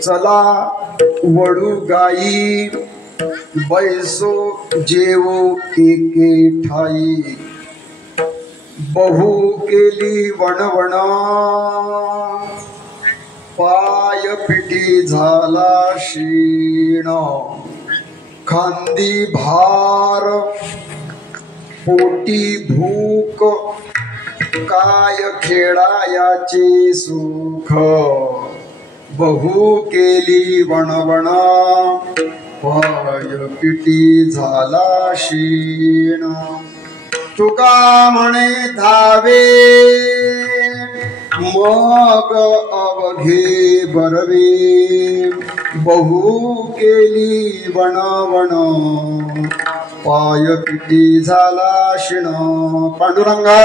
चला वडू गाई बैसो जेवो एके ठाई, बहु केली वणवण पाय पिटी झाला क्षीण, खांदी भार पोटी भूक काय खेळायाचे सुख, बहु केली वणवण पाय पिटी झाला क्षीण, तुका म्हणे धावे मग अवघे बरवे, बहु केली वणवण पाय पिटी झाला क्षीण, पांडुरंगा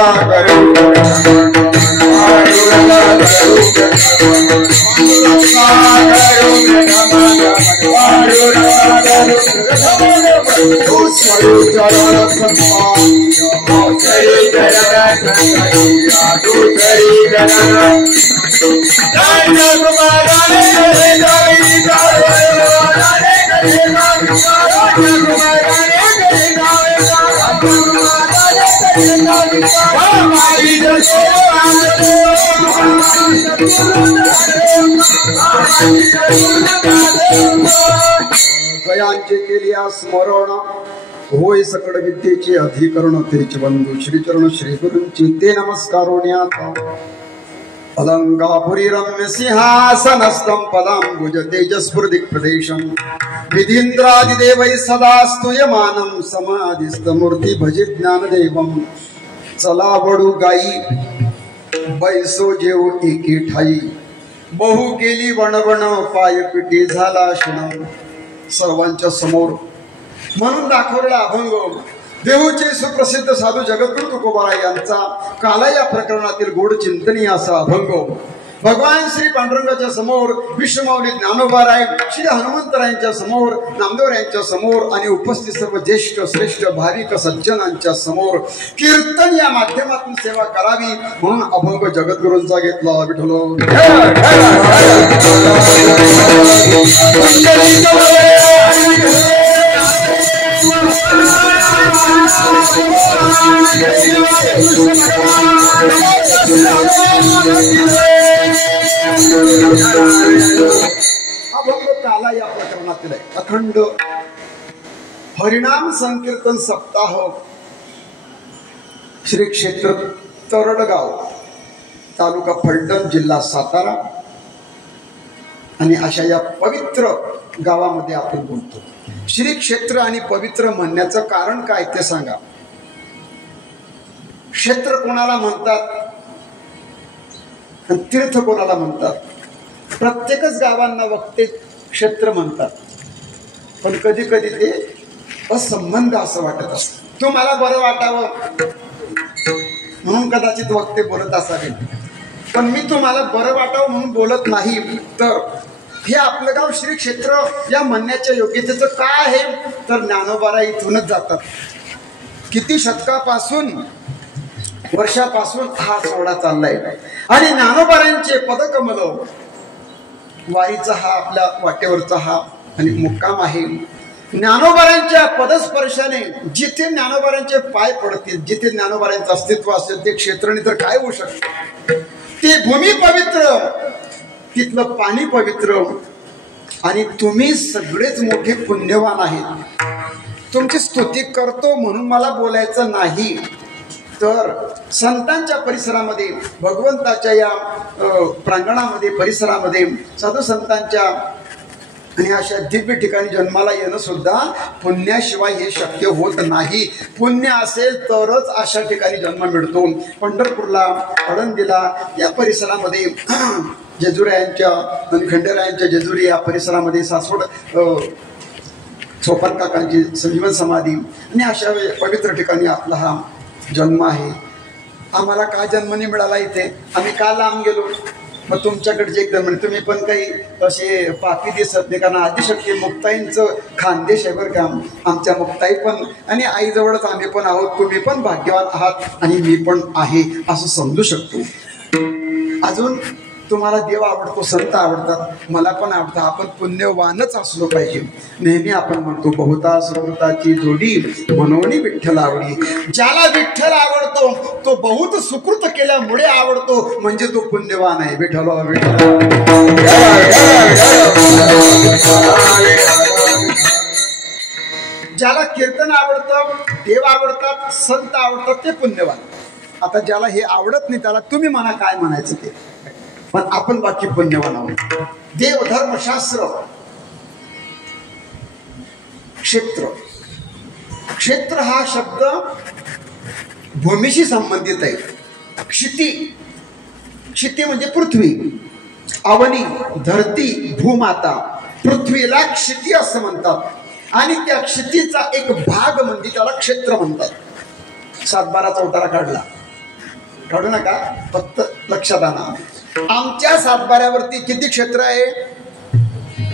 जयांचे केलिया स्मरण होय सकळ विद्येचे अधिकरण, तेच बंधू श्रीचरण श्री गुरूंची ते नमस्कारोण्यात, अलंकापुरी रम्य सिंहासनस्थं पदांबुज तेजस्फुर्दिक् प्रदेशं, विधीन्द्रादिदेवैः सदा स्तूयमानं समाधिस्थमूर्ति भजे ज्ञानदेवं, चला वडू गाई बैसो जेवो एके ठाई, बहु केली वणवण पाय पिटी झाला क्षीण, सर्वांच्या समोर म्हणून दाखवलेला अभंग देहूचे सुप्रसिद्ध साधू जगद्गुरु तुकोबाराय यांचा काला या प्रकरणातील गोड चिंतनीय असा अभंग भगवान श्री पांडुरंगाच्या समोर, विश्वमाऊली ज्ञानोबाराय, श्री हनुमंतरायांच्या समोर, नामदेवरायांच्या समोर आणि उपस्थित सर्व ज्येष्ठ श्रेष्ठ भाविक सज्जनांच्या समोर कीर्तन या माध्यमातून सेवा करावी म्हणून अभंग जगद्गुरूंचा घेतला. विठ्ठल अभंग काला या प्रकरणातील आहे. अखंड हरिनाम संकीर्तन सप्ताह श्री क्षेत्र तरडगाव तालुका फलटण जिल्हा सातारा आणि अशा या पवित्र गावामध्ये आपण बोलतो. श्री क्षेत्र आणि पवित्र म्हणण्याचं कारण काय ते सांगा. क्षेत्र कोणाला म्हणतात आणि तीर्थ कोणाला म्हणतात. प्रत्येकच गावांना वक्ते क्षेत्र म्हणतात, पण कधी कधी ते असंबंध असं वाटत असतं. तुम्हाला बरं वाटावं म्हणून कदाचित वक्ते बोलत असावे, पण मी तुम्हाला बरं वाटावं म्हणून बोलत नाही. तर हे आपलं गाव श्री क्षेत्र या म्हणण्याच्या योग्यतेचं काय आहे, तर ज्ञानोबाराय इथूनच जातात. किती शतकापासून वर्षापासून हा सोहळा चाललाय आणि ज्ञानोबारायांचे पदकमल वारीचा हा आपल्या वाटेवरचा हा आणि मुक्काम आहे. ज्ञानोबारायांच्या पदस्पर्शाने जिथे ज्ञानोबारायांचे पाय पडतील, जिथे ज्ञानोबारायांचं अस्तित्व असेल ते क्षेत्र तर काय होऊ शकतं. ते भूमी पवित्र, तिथलं पाणी पवित्र आणि तुम्ही सगळेच मोठे पुण्यवान आहेत. तुमची स्तुती करतो म्हणून मला बोलायचं नाही, तर संतांच्या परिसरामध्ये, भगवंताच्या या प्रांगणामध्ये परिसरामध्ये साधू संतांच्या आणि अशा दिव्य ठिकाणी जन्माला येणं सुद्धा पुण्याशिवाय हे शक्य होत नाही. पुण्य असेल तरच अशा ठिकाणी जन्म मिळतो. पंढरपूरला, आळंदीला या परिसरामध्ये जेजुरायांच्या आणि खंडेरायांच्या जेजुरी या परिसरामध्ये, सासवड सोपान काकांची संजीवन समाधी आणि अशा पवित्र ठिकाणी आपला हा जन्म आहे. आम्हाला का जन्म नाही मिळाला इथे, आम्ही का लांब गेलो. मग तुमच्याकडचे एकदम म्हणजे तुम्ही पण काही असे पापी दिसत नाही, कारण आदिशक्ती मुक्ताईंचं खानदेश आहे बरं का. आमच्या मुक्ताई पण आणि आईजवळच आम्ही पण आहोत. तुम्ही पण भाग्यवान आहात आणि मी पण आहे असं समजू शकतो. अजून तुम्हाला देव आवडतो, संत आवडतात, मला पण आवडतं. आपण पुण्यवानच असलो पाहिजे. नेहमी आपण म्हणतो बहुता सुकृताची जोडी मनोनी विठ्ठल आवडी. ज्याला विठ्ठल आवडतो तो बहुत सुकृत केल्यामुळे आवडतो, म्हणजे तो पुण्यवान आहे. विठ्ठल ज्याला कीर्तन आवडतं, देव आवडतात, संत आवडतात, ते पुण्यवान. आता ज्याला हे आवडत नाही त्याला तुम्ही म्हणा काय म्हणायचं ते, पण आपण बाकी पुण्यवान आहोत. देव, धर्मशास्त्र, क्षेत्र. क्षेत्र हा शब्द भूमीशी संबंधित आहे. क्षिती, क्षिती म्हणजे पृथ्वी. अवनी, धरती, भूमाता. पृथ्वीला क्षिती असं म्हणतात आणि त्या क्षितीचा एक भाग म्हणजे त्याला क्षेत्र म्हणतात. 7-12चा उतारा काढू नका, फक्त लक्षात आणा. आमच्या 7-12वरती किती क्षेत्र आहे?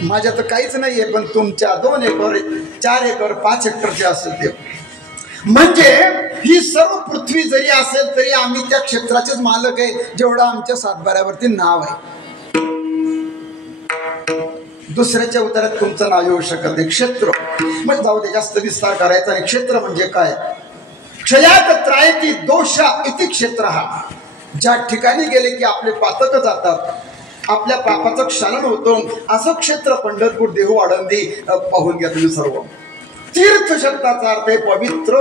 माझ्या तर काहीच नाहीये, पण तुमच्या 2 एकर, 4 एकर, 5 हेक्टरचे असेल ते. म्हणजे ही सर्व पृथ्वी जरी असेल तरी आम्ही त्या क्षेत्राचेच मालक आहे, जेवढं आमच्या 7-12वरती नाव आहे. दुसऱ्याच्या उतारात तुमचं नाव येऊ शकत नाही. क्षेत्र मग जाऊ दे, जास्त विस्तार करायचा नाही. क्षेत्र म्हणजे काय? क्षयात त्रायती दोषा इति क्षेत्र. हा ज्या ठिकाणी गेले की आपले पातक जातात, आपल्या पापाचं क्षालन होतं, असं क्षेत्र. पंढरपूर, देहू, आळंदी पाहून घ्या तुम्ही सर्व. तीर्थ शब्दाचा अर्थ आहे पवित्र.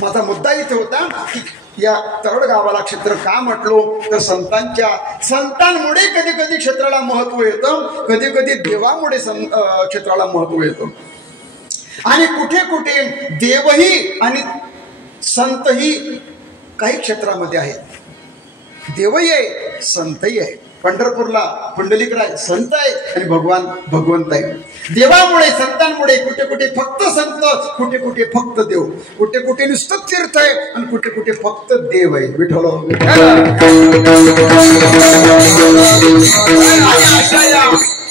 माझा मुद्दा इथे होता की या तरड गावाला क्षेत्र का म्हटलो, तर संतांमुळे कधी कधी क्षेत्राला महत्व येतं, कधी कधी देवामुळे क्षेत्राला महत्व येतं. आणि कुठे कुठे देवही आणि संतही काही क्षेत्रामध्ये आहेत. देवही आहे, संतही आहे. पंढरपूरला पुंडलिकराय संत आहे आणि भगवान भगवंत आहे. देवामुळे, संतांमुळे कुठे कुठे फक्त संत, कुठे कुठे फक्त देव, कुठे कुठे नुसतं तीर्थ आहे आणि कुठे कुठे फक्त देव आहे. विठ्ठल.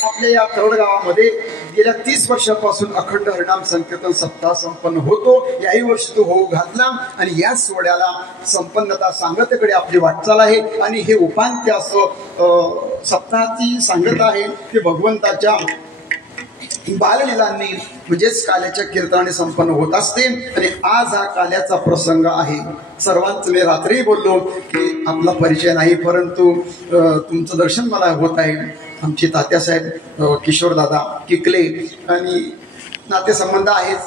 आपल्या या तरड गावामध्ये गेल्या 30 वर्षापासून अखंड हरिनाम संकीर्तन सप्ताह संपन्न होतो. याही वर्षी तो होऊ घातला आणि या सोहळ्याला संपन्नता सांगतेकडे आपली वाटचाल आहे. आणि हे उपांत्य असं सप्ताहाची सांगता आहे की भगवंताच्या बाललीलांनी म्हणजेच काल्याच्या कीर्तनाने संपन्न होत असते. आणि आज हा काल्याचा प्रसंग आहे. सर्वांचं मी रात्री बोललो की आपला परिचय नाही, परंतु तुमचं दर्शन मला होत आहे. आमचे तात्यासाहेब किशोरदादा किकले आणि नातेसंबंध आहेच,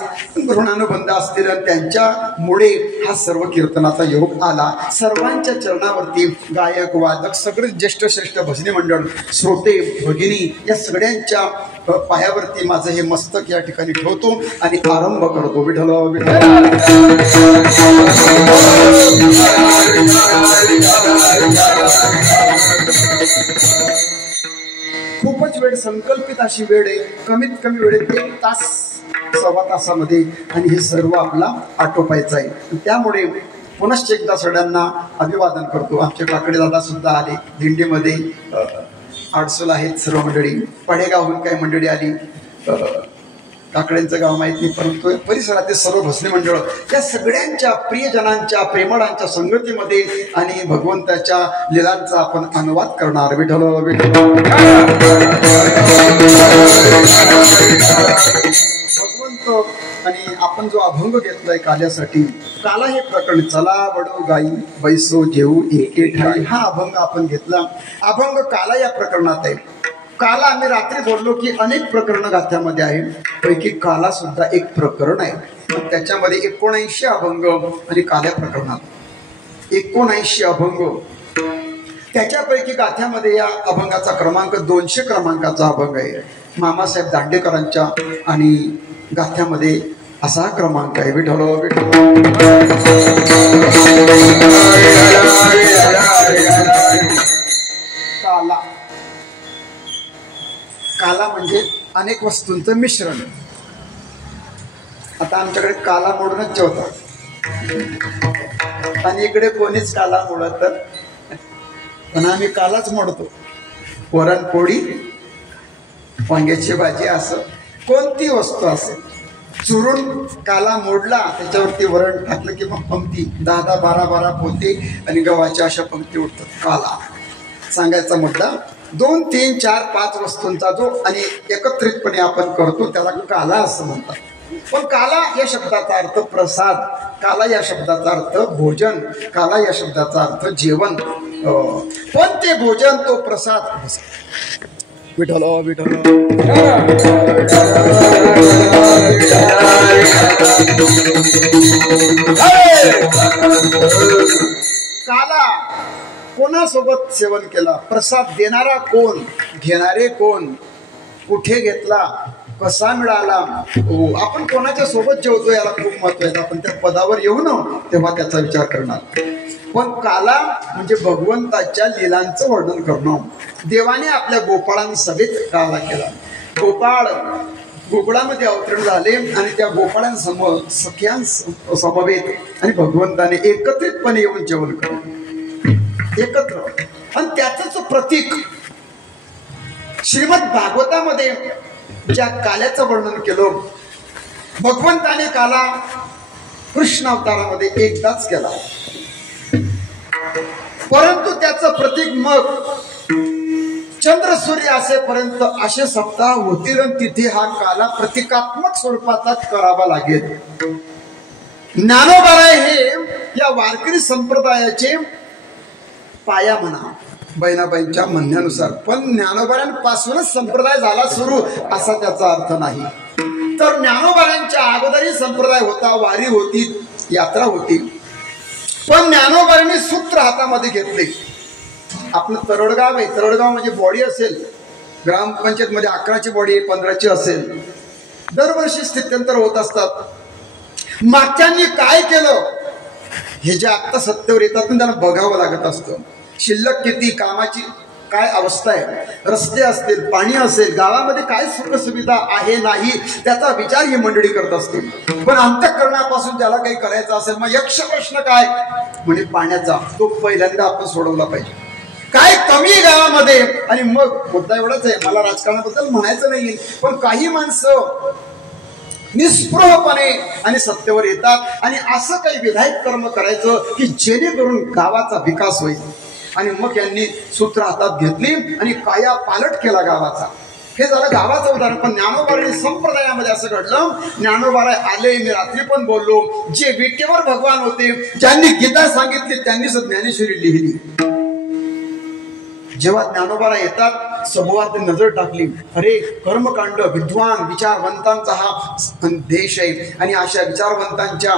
ऋणानुबंध असतील, त्यांच्यामुळे हा सर्व कीर्तनाचा योग आला. सर्वांच्या चरणावरती गायक, वादक, सगळे ज्येष्ठ श्रेष्ठ भजनी मंडळ, श्रोते, भगिनी या सगळ्यांच्या पायावरती माझं हे मस्तक या ठिकाणी ठेवतो आणि आरंभ करतो. विठ्ठल खूपच वेळ, संकल्पित अशी वेळ आहे. कमीत कमी वेळेत 1 तास, 1.25 तासामध्ये आणि हे सर्व आपला आटोपायचं आहे. त्यामुळे पुनश्च एकदा सगळ्यांना अभिवादन करतो. आमचे काकडे दादा सुद्धा आले. दिंडीमध्ये आडसूल आहेत सर्व मंडळी. पडेगावहून काही मंडळी आली. काकड्यांचं गाव माहीत नाही, परंतु परिसरातील सर्व भजनी मंडळ या सगळ्यांच्या प्रियजनांच्या प्रेमळांच्या संगतीमध्ये आणि भगवंताच्या लीलांचा आपण अनुवाद करणार. विठ्ठल भगवंत. आणि आपण जो अभंग घेतलाय काल्यासाठी, काला हे प्रकरण, चला वडो गाई बैसो जेऊ एके ठाई, हा अभंग आपण घेतला. अभंग काला या प्रकरणात आहे. काला आम्ही रात्री बोललो की अनेक प्रकरण गाथ्यामध्ये आहे, पैकी काला सुद्धा एक प्रकरण आहे. त्याच्यामध्ये 79 अभंग आणि काल्या प्रकरणात 79 अभंग. त्याच्यापैकी गाथ्यामध्ये या अभंगाचा क्रमांक 200 क्रमांकाचा अभंग आहे. मामासाहेब दांडेकरांच्या आणि गाथ्यामध्ये असा क्रमांक आहे. विठ्ठल काला. काला म्हणजे अनेक वस्तूंचं मिश्रण. आता आमच्याकडे काला मोडूनच जेवतात आणि इकडे कोणीच काला मोडत, पण आम्ही कालाच मोडतो. वरण पोळी, वांग्याची भाजी, असं कोणती वस्तू असेल चुरून काला मोडला, त्याच्यावरती वरण टाकलं की मग पंक्ती 10-10, 12-12 पोते आणि गव्हाच्या अशा पंक्ती उठतात. काला सांगायचा मुद्दा 2, 3, 4, 5 वस्तूंचा जो आणि एकत्रितपणे आपण करतो त्याला काला असं म्हणतात. पण काला या शब्दाचा अर्थ प्रसाद, काला या शब्दाचा अर्थ भोजन, काला या शब्दाचा अर्थ जेवण. पण ते भोजन तो प्रसाद विठ्ठल विठ्ठल काला कोणासोबत सेवन केला, प्रसाद देणारा कोण, घेणारे कोण, कुठे घेतला, कसा मिळाला, आपण कोणाच्या सोबत जेवतो याला खूप महत्व आहे. आपण त्या पदावर येऊ ना तेव्हा त्याचा विचार करणार. पण काला म्हणजे भगवंताच्या लीलांचं वर्णन करणं. देवाने आपल्या गोपाळांसमेत काला केला. गोपाळ गोकुळामध्ये अवतरण झाले आणि त्या गोपाळांसमोर सख्यांसमवेत आणि भगवंताने एकत्रितपणे येऊन जेवण केलं एकत्र. आणि त्याच प्रतीक श्रीमद भागवतामध्ये ज्या काल्याचं वर्णन केलं, भगवंताने काला कृष्ण अवतारामध्ये एकदाच केला. परंतु त्याचं प्रतीक मग चंद्र सूर्य असेपर्यंत असे सप्ताह होतील आणि तिथे हा काला प्रतिकात्मक स्वरूपाचा करावा लागेल. ज्ञानोबाराय हे या वारकरी संप्रदायाचे पाया म्हणा बहिणाबाईंच्या म्हणण्यानुसार. पण ज्ञानोबारांपासूनच संप्रदाय झाला सुरू असा त्याचा अर्थ नाही. तर ज्ञानोबारांच्या अगोदरही संप्रदाय होता, वारी होती, यात्रा होती. पण ज्ञानोबारांनी सूत्र हातामध्ये घेतले. आपलं तरडगाव आहे, तरडगाव म्हणजे बॉडी असेल, ग्रामपंचायत मध्ये 11ची बॉडी 15ची असेल. दरवर्षी स्थित्यंतर होत असतात. मागच्यांनी काय केलं हे जे आत्ता सत्तेवर येतात त्यांना बघावं लागत असतं. शिल्लक किती, कामाची काय अवस्था आहे, रस्ते असतील, पाणी असेल, गावामध्ये काय सुखसुविधा आहे नाही त्याचा विचार ही मंडळी करत असते. पण अंतःकरणापासून ज्याला काही करायचं असेल मग यक्ष प्रश्न काय म्हणजे पाण्याचा, तो पहिल्यांदा आपण सोडवला पाहिजे. काय कमी गावामध्ये. आणि मग मुद्दा एवढाच आहे, मला राजकारणाबद्दल म्हणायचं नाही, पण काही माणसं निस्पृहपणे आणि सत्तेवर येतात आणि असं काही विधायक कर्म करायचं की जेणेकरून गावाचा विकास होईल. आणि मग यांनी सूत्र हातात घेतली आणि काया पालट केला गावाचा. हे झालं गावाचं उदाहरण. पण ज्ञानोबाराय संप्रदायामध्ये असं घडलं. ज्ञानोबाराय आले, मी रात्री पण बोललो, जे विटेवर भगवान होते, ज्यांनी गीता सांगितली त्यांनीच ज्ञानेश्वरी लिहिली. जेव्हा ज्ञानोबाराय येतात समूहात नजर टाकली, अरे कर्मकांड विद्वान विचारवंतांचा हा देश आहे आणि अशा विचारवंतांच्या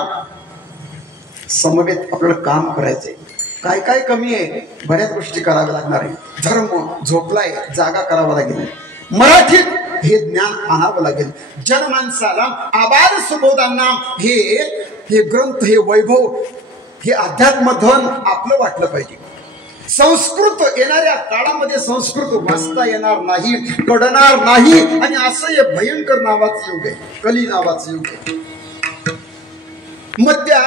समवेत आपल्याला काम करायचंय. काय काय कमी आहे, बऱ्याच गोष्टी कराव्या लागणार आहे. धर्म झोपलाय, जागा करावा लागेल. मराठीत हे ज्ञान आणावं लागेल. जनमानसाला आबाल सुबोधांना हे ग्रंथ, हे वैभव, हे अध्यात्मधन आपलं वाटलं पाहिजे. संस्कृत येणाऱ्या काळामध्ये संस्कृत वाचता येणार नाही, कडणार नाही. आणि असं हे भयंकर नावाचं युग आहे, कली नावाचं युग आहे. मग त्या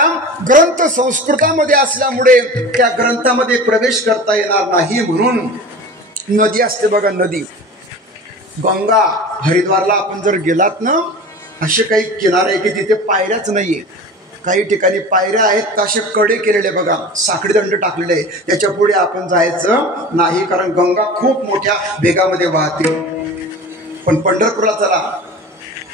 ग्रंथ संस्कृतामध्ये असल्यामुळे त्या ग्रंथामध्ये प्रवेश करता येणार नाही. म्हणून नदी असते बघा, नदी गंगा, हरिद्वारला आपण जर गेलात ना, असे काही किनारे आहे की तिथे पायऱ्याच नाहीये. काही ठिकाणी पायऱ्या आहेत, तसे कडे केलेले बघा, साखळी दंड टाकलेले, त्याच्या पुढे आपण जायचं नाही, कारण गंगा खूप मोठ्या वेगामध्ये वाहते. पण पंढरपूरला चला,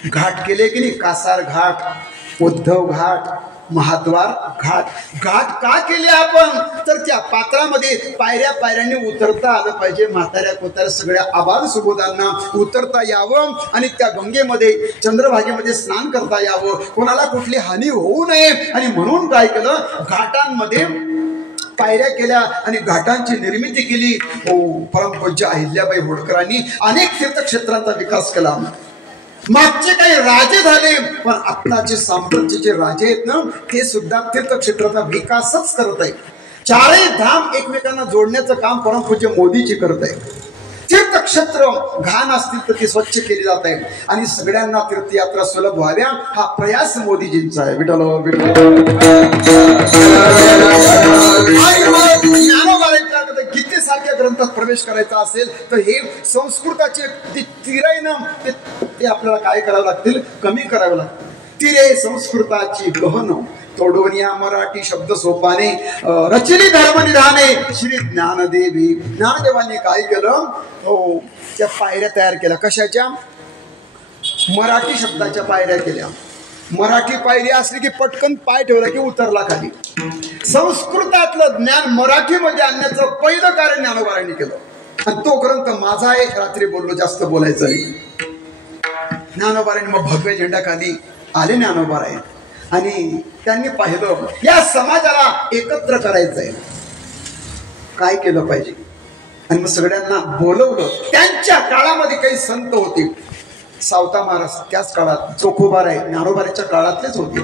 घाट केले की नाही, कासार घाट, उद्धव घाट, महाद्वार घाट. घाट का केले आपण, तर त्या पात्रामध्ये पायऱ्या पायऱ्यांनी उतरता आलं पाहिजे. म्हाताऱ्या कोताऱ्या सगळ्या आबाल सुबोधांना उतरता यावं आणि त्या गंगेमध्ये चंद्रभागेमध्ये स्नान करता यावं, कोणाला कुठली हानी होऊ नये. आणि म्हणून काय केलं, घाटांमध्ये पायऱ्या केल्या आणि घाटांची निर्मिती केली. परमपूज्य अहिल्याबाई होळकरांनी अनेक तीर्थक्षेत्रांचा विकास केला. मागचे काही राजे झाले, पण आत्ताचे साम्राज्य जे राजे आहेत ना, ते सुद्धा तीर्थक्षेत्राचा विकासच करत आहेत. चारही धाम एकमेकांना जोडण्याचं काम परमपूज्य मोदीजी करत आहे. तीर्थक्षेत्र घाण असतील तर ती स्वच्छ केली जात आहे आणि सगळ्यांना तीर्थयात्रा सुलभ व्हाव्या हा प्रयास मोदीजींचा आहे. गीतेसारख्या ग्रंथात प्रवेश करायचा असेल तर हे संस्कृताचे तीर आहे ना, ते आपल्याला काय करावं लागतील, कमी करावं लागतील. तिरे संस्कृताची गहन तोडून या मराठी शब्द सोपाने रचिली धर्मनिधाने श्री ज्ञानदेवी. ज्ञानदेवांनी काय केलं, हो त्या पायऱ्या तयार केल्या. कशाच्या? मराठी शब्दाच्या पायऱ्या केल्या. मराठी पायरी असली की पटकन पाय ठेवला की उतरला खाली. संस्कृतातलं ज्ञान मराठीमध्ये आणण्याचं पहिलं कार्य ज्ञानोबारांनी केलं. आणि तो ग्रंथ माझा एक रात्री बोललो, जास्त बोलायचं नाही. ज्ञानोबारांनी मग भगव्या झेंड्याखाली आले ज्ञानोबाराय आणि त्यांनी पाहिलं या समाजाला एकत्र करायचंय, काय केलं पाहिजे. आणि मग सगळ्यांना बोलवलं. त्यांच्या काळामध्ये काही संत होते. सावता महाराज त्याच काळात, चोखोबाराय ज्ञानोबाराच्या काळातलेच होते.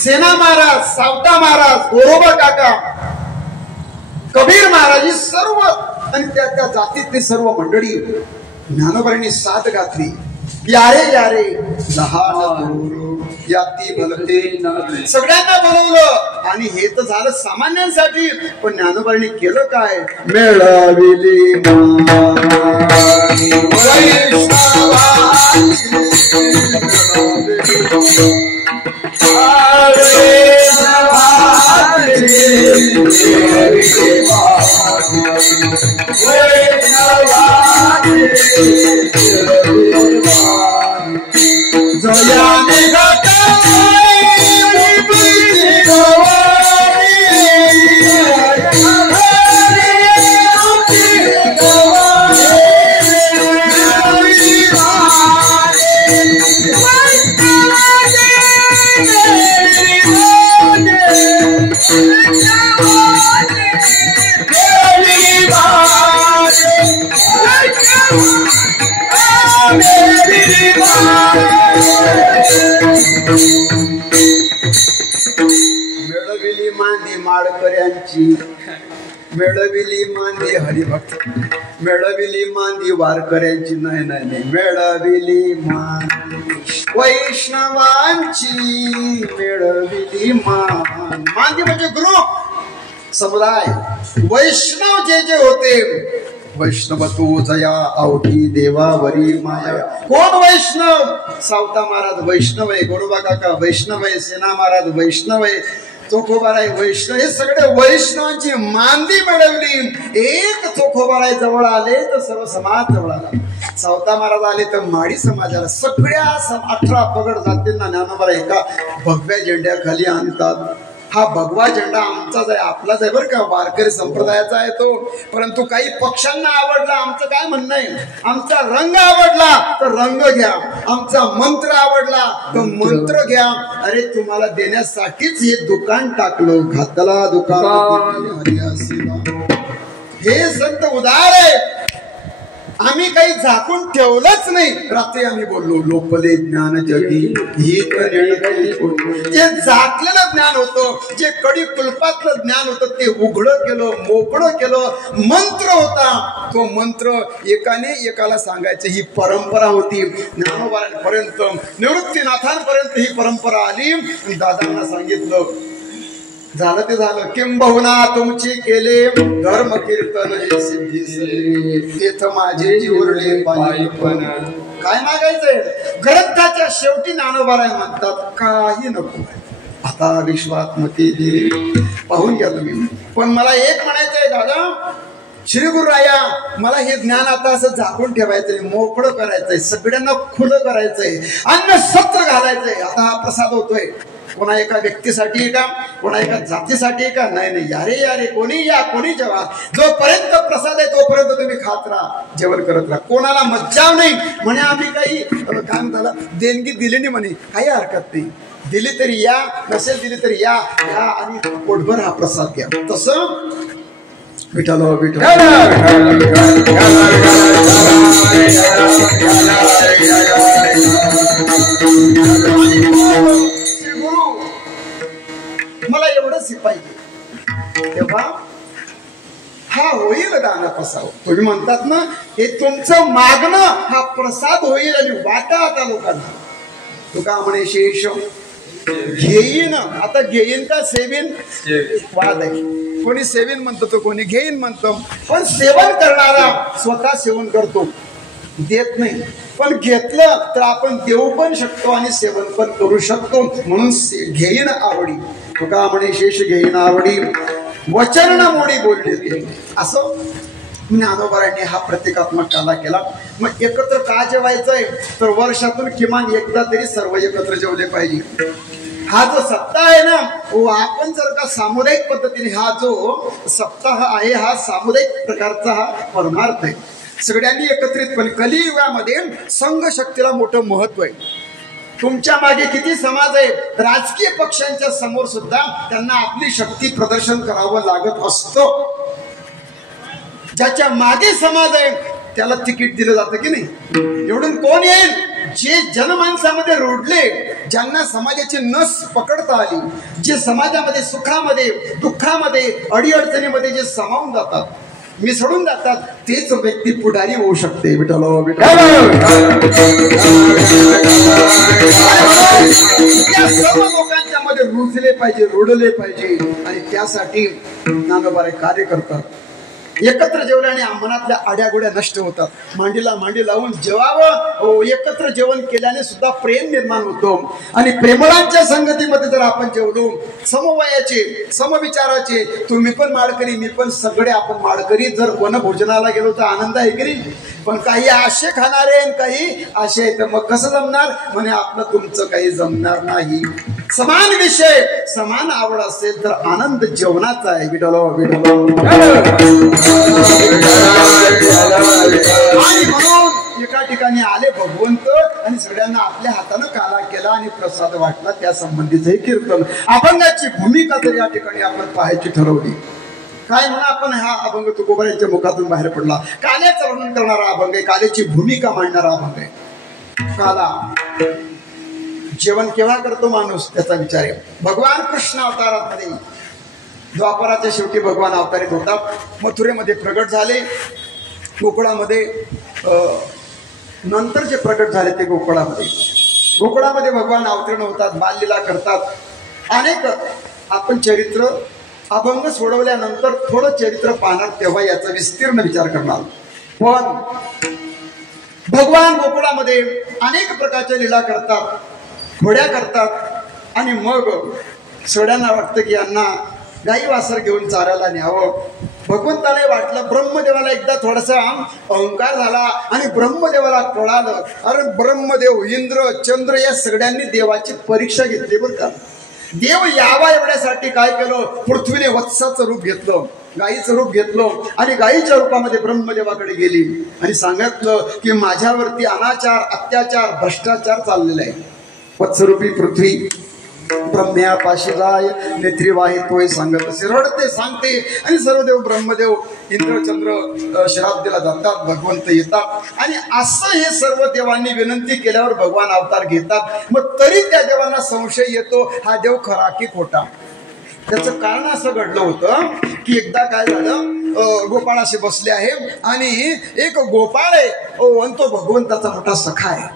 सेना महाराज, सावता महाराज, गोरोबा काका, कबीर महाराज, सर्व आणि त्या जातीतली सर्व मंडळी ज्ञानोबारांनी साथ घातली. यारे यारे लहान याती भलते, सगळ्यांना बोलवलं. आणि हे तर झालं सामान्यांसाठी, पण ज्ञानोबारांनी केलं काय, मेळविली मिळविली मांदी माळकऱ्यांची, मिळविली मांदी हरिभक्त, मिळविली मांदी वारकऱ्यांची, नाही नाही नाही, मिळविली मांदी वैष्णवांची, मिळविली मांदी म्हणजे ग्रुप, समुदाय. वैष्णव जे जे होते, वैष्णव तू जया अवघी देवावरी माया. कोण वैष्णव? सावता महाराज वैष्णव आहे, गोरोबा काका वैष्णव आहे, सेना महाराज वैष्णव आहे, चोखोबाराय वैष्णव. हे सगळे वैष्णवांची मांदी मिळवली. एक चोखोबाराय जवळ आले तर सर्व समाज जवळ आला. सावता महाराज आले तर माडी समाजाला. सगळ्या 18 पगड जातींना ज्ञानोबाराय एका भगव्या झेंड्याखाली आणतात. हा भगवा झेंडा आमचाच आहे, आपलाच आहे बरं का, वारकरी संप्रदायाचा आहे तो. परंतु काही पक्षांना आवडला, आमचं काय म्हणणं आहे, आमचा रंग आवडला तर रंग घ्या, आमचा मंत्र आवडला तर मंत्र घ्या. अरे तुम्हाला देण्यासाठीच हे दुकान टाकलं, घातला दुकान. हे संत उदार आहे. आम्ही काही झाकून ठेवलंच नाही. रात्री आम्ही बोललो लोपले ज्ञान जगी, जे झाकलेलं ज्ञान होतं, जे कडी कुलपातलं ज्ञान होतं, ते उघडं केलं, मोकळं केलं. मंत्र होता, तो मंत्र एकाने एकाला सांगायचं. ही परंपरा होती. ज्ञानोबारांपर्यंत, निवृत्तीनाथांपर्यंत ही परंपरा आली. दादांना सांगितलं, झालं ते झालं. किंबहुना तुमचे केले धर्म कीर्तन सिद्धी, माझे उरले पण काय मागायचंय. ग्रंथाच्या शेवटी ज्ञानोबाराय म्हणतात काही नको, आता विश्वात्मती दिली. पाहून घ्या तुम्ही. पण मला एक म्हणायचंय दादा, श्री गुरुराया, मला हे ज्ञान आता असं झाकून ठेवायचंय, मोकळं करायचंय, सगळ्यांना खुलं करायचंय, अन्न सत्र घालायचंय. आता हा प्रसाद होतोय. कोणा एका व्यक्तीसाठी का, कोणा एका जातीसाठी का, नाही नाही, यारे यारे कोणी या कोणी जेवा. जोपर्यंत प्रसाद आहे तोपर्यंत तुम्ही खात राहा, जेवण करत राहा. कोणाला मज्जाव नाही म्हणे. आम्ही काही काय म्हणताला देणगी दिली नाही म्हणे, काही हरकत नाही. दिली तरी या, नसेल दिली तरी या आणि पोटभर हा प्रसाद घ्या. तसं विठ्ठल विठ्ठल मला एवढंच पाहिजे. तेव्हा हा होईल दाना प्रसाद. तुम्ही म्हणतात ना, हे तुमचं मागणं हा प्रसाद होईल आणि वाटा आता लोकांना. तुका म्हणे शेष घेईन. आता घेईन का सेवीन वाद आहे. कोणी सेवीन म्हणतो तर कोणी घेईन म्हणतो. पण सेवन करणारा स्वतः सेवन करतो, देत नाही. पण घेतलं तर आपण देऊ पण शकतो आणि सेवन पण करू शकतो. म्हणून घेईन आवडी. तुका म्हणे शेष घेईन आवडी वचन मोडी बोलली असं ज्ञानोबारांनी हा प्रतिकात्मक काला केला. मग एकत्र का जेवायचंय तर वर्षातून किमान एकदा तरी सर्व एकत्र जेवले पाहिजे. हा जो सप्ताह आहे ना आपण जर का सामुदायिक पद्धतीने हा जो सप्ताह आहे हा सामुदायिक प्रकारचा हा परमार्थ आहे. सगळ्यांनी एकत्रितपणे कलियुगामध्ये संघ शक्तीला मोठं महत्व आहे. तुमच्या मागे किती समाज आहे राजकीय पक्षांच्या समोर सुद्धा त्यांना आपली शक्ती प्रदर्शन करावं लागत असतं. ज्याच्या मागे समाज आहे त्याला तिकीट दिलं जातं की नाही. एवढून कोण येईल जे जनमानसामध्ये रुळले ज्यांना समाजाची नस पकडता आली जे समाजामध्ये सुखामध्ये दुःखामध्ये अडीअडचणीमध्ये जे सामावून जातात मिसळून जातात तेच व्यक्ती पुढारी होऊ शकते. विठ्ठल त्या सर्व लोकांच्या मध्ये रुजले पाहिजे रुडले पाहिजे आणि त्यासाठी ज्ञानोबा कार्य करतात. एकत्र जेवल्याने मनातल्या आड्यागोड्या नष्ट होतात. मांडीला मांडी लावून जेवावं. एकत्र जेवण केल्याने सुद्धा प्रेम निर्माण होतो आणि प्रेमळांच्या संगतीमध्ये जर आपण जेवलो समवयाचे समविचाराचे तुम्ही पण माळकरी मी पण सगळे आपण माळकरी जर वनभोजनाला गेलो तर आनंद आहे की नाही. पण काही आशे खाणारे काही आशे आहेत मग कसं जमणार म्हणे आपलं तुमचं काही जमणार नाही. समान विषय समान आवड असेल तर आनंद जेवणाचा आहे. आणि म्हणून एका ठिकाणी आले भगवंत आणि सगळ्यांना आपल्या हातानं काला केला आणि प्रसाद वाटला. त्या संबंधीच हे कीर्तन अभंगाची भूमिका तर या ठिकाणी आपण पाहायची ठरवली. काय म्हणून आपण हा अभंग तुकोबारांच्या मुखातून बाहेर पडला. काल्याचं वर्णन करणारा अभंग आहे. काल्याची भूमिका मांडणारा अभंग आहे. काला जेवण केव्हा करतो माणूस त्याचा विचार आहे. भगवान कृष्ण अवतारामध्ये द्वापराच्या शेवटी भगवान अवतारित होतात. मथुरेमध्ये प्रगट झाले. गोकुळामध्ये नंतर जे प्रगट झाले ते गोकुळामध्ये भगवान अवतीर्ण होतात. बाललीला करतात. अनेक आपण चरित्र अभंग सोडवल्यानंतर थोडं चरित्र पाहणार तेव्हा याचा विस्तीर्ण विचार करणार. पण भगवान गोकुळामध्ये अनेक प्रकारच्या लीला करतात घोड्या करतात आणि मग सगळ्यांना वाटतं की यांना गाई वासर घेऊन चारायला न्यावं. भगवंताला वाटलं ब्रह्मदेवाला एकदा थोडासा अहंकार झाला आणि ब्रह्मदेवाला कळालं अरे ब्रह्मदेव इंद्र चंद्र या सगळ्यांनी देवाची परीक्षा घेतली बरं का. देव यावा एवढ्यासाठी काय केलं पृथ्वीने वत्साचं रूप घेतलं गाईचं रूप घेतलं आणि गाईच्या रूपामध्ये ब्रह्मदेवाकडे गेली आणि सांगितलं की माझ्यावरती अनाचार अत्याचार भ्रष्टाचार चाललेला आहे. वत्सरूपी पृथ्वी ब्रह्म्या पाशी जाय नेत्री वाही तोय सांगत असे रडते सांगते आणि सर्वदेव ब्रह्मदेव इंद्रचंद्र शराब्दीला जातात. भगवंत येतात आणि असं हे सर्व देवांनी विनंती केल्यावर भगवान अवतार घेतात. मग तरी त्या देवांना संशय येतो हा देव खरा की खोटा. त्याचं कारण असं घडलं होतं की एकदा काय झालं गोपाळाशी बसले आहे आणि एक गोपाळ आहे आणि तो भगवंताचा मोठा सखा आहे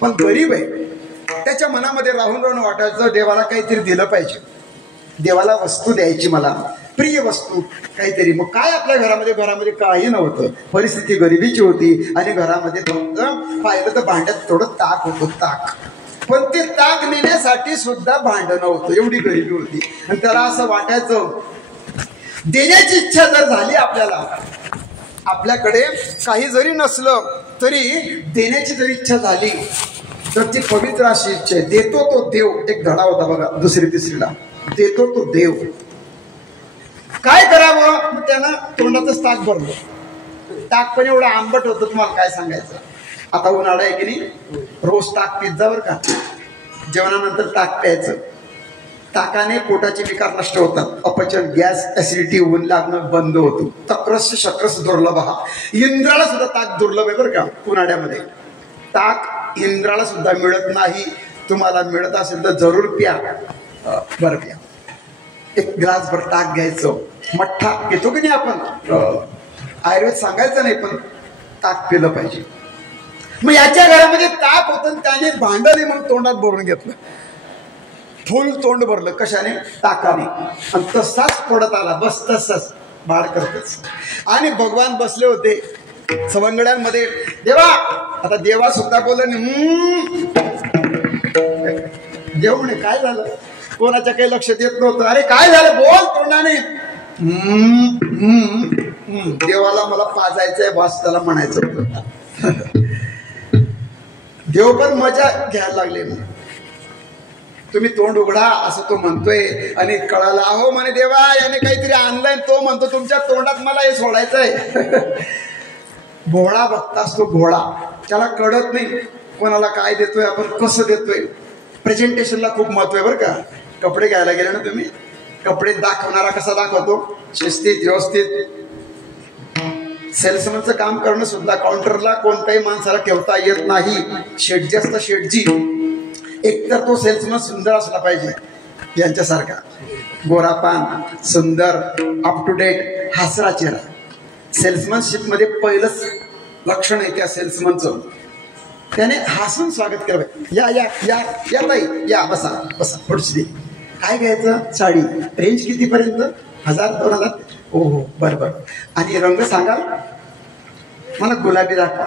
पण गरीब आहे. त्याच्या मनामध्ये राहून राहून वाटायचं देवाला काहीतरी दिलं पाहिजे. देवाला वस्तू द्यायची मला प्रिय वस्तू काहीतरी. मग काय आपल्या घरामध्ये काही नव्हतं. परिस्थिती गरिबीची होती आणि घरामध्ये फक्त पाहिलं तर भांड्यात थोडं ताक होतं ताक. पण ते ताक नेण्यासाठी सुद्धा भांड नव्हतं एवढी गरिबी होती. आणि त्याला असं वाटायचं देण्याची इच्छा जर झाली आपल्याला आपल्याकडे काही जरी नसलं तरी देण्याची जरी इच्छा झाली तर ती पवित्र अशी इच्छा आहे. देतो तो देव एक धडा होता बघा दुसरी तिसरीला. देतो तो देव. काय करावं मग त्यानं तोंडातच ताक भरलं. ताक पण एवढं आंबट होतं तुम्हाला काय सांगायचं. आता उन्हाळा आहे की नाही रोज ताक पित जा बरं का. जेवणानंतर ताक प्यायचं. ताकाने पोटाचे विकार नष्ट होतात. अपचन गॅस ऍसिडिटी ऊन लागणं बंद होतो. तक्रस शक्रस दुर्लभ हा. इंद्राला सुद्धा ताक दुर्लभ आहे बरं का. उन्हाळ्यामध्ये ताक इंद्राला सुद्धा मिळत नाही. तुम्हाला मिळत असेल तर जरूर प्या. बरं प्या. एक ग्लास भर ताक घ्यायचं. मठ्ठा घेतो की नाही आपण आयुर्वेद सांगायचं नाही पण ताक पिलं पाहिजे. मग याच्या घरामध्ये ताक होतं त्याने भांडले म्हणून तोंडात भरून घेतलं. फुल तोंड भरलं कशाने ताकाने आणि तसाच पडत आला. बस तसाच बाळ करतच. आणि भगवान बसले होते सवंगड्यांमध्ये. देवा आता देवा सुद्धा बोलले देव म्हणे काय झालं कोणाच्या काही लक्षात येत नव्हतं. अरे काय झालं बोल तोंडाने. देवाला मला पाजायचंय बॉस त्याला म्हणायचं होतं. देव पण मजा घ्यायला लागले. तुम्ही तोंड उघडा असं तो म्हणतोय आणि कळाला अहो म्हणे देवा याने काहीतरी आणलंय. तो म्हणतो तुमच्या तोंडात मला हे सोडायचंय. भोळा भक्त असतो भोळा. त्याला कळत नाही कोणाला काय देतोय आपण कसं देतोय. प्रेझेंटेशनला खूप महत्व आहे बरं का. कपडे घ्यायला गेले ना तुम्ही, कपडे दाखवणारा कसा दाखवतो शिस्तीत व्यवस्थित. सेल्समनचं काम करणं सुद्धा काउंटरला कोणत्याही माणसाला ठेवता येत नाही. शेटजी असता शेटजी, एकतर तो सेल्समन सुंदर असला पाहिजे यांच्यासारखा, गोरापान सुंदर अप टू डेट हसरा चेहरा. सेल्समनशिप मध्ये पहिलंच लक्षण आहे त्या सेल्समनचं. त्याने हसून स्वागत केलं पाहिजे. या या या या ताई या बसा बसा थोडीशी दे. काय घ्यायचं साडी रेंज कितीपर्यंत 1000-2000. हो हो बरं बरं. आणि रंग सांगाल मला गुलाबी दाखवा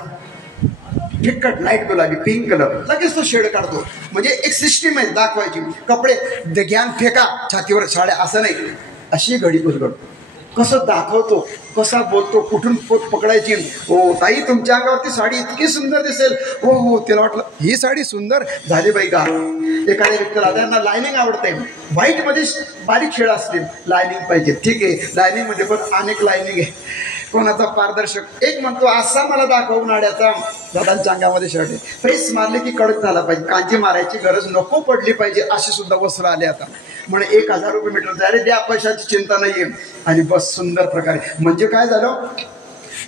फिक्कट लाईट गुलाबी पिंक कलर. लगेच तो शेड काढतो. म्हणजे एक सिस्टीम आहे दाखवायची. कपडे ज्ञान फेका छातीवर साड्या असं नाही. अशी घडी उलगडतो. कसं दाखवतो कसा बोलतो कुठून पोट पकडायची. हो ताई तुमच्या अंगावरती साडी इतकी सुंदर दिसेल. हो हो त्याला वाटलं ही साडी सुंदर झाली बाई का. एखाद्या व्यक्तीला त्यांना लायनिंग आवडते. व्हाईट मध्ये बारीक खेळ असतील लायनिंग पाहिजे. ठीक आहे लायनिंग मध्ये पण अनेक लायनिंग आहे. कोणाचा पारदर्शक. एक म्हणतो असा मला दाखव उन्हाळ्याचा दादांच्या अंगामध्ये शर्ट आहे. प्रेस मारले की कडक झाला पाहिजे. कांजी मारायची गरज नको पडली पाहिजे. अशी सुद्धा वस्त्र आले आता. म्हणे 1000 रुपये मीटर. अरे द्या पैशाची चिंता नाहीये. आणि बस सुंदर प्रकारे. म्हणजे काय झालं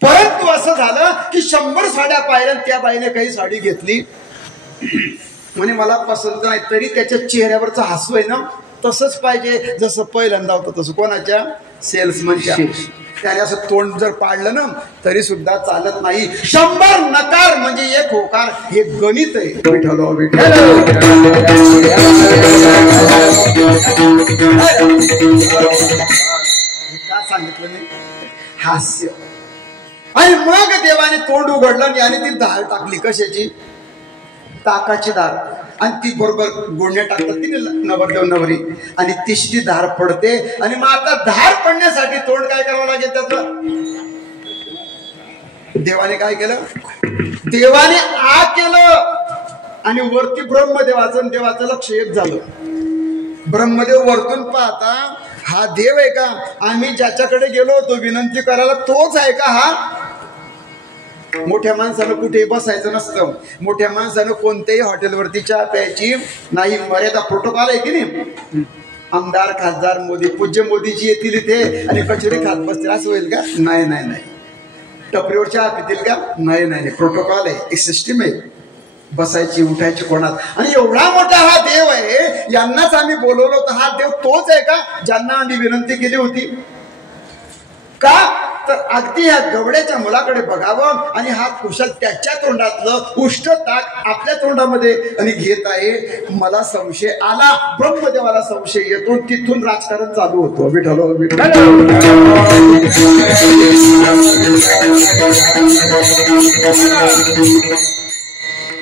परंतु असं झालं की 100 साड्या पाहिल्या त्या बाईने काही साडी घेतली. म्हणे मला पसंत नाही. तरी त्याच्या चेहऱ्यावरचं हसू आहे ना तसंच पाहिजे जसं पहिल्यांदा होतं तसं. कोणाच्या सेल्समनच्या. त्याने असं तोंड जर पाडलं ना तरी सुद्धा चालत नाही. 100 नकार म्हणजे 1 होकार. हे गणित आहे. विठ्ठल विठ्ठल का सांगितलं मी हास्य. आणि मग देवाने तोंड उघडलं आणि ती धार टाकली. कशाची ताकाची धार. आणि ती बरोबर गोण्या टाकतात ती नवरदेव नवरी. आणि तिसरी धार पडते. आणि मग आता धार पडण्यासाठी तोंड काय करावं लागेल त्याचं. देवाने काय केलं देवाने आ केलं. आणि वरती ब्रह्मदेवाचं देवाचं लक्ष एक झालं. ब्रह्मदेव वरतून पाहता हा देव आहे का. आम्ही ज्याच्याकडे गेलो होतो विनंती करायला तोच आहे का हा. मोठ्या माणसानं कुठेही बसायचं नसतं. मोठ्या माणसानं कोणत्याही हॉटेलवरती चहा प्यायची नाही. मर्यादा प्रोटोकॉल आहे की नाही. आमदार खासदार मोदी पूज्य मोदीजी येतील इथे आणि कचोरी खात बसतील असं होईल का. नाही नाही नाही. टपरीवर चहा पितील का. नाही नाही प्रोटोकॉल आहे. एक सिस्टीम आहे बसायची उठायची कोणात. आणि एवढा मोठा हा देव आहे. यांनाच आम्ही बोलवलं होतं. हा देव तोच आहे का ज्यांना आम्ही विनंती केली होती का. तर अगदी ह्या गवड्याच्या मुलाकडे बघावं. आणि हा कुशल त्याच्या तोंडातलं उष्ट ताक आपल्या तोंडामध्ये आणि घेत आहे. मला संशय आला. ब्रह्मदेवाला संशय येतो. तिथून राजकारण चालू होतो. विठ्ठल विठ्ठल.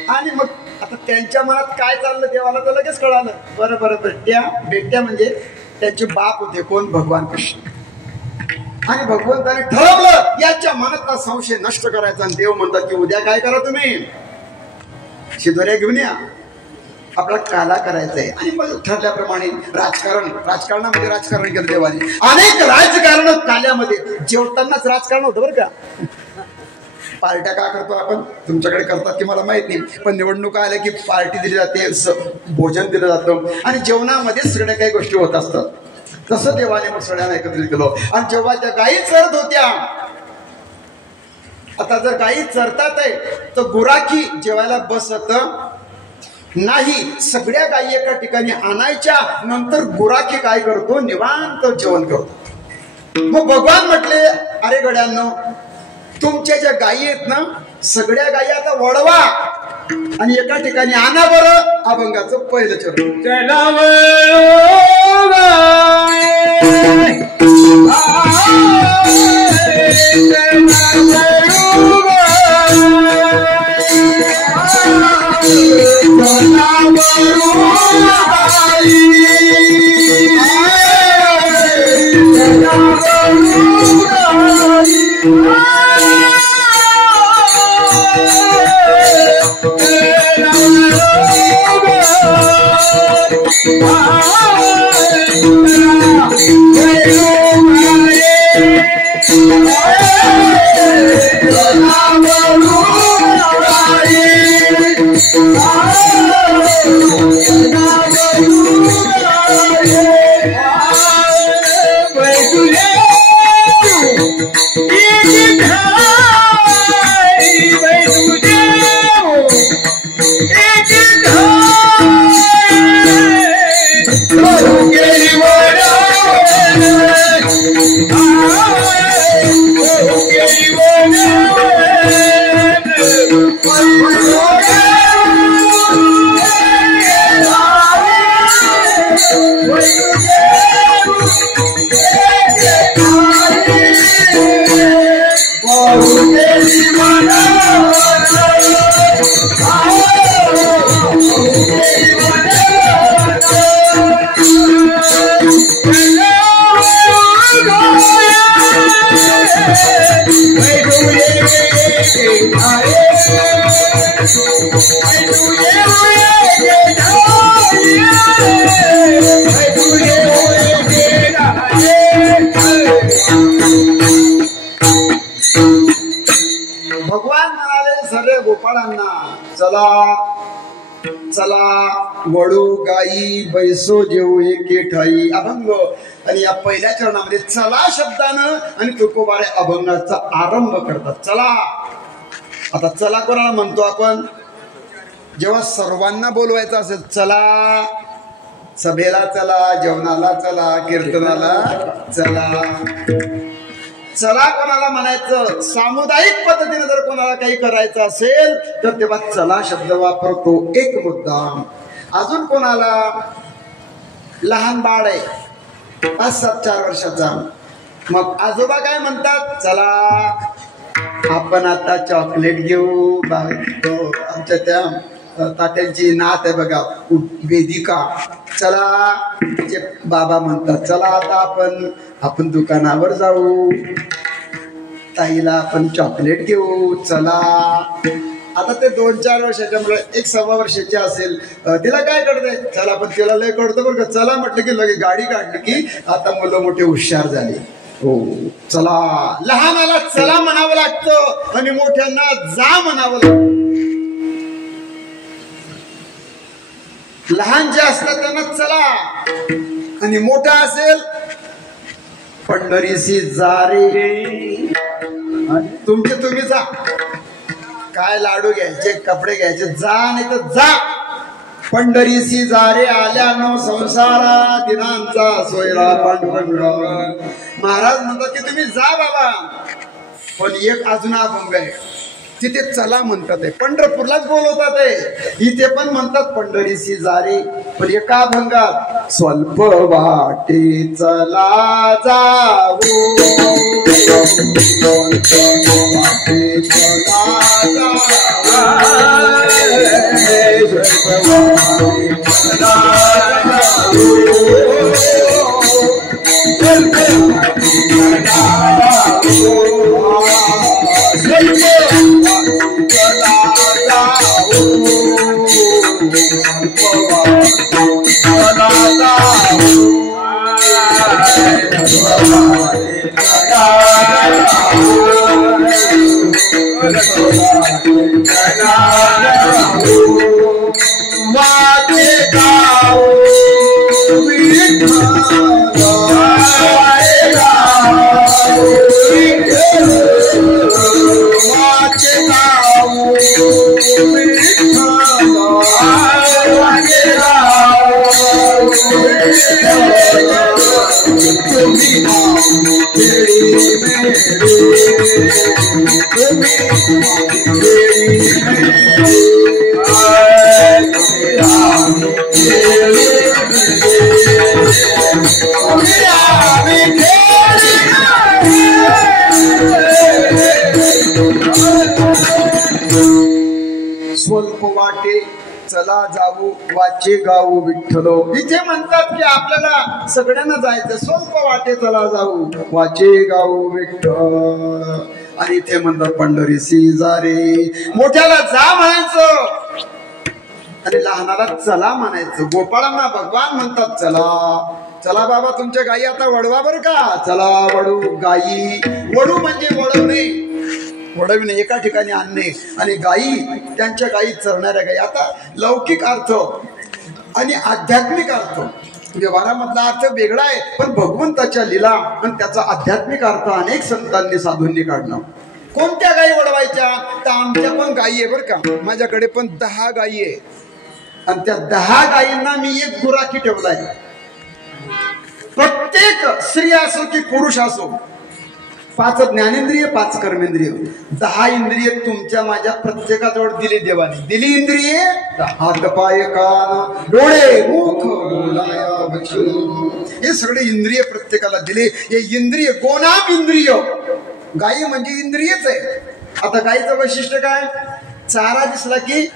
आणि मग आता त्यांच्या मनात काय चाललं देवाला तर लगेच कळालं. बरं बरं बेट्या बेट्या म्हणजे त्यांचे बाप होते कोण भगवान कृष्ण. आणि भगवंताने ठरवलं याच्या मनातला संशय नष्ट करायचा. आणि देव म्हणतात की उद्या काय करा तुम्ही शिदोऱ्या घेऊन या आपला काला करायचा आहे. आणि मग ठरल्याप्रमाणे राजकारणामध्ये राजकारण केलं देवाने. अनेक राजकारण काल्यामध्ये जेवतानाच राजकारण होतं बरं का. पार्ट्या का करतो आपण तुमच्याकडे करतात की मला माहित नाही. पण निवडणुका आल्या की पार्टी दिली जाते भोजन दिलं जातं. आणि जेवणामध्ये सगळ्या काही गोष्टी होत असतात. तसं देवाने मग सगळ्यांना एकत्रित केलं. आणि जेव्हा त्या गायी चरत होत्या. आता जर गायी चरतात आहे तर गुराखी जेवायला बसत नाही. सगळ्या गायी एका ठिकाणी आणायच्या. नंतर गुराखी काय करतो निवांत जेवण करतो. मग भगवान म्हटले अरे गड्यांनो तुमच्या ज्या गायी आहेत ना सगळ्या गायी आता वळवा आणि एका ठिकाणी आणा बरं. अभंगाचं पहिलं चरण. म्हणा चला चला वळू गाई बैसो जेऊ एके ठाई अभंग. आणि या पहिल्या चरणामध्ये चला शब्दानं आणि तुकोबारे अभंगाचा आरंभ करतात. चला. आता चला कोणाला म्हणतो आपण? जेव्हा सर्वांना बोलवायचं असेल चला, सभेला चला, जेवणाला चला, कीर्तनाला चला. चला कोणाला म्हणायचं? सामुदायिक पद्धतीने जर कोणाला काही करायचं असेल तर तेव्हा चला शब्द वापरतो. एक मुद्दा. अजून कोणाला? लहान बाळ आहे 5-7-4 वर्षाचा, मग आजोबा काय म्हणतात? चला आपण आता चॉकलेट घेऊ. आमच्या त्या तात्यांची नात आहे बघा वेदिका, चला तिचे बाबा म्हणतात चला आता आपण दुकानावर जाऊ, ताईला आपण चॉकलेट घेऊ, चला. आता ते 2-4 वर्षाच्या मुळे 1-1.25 वर्षाची असेल, तिला काय कळतंय? चला. पण तिला लय कळतं बरं का. चला म्हटलं की लगे गाडी काढली की आता मुलं मोठे हुशार झाले. हो चला. लहानाला चला म्हणावं लागतं आणि मोठ्यांना जा म्हणावं लागतं. लहान जे असतात त्यांना चला आणि मोठा असेल पंढरीसी जा रे. तुमचे तुम्ही जा. काय लाडू घ्यायचे, कपडे घ्यायचे, जा नाही तर जा. पंढरीसी जा रे आल्यानो संसारा दिनांचा सोयरा पांडुरंग. महाराज म्हणतात की तुम्ही जा बाबा. पण एक अजून अभंग आहे तिथे चला म्हणतात. पंढरपूरलाच बोलवतात आहे, इथे पण म्हणतात पंढरीसी जा रे. पण एका अभंगात स्वल्प वाटे चला जाऊ, वाटे चला स्वल्प वाटे चला जाऊ वाचे गाऊ विठ्ठलो. इथे म्हणतात की आपल्याला सगळ्यांना जायचं, स्वल्प वाटे चला जाऊ वाचे गाऊ विठ्ठल. आणि इथे म्हणतात पंढरीसी जा रे. मोठ्याला जा म्हणायचं आणि लहानाला चला म्हणायचं. गोपाळांना भगवान म्हणतात चला चला बाबा तुमच्या गायी आता वडवा बर का. चला वडू गायी. वडू म्हणजे वडवणे, वडविणे, एका ठिकाणी आणणे. आणि गायी त्यांच्या गायी चरणाऱ्या गायी. आता लौकिक अर्थ आणि आध्यात्मिक अर्थ, व्यवहारामधला अर्थ वेगळा आहे, पण भगवंताच्या लीला आणि त्याचा आध्यात्मिक अर्थ अनेक संतांनी साधूंनी काढला. कोणत्या गायी वडवायच्या? तर आमच्या पण गायी आहे बरं का. माझ्याकडे पण 10 गायी आहे आणि त्या 10 गायींना मी एक गुराखी ठेवलाय. प्रत्येक स्त्री असो की पुरुष असो, 5 ज्ञानेंद्रिय 5 कर्मेंद्रिय, 10 इंद्रिय तुमच्या माझ्या प्रत्येकाजवळ दिली देवाने. दिली इंद्रिये, हात पाय कान डोळे मुख हे सगळे इंद्रिय प्रत्येकाला दिले. हे इंद्रिय गोनाम इंद्रिय. गायी म्हणजे इंद्रियच आहे. आता गायीचं वैशिष्ट्य काय? चारा दिसला की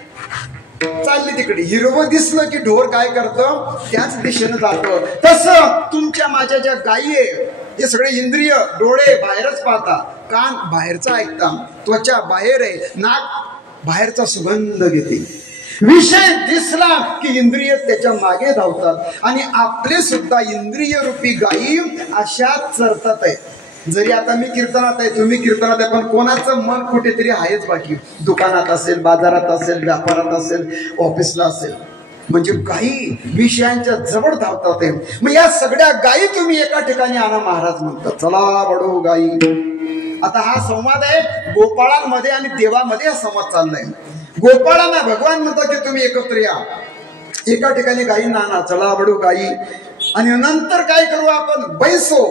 चालली तिकडे, हिरवं दिसलं की ढोर काय करतं? त्याच दिशेनं जातं. तसं तुमच्या माझ्या ज्या गायी आहे हे सगळे इंद्रिय, डोळे बाहेरच पाहतात, कान बाहेरचा ऐकतात, त्वचा बाहेर आहे, नाक बाहेरचा सुगंध घेते. विषय दिसला की इंद्रिय त्याच्या मागे धावतात. आणि आपले सुद्धा इंद्रिय रूपी गायी अशाच चरतात आहे. जरी आता मी कीर्तनात आहे, तुम्ही कीर्तनात आहे, पण कोणाचं मन कुठेतरी आहेच बाकी. दुकानात असेल, बाजारात असेल, व्यापारात असेल, ऑफिसला असेल. म्हणजे गायी विषयांच्या जवळ धावतात. मग या सगळ्या गायी तुम्ही एका ठिकाणी आणा. महाराज म्हणतात चला वडो गायी. आता हा संवाद आहे गोपाळांमध्ये आणि देवामध्ये हा संवाद चाललाय. गोपाळांना भगवान म्हणतात की तुम्ही एकत्र या, एका ठिकाणी गायी आणा, चला वडो गायी. आणि नंतर काय करू आपण, बैसो,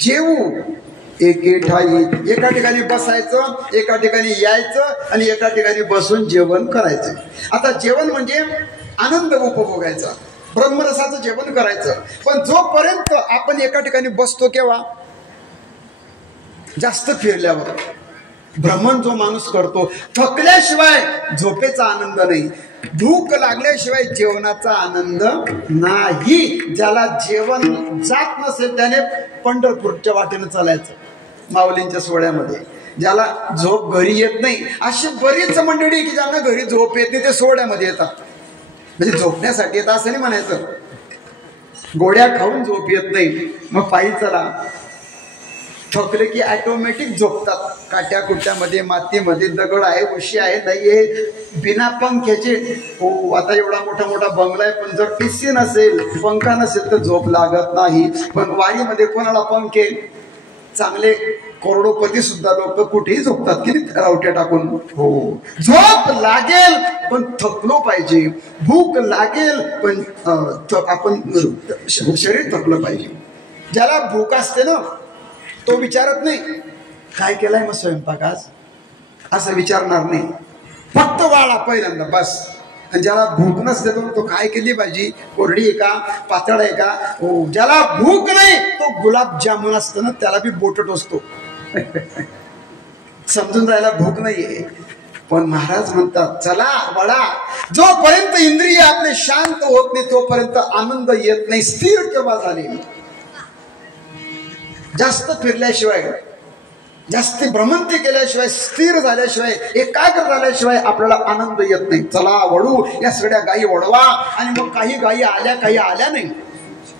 जेवू एके ठाई. एका ठिकाणी बसायचं, एका ठिकाणी यायचं आणि एका ठिकाणी बसून जेवण करायचं. आता जेवण म्हणजे आनंद उपभोगायचा, ब्रह्मरसाचं जेवण करायचं. पण जोपर्यंत आपण एका ठिकाणी बसतो केव्हा, जास्त फिरल्यावर. भ्रमण जो माणूस करतो, थकल्याशिवाय झोपेचा आनंद नाही, भूक लागल्याशिवाय जेवणाचा आनंद नाही. ज्याला जेवण जात नसेल त्याने पंढरपूरच्या वाटेनं चालायचं, माऊलींच्या सोहळ्यामध्ये. ज्याला झोप घरी येत नाही, अशी बरीच मंडळी की ज्यांना घरी झोप येत नाही ते सोहळ्यामध्ये येतात. म्हणजे झोपण्यासाठी येतात असं नाही म्हणायचं. गोळ्या खाऊन झोप येत नाही, मग पायी चला. थकले की ऑटोमॅटिक झोपतात. काट्या कुट्यामध्ये, मातीमध्ये, दगड आहे, उशी आहे, नाही आहे, बिना पंख्याचे. हो, आता एवढा मोठा मोठा बंगला आहे, पण जर एसी नसेल, पंखा नसेल तर झोप लागत नाही. पण वारीमध्ये कोणाला पंखे, चांगले करोडोपती सुद्धा लोक कुठेही झोपतात की रावट्या टाकून. हो, झोप लागेल पण थकलो पाहिजे, भूक लागेल पण आपण शरीर थकलं पाहिजे. ज्याला भूक असते ना तो विचारत नाही काय केलाय मग स्वयंपाक आज, असं विचारणार नाही. फक्त वाळा पहिल्यांदा बस. आणि ज्याला भूक नसते तो काय केली भाजी, कोरडी आहे का, पातळ आहे का. हो, ज्याला भूक नाही तो गुलाबजामुन असतं ना त्याला बी बोट टोचतो. समजून जायला भूक नाहीये. पण महाराज म्हणतात चला वळा. जोपर्यंत इंद्रिय आपले शांत होत नाही तोपर्यंत आनंद येत नाही. स्थिर केव्हा झाले, जास्त फिरल्याशिवाय, जास्त भ्रमंती केल्याशिवाय, स्थिर झाल्याशिवाय, एकाग्र झाल्याशिवाय आपल्याला आनंद येत नाही. चला वळू. या सगळ्या गायी वळवा. आणि मग काही गायी आल्या, काही आल्या नाही.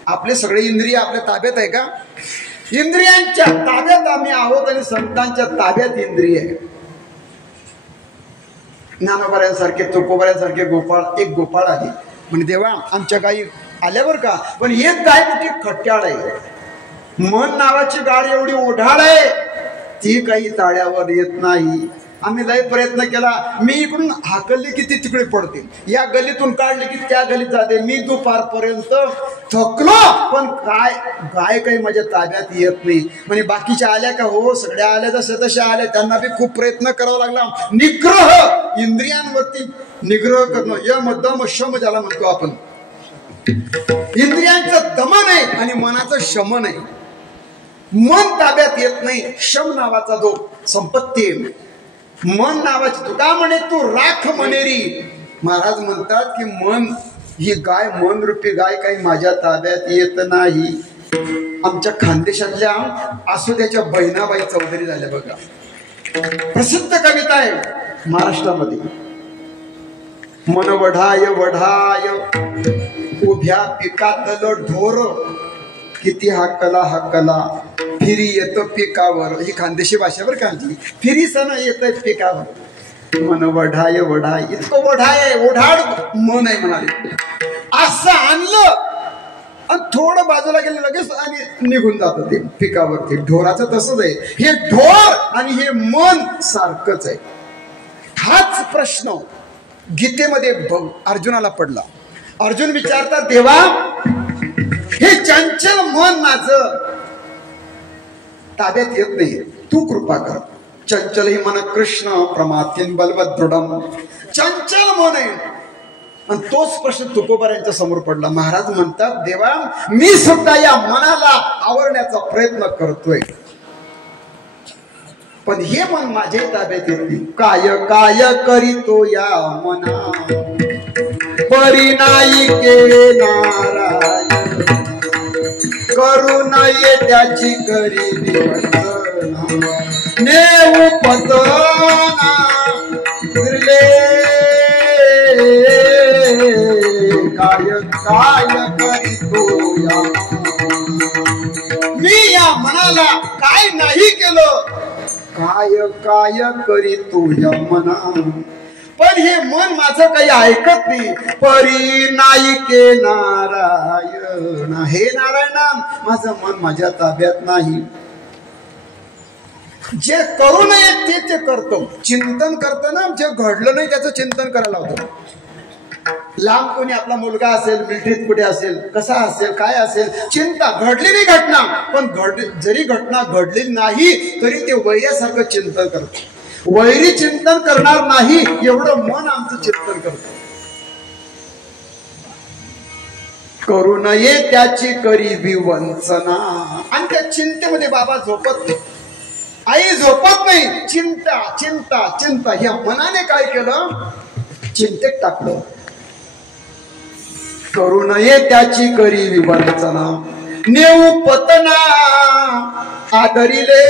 आपले सगळे इंद्रिय आपल्या ताब्यात आहे का? इंद्रियांच्या ताब्यात आम्ही आहोत आणि संतांच्या ताब्यात इंद्रिय आहे. ज्ञानोबाऱ्यांसारखे, तुकोबाऱ्यांसारखे एक गोपाळ आली म्हणजे देवा आमच्या गायी आल्यावर का, पण एक गाय मोठी खट्याळ आहे. मन नावाची गाडी एवढी ओढाळ आहे, ती काही ताळ्यावर येत नाही. आम्ही लय प्रयत्न केला. मी इकडून हाकलली की ती तिकडे पडते, या गलीतून काढली की त्या गलीत जाते. मी दुपारपर्यंत थकलो पण काय गाय काही माझ्या ताब्यात येत नाही. म्हणजे बाकीच्या आल्या का, हो सगळ्या आल्या जशा तशा आल्या. त्यांना बी खूप प्रयत्न करावा लागला. निग्रह, इंद्रियांवरती निग्रह करणं, यम दम शम ज्याला म्हणतो आपण. इंद्रियांचं दमन आहे आणि मनाचं शमन आहे. मन ताब्यात येत नाही. शम नावाचा जो संपत्ती आहे, मन नावाची, तू का म्हणे तू राख मनेरी. महाराज म्हणतात की मन, ही गाय, मन रूपी गाय काही माझ्या ताब्यात येत नाही. आमच्या खानदेशातल्या आसुद्याच्या बहिणाबाई चौधरी झाल्या बघा. प्रसिद्ध कविता आहे महाराष्ट्रामध्ये. मन वढाय वढाय उभ्या पिकातलं ढोर, किती हाकला हाकला फिरी येतो पिकावर. ही खानदेशी भाषा बरं का आमची. फिरी सण येत पिकावर. मन वढाय वढाय, इतकं वढाय, ओढाड मन आहे म्हणाले. असं आणलं आणि थोडं बाजूला गेलं लगेच आणि निघून जात ते पिकावरती. ढोराचं तसंच आहे. हे ढोर आणि हे मन सारखंच आहे. हाच प्रश्न गीतेमध्ये अर्जुनाला पडला. अर्जुन विचारतात देवा हे चंचल मन माझं ताब्यात येत नाही, तू कृपा कर. चंचल ही मन कृष्ण प्रमाथीन बलवदृढम. चंचल मन आहे. आणि तोच प्रश्न तुकोबाऱ्यांच्या समोर पडला. महाराज म्हणतात देवा मी सुद्धा या मनाला आवरण्याचा प्रयत्न करतोय, पण हे मन माझ्या ताब्यात येत नाही. काय काय करीतो या मना परिणाई केणाराय, करू नये त्याची करी निवंजना, नेऊ पतना फिरले. काय काय करीतो या, मी या मनाला काय नाही केलं, काय काय करी तुझ्या मना, पण हे मन माझं काही ऐकत नाही. परी नाही के नारायण, हे नारायणा माझं मन माझ्या ताब्यात नाही. जे करू नये ते करतो. चिंतन करताना जे घडलं नाही त्याचं चिंतन करायला होतं. लांब कोणी आपला मुलगा असेल, मिलिटरीत कुठे असेल, कसा असेल, काय असेल, चिंता घडलेली घटना, पण जरी घटना घडली नाही तरी ते वैर्यासारखं चिंतन करतो. वैरी चिंतन करणार नाही एवढं मन आमचं चिंतन करतं. करू नये त्याची करी विवंचना, आणि त्या चिंतेमध्ये बाबा झोपत नाही, आई झोपत नाही. चिंता चिंता चिंता ह्या मनाने काय केलं, चिंतेत टाकलं. करू नये त्याची करी विवंचना, नेऊ पतना आदरिले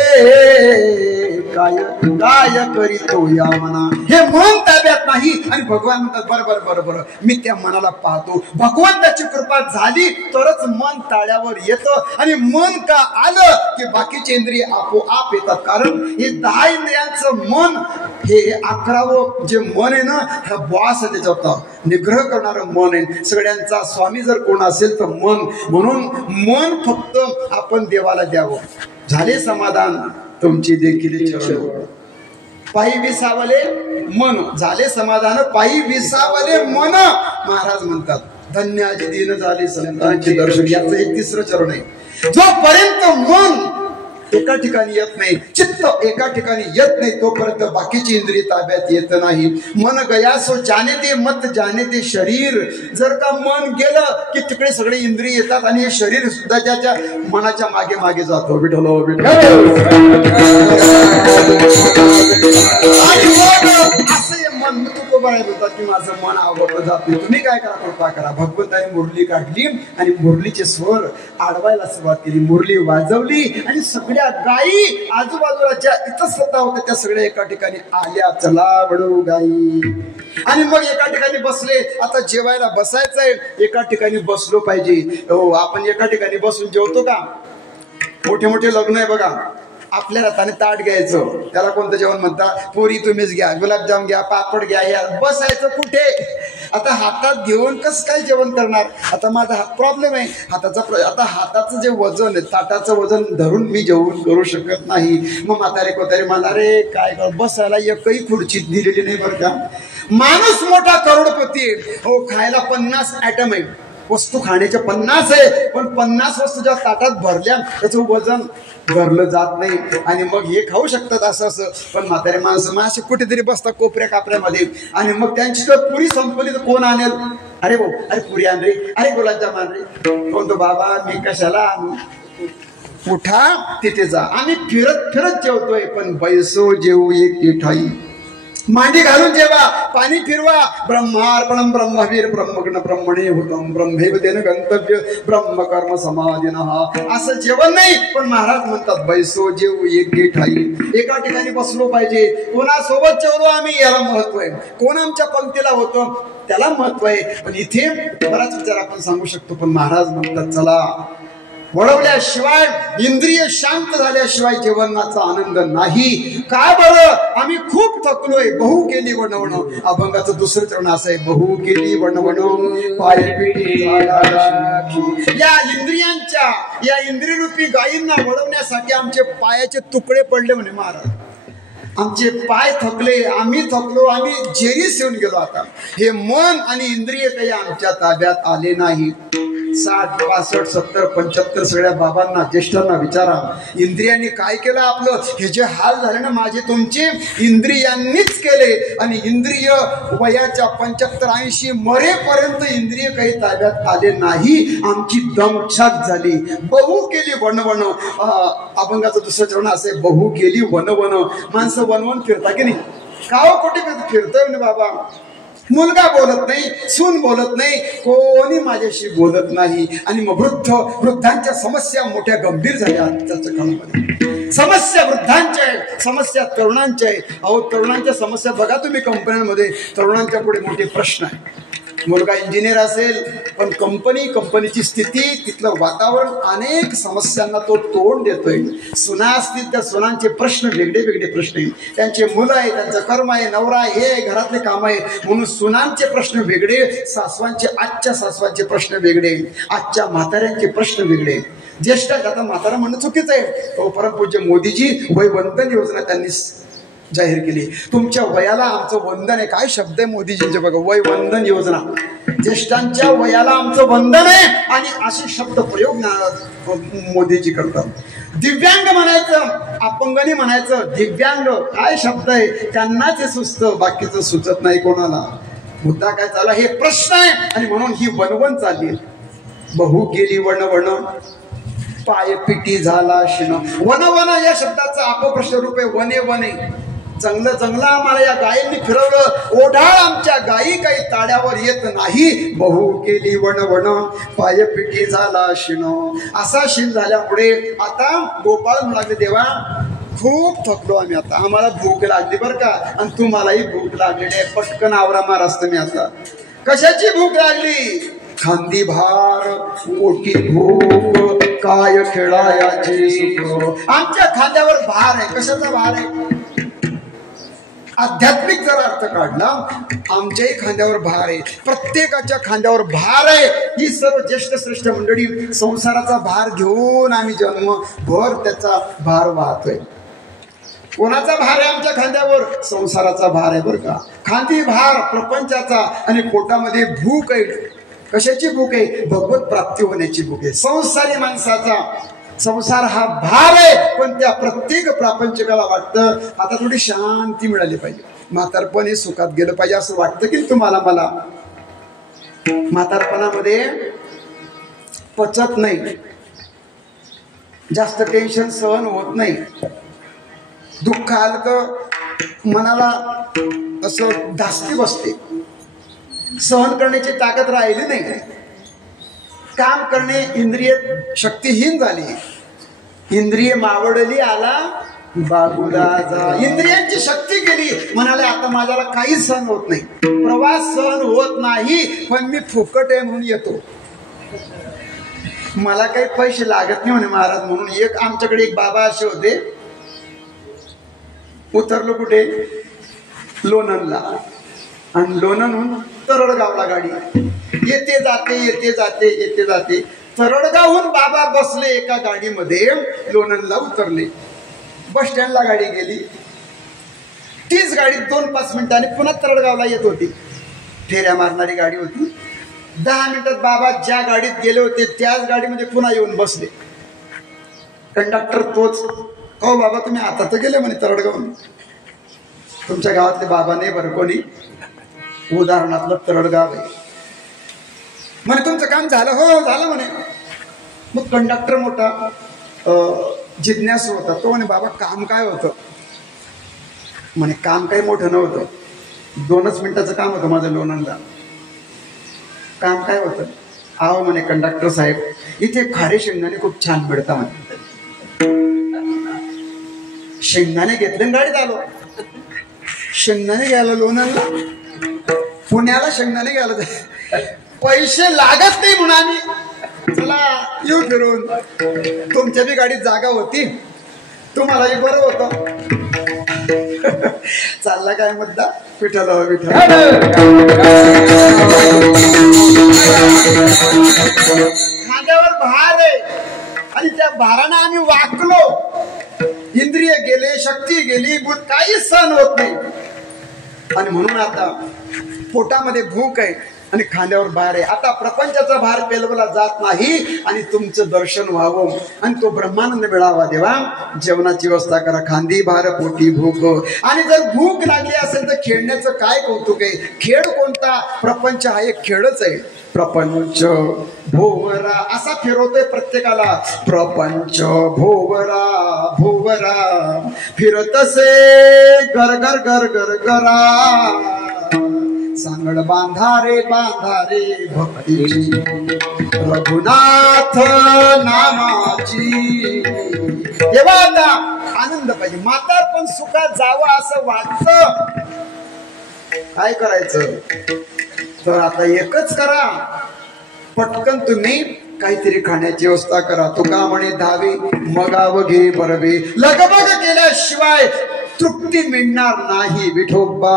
काय काय करीतो या मना. हे मन ताब्यात नाही. आणि भगवान म्हणतात बरोबर बरोबर मी त्या मनाला पाहतो. भगवंताची कृपा झाली तरच मन ताळ्यावर येतं. आणि मन का आलं की बाकीचे इंद्रिय आपोआप येतात. कारण हे 10 इंद्रियांचं मन हे 11वं जे मन आहे ना, हा बॉस आहे, त्याच्यावर निग्रह करणारं मन आहे. सगळ्यांचा स्वामी जर कोण असेल तर मन. म्हणून मन फक्त आपण देवाला द्यावं. झाले समाधान तुमची देखील चरण, पायी विसावले मन. झाले समाधान पायी विसावले मन. महाराज म्हणतात धन्याची दिन झाली संतांचे दर्शन. याचं एक 3रं चरण आहे. जोपर्यंत मन एका ठिकाणी येत नाही, चित्त एका ठिकाणी येत नाही, तोपर्यंत बाकीची इंद्रिय ताब्यात येत नाही. मन गया सो जाने ते मत जाने ते शरीर. जर का मन गेलं की तिकडे सगळे इंद्रिय येतात आणि हे शरीर सुद्धा त्याच्या मनाच्या मागे मागे जातो. विठ्ठल विठ्ठल. असं मन तुकोबाराय बोलतात की माझं मन आवडलं जात नाही. तुम्ही काय करा, कृपा करा. भगवंताने मुरली काढली आणि मुरलीचे स्वर आडवायला सुरुवात केली. मुरली वाजवली आणि सगळ्या गायी आजूबाजूला इतस्तता होत्या त्या सगळ्या एका ठिकाणी आल्या. चला वडू गाई. आणि मग एका ठिकाणी बसले. आता जेवायला बसायचंय, एका ठिकाणी बसलो पाहिजे. हो, आपण एका ठिकाणी बसून जेवतो का? मोठे मोठे लग्न आहे बघा, आपल्या हाताने ताट घ्यायचं, त्याला कोणतं जेवण म्हणतात, पोरी तुम्हीच घ्या, गुलाबजाम घ्या, पापड घ्या. या बसायचं कुठे? आता हातात घेऊन कसं काय जेवण करणार? आता माझा हात प्रॉब्लेम आहे हाताचा. आता हाताचं जे वजन आहे, ताटाचं वजन धरून मी जेवण करू शकत नाही. मग म्हातारे कोतारे म्हणा, अरे काय कर, बसायला एकही खुर्ची दिलेली नाही बरं का. माणूस मोठा करोडपती हो, खायला 50 ॲटम आहे, वस्तू खाण्याच्या 50 आहे, पण 50 वस्तू ज्या ताटात भरल्या त्याचं वजन भरलं जात नाही. आणि मग हे खाऊ शकतात असं असं, पण म्हातारे माणसं मासे कुठेतरी बसतात कोपऱ्या कापऱ्यामध्ये. आणि मग त्यांची जर पुरी संपली तर कोण आणेल? अरे भाऊ, अरे पुरी आण रे, अरे गुलाबजाम आण रे. कोणतो बाबा मी कशाला आणू? उठा तिथे जा. आम्ही फिरत फिरत जेवतोय, पण बैसो जेवू एक ठाई. मांडी घालून जेवा, पाणी फिरवा. ब्रह्मार्पणम ब्रह्मवीर ब्रह्मग्न ब्रह्मणे होतम ब्रह्मेव तेन गंतव्य ब्रह्म कर्म समाधिनः. असं जेवण नाही, पण महाराज म्हणतात बैसो जेवू एक ठाई. एका ठिकाणी बसलो पाहिजे. कोणासोबत जेवलो आम्ही याला महत्व आहे, कोण आमच्या पंक्तीला होतं त्याला महत्व आहे. पण इथे बराच विचार आपण सांगू शकतो, पण महाराज म्हणतात चला, वळवल्याशिवाय, इंद्रिय शांत झाल्याशिवाय जेवणाचा आनंद नाही. काय बरं, आम्ही खूप थकलोय. बहु केली वणवण. अभंगाचं 2रं चरण असं आहे, बहु केली वणवण पायपिटी. या इंद्रियांच्या, या इंद्रियरूपी गायींना वळवण्यासाठी आमचे पायाचे तुकडे पडले म्हणे महाराज. आमचे पाय थकले, आम्ही थकलो, आम्ही जेरीस येऊन गेलो. आता हे मन आणि इंद्रिय काही आमच्या ताब्यात आले नाही. 60, 65, 70, 75 सगळ्या बाबांना, ज्येष्ठांना विचारा, इंद्रियांनी काय केलं आपलं? हे जे हाल झाले ना माझे तुमचे, इंद्रियांनीच केले. आणि इंद्रिय वयाच्या 75, 80 मरेपर्यंत इंद्रिय काही ताब्यात आले नाही. आमची दमछाक झाली. बहु केली वणवण. अभंगाचं 2रं चरण असे, बहु केली वणवण. माणसं वनवन फिरता की नाही? गाव कुठे फिरतोय ना बाबा. मुलगा बोलत नाही, सून बोलत नाही, कोणी माझ्याशी बोलत नाही. आणि मग वृद्धांच्या समस्या मोठ्या गंभीर झाल्या आजच्या काळामध्ये. समस्या वृद्धांच्या आहेत, समस्या तरुणांच्या आहेत. अहो, तरुणांच्या समस्या बघा तुम्ही कंपन्यांमध्ये, तरुणांच्या पुढे मोठे प्रश्न आहे. मुलगा इंजिनियर असेल, पण कंपनीची स्थिती, तिथलं वातावरण अनेक समस्यांना तो तोंड देतोय. सुना असतील त्या सुनांचे प्रश्न वेगळे प्रश्न आहेत, त्यांचे मुलं आहे, त्यांचं कर्म आहे, नवरा हे घरातले काम आहे, म्हणून सुनांचे प्रश्न वेगळे, आजच्या सासवांचे प्रश्न वेगळे, आजच्या म्हाताऱ्यांचे प्रश्न वेगळे. ज्येष्ठ आता म्हातारा म्हणणं चुकीचं आहे. परमपूज्य मोदीजी वयवंदन योजना त्यांनी जाहीर केली. तुमच्या वयाला आमचं वंदन आहे. काय शब्द आहे मोदीजींचे बघा, वयवंदन योजना. ज्येष्ठांच्या वयाला आमचं वंदन आहे, आणि असे शब्द प्रयोग मोदीजी करतात. दिव्यांग म्हणायचं, अपंगनी म्हणायचं, दिव्यांग काय शब्द आहे, त्यांनाच हे सुचतं, बाकीचं सुचत नाही कोणाला. मुद्दा काय चालला हे प्रश्न आहे, आणि म्हणून ही वनवन चालली. बहु गेली वण पाय पिटी झाला शिण. वन या शब्दाचा अपप्रश्न रूप आहे वने वने. जंगलं आम्हाला या गायींनी फिरवलं, ओढाळ आमच्या गायी काही ताड्यावर येत नाही. बहु केली वण पाय पिटी झाला शिण. असा शिण झाल्यामुळे आता गोपाळ म्हणू लागले, देवा खूप थकलो आम्ही, आता आम्हाला भूक लागली बरं का, आणि तुम्हालाही भूक लागलेली आहे, पटकन आवरा महाराज तुम्ही. आता कशाची भूक लागली? खांदी भार पोटी भूक काय खेळायाचे सुख. आमच्या खांद्यावर भार आहे. कशाचा भार आहे? आध्यात्मिक जर अर्थ काढला, आमच्याही खांद्यावर भार आहे, प्रत्येकाच्या खांद्यावर भार आहे. ही सर्व ज्येष्ठ श्रेष्ठ मंडळी संसाराचा भार घेऊन आम्ही जन्मभर त्याचा भार वाहतोय. कोणाचा भार आहे आमच्या खांद्यावर? संसाराचा भार आहे बरं का. खांदी भार प्रपंचाचा, आणि पोटामध्ये भूक आहे. कशाची भूक आहे? भगवत प्राप्ती होण्याची भूक आहे. संसारी माणसाचा संसार हा भार आहे, पण त्या प्रत्येक प्रापंचिकाला वाटतं आता थोडी शांती मिळाली पाहिजे, म्हातारपण हे सुखात गेलं पाहिजे असं वाटतं की तुम्हाला मला. म्हातारपणामध्ये पचत नाही, जास्त टेन्शन सहन होत नाही, दुःख आलं तर मनाला असं धास्ती बसते, सहन करण्याची ताकद राहिली नाही, काम करणे इंद्रिय शक्तीहीन झाली, इंद्रिय मावळली आला बागुला जा. इंद्रियांची शक्ती गेली, म्हणाले आता माझ्याला काही सहन होत नाही, प्रवास सहन होत नाही, पण मी फुकट आहे म्हणून येतो, मला काही पैसे लागत नाही म्हणे महाराज. म्हणून आमच्याकडे एक बाबा असे होते, उतरलो कुठे? लोणंदला, आणि लोणंदहून तरडगावला गाडी येते जाते. तरडगावहून बाबा बसले एका गाडीमध्ये, लोणंदला उतरले, बस स्टँडला गाडी गेली, तीच गाडी 2-5 मिनिटांनी पुन्हा तरडगावला येत होती. फेऱ्या मारणारी गाडी होती. 10 मिनिटात बाबा ज्या गाडीत गेले होते त्याच गाडीमध्ये पुन्हा येऊन बसले. कंडक्टर तोच. हो बाबा तुम्ही आता तर गेले म्हणे तरडगाव. तुमच्या गावातले बाबा नाही बरं कोणी, उदाहरणातलं तरडगाव आहे म्हणे. तुमचं काम झालं? हो झालं म्हणे. मग कंडक्टर मोठा जिज्ञासू होता, तो म्हणे बाबा काम काय होतं? म्हणे काम काही मोठं नव्हतं, 2च मिनिटाचं काम होतं माझं लोणंदला. काम काय होतं? आहो म्हणे कंडक्टर साहेब, इथे खारे शेंगदाणे खूप छान मिळतात म्हणे. शेंगदाणे घेतले गाडीत आलो. शेंगदाणे घ्यायला लोणंदला, पुण्याला शेंगदाणे घ्यायला पैसे लागत नाही म्हणून आम्ही चला येऊ फिरून. तुमच्या बी गाडीत जागा होती, तुम्हालाही बरं होतं. चालला काय मुद्दा? विठ्ठल विठ्ठल. खांद्यावर भार आहे, आणि त्या भारानं आम्ही वाकलो. इंद्रिय गेले, शक्ती गेली, काहीच सहन होत नाही, आणि म्हणून आता पोटामध्ये भूक आहे आणि खांद्यावर भार आहे. आता प्रपंचाचा भार पेलवला जात नाही, आणि तुमचं दर्शन व्हावं आणि तो ब्रह्मानंद मिळावा. देवा जेवणाची व्यवस्था करा. खांदी भार पोटी भूक. आणि जर भूक लागली असेल तर खेळण्याचं काय कौतुक आहे? खेळ कोणता? प्रपंच हा एक खेळच आहे. प्रपंच भोवरा असा फिरवतोय प्रत्येकाला. प्रपंच भोवरा भोवरा फिरतसे गर गर गर गर गरा. सांगड बांधारे बांधारे भक्तीची रघुनाथ नामाची. तेव्हा आता आनंद पाहिजे. म्हातारपण सुखात जावं असं वाटतं, काय करायचं? तर आता एकच करा, पटकन तुम्ही काहीतरी खाण्याची व्यवस्था करा. तुका म्हणे धावे मगाव घे बरवे, लगबग केल्याशिवाय तृप्ती मिळणार नाही. विठोबा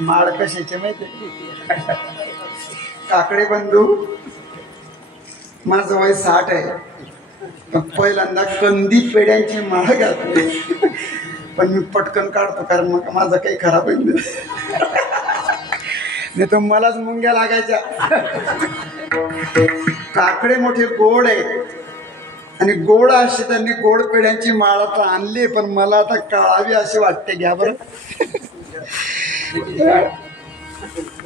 माळ कशाचे माहिती? काकडे बंधू, माझं वय 60 आहे, पण पहिल्यांदा कंदी पेड्यांची माळ घातली. पण मी पटकन काढतो, कारण मग माझं काही खराब होईल नाही तर मलाच मुंग्या लागायच्या. काकडे मोठे गोड आहे आणि गोड असे त्यांनी गोड पेड्यांची माळ आता आणली, पण मला आता काढावी असे वाटते. घ्या बरं.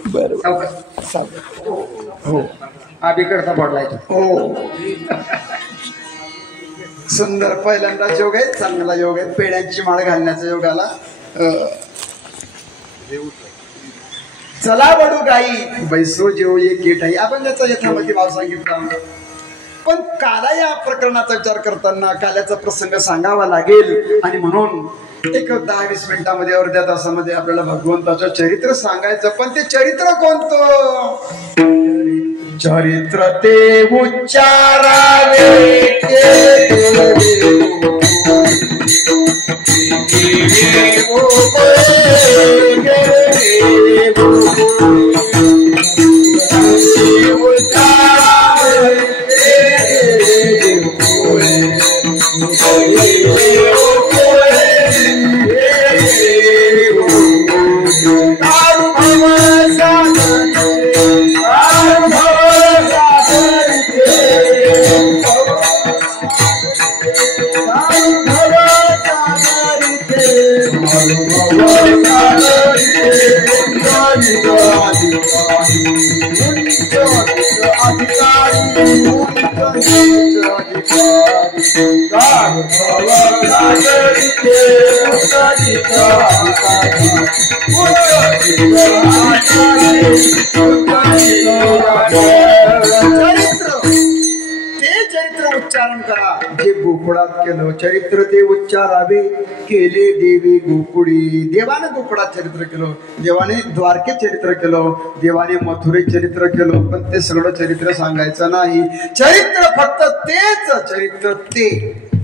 बरं हो, अभिकडचा पडलाय हो. सुंदर पहिल्यांदा योग आहे, चांगला योग आहे. पेड्यांची माळ घालण्याचा योगाला. चला बडू गाई बैसो जेव ये केटाई, आपण त्याचा यथामती भाव सांगितला. पण काला या प्रकरणाचा विचार करताना काल्याचा प्रसंग सांगावा लागेल, आणि म्हणून एक 10-20 मिनिटांमध्ये, अर्ध्या तासामध्ये आपल्याला भगवंताचं चरित्र सांगायचं. पण ते चरित्र कोणतं? चरित्र ते उच्चारावे उच्चारण करा जे गोकुळात केलं. चरित्र ते उच्चारावे केले देवी गोकुळी. देवाने गोकुळात चरित्र केलं, देवाने द्वारके चरित्र केलं, देवाने मथुरे चरित्र केलं. पण ते सगळं चरित्र सांगायचं नाही. चरित्र फक्त तेच चरित्र ते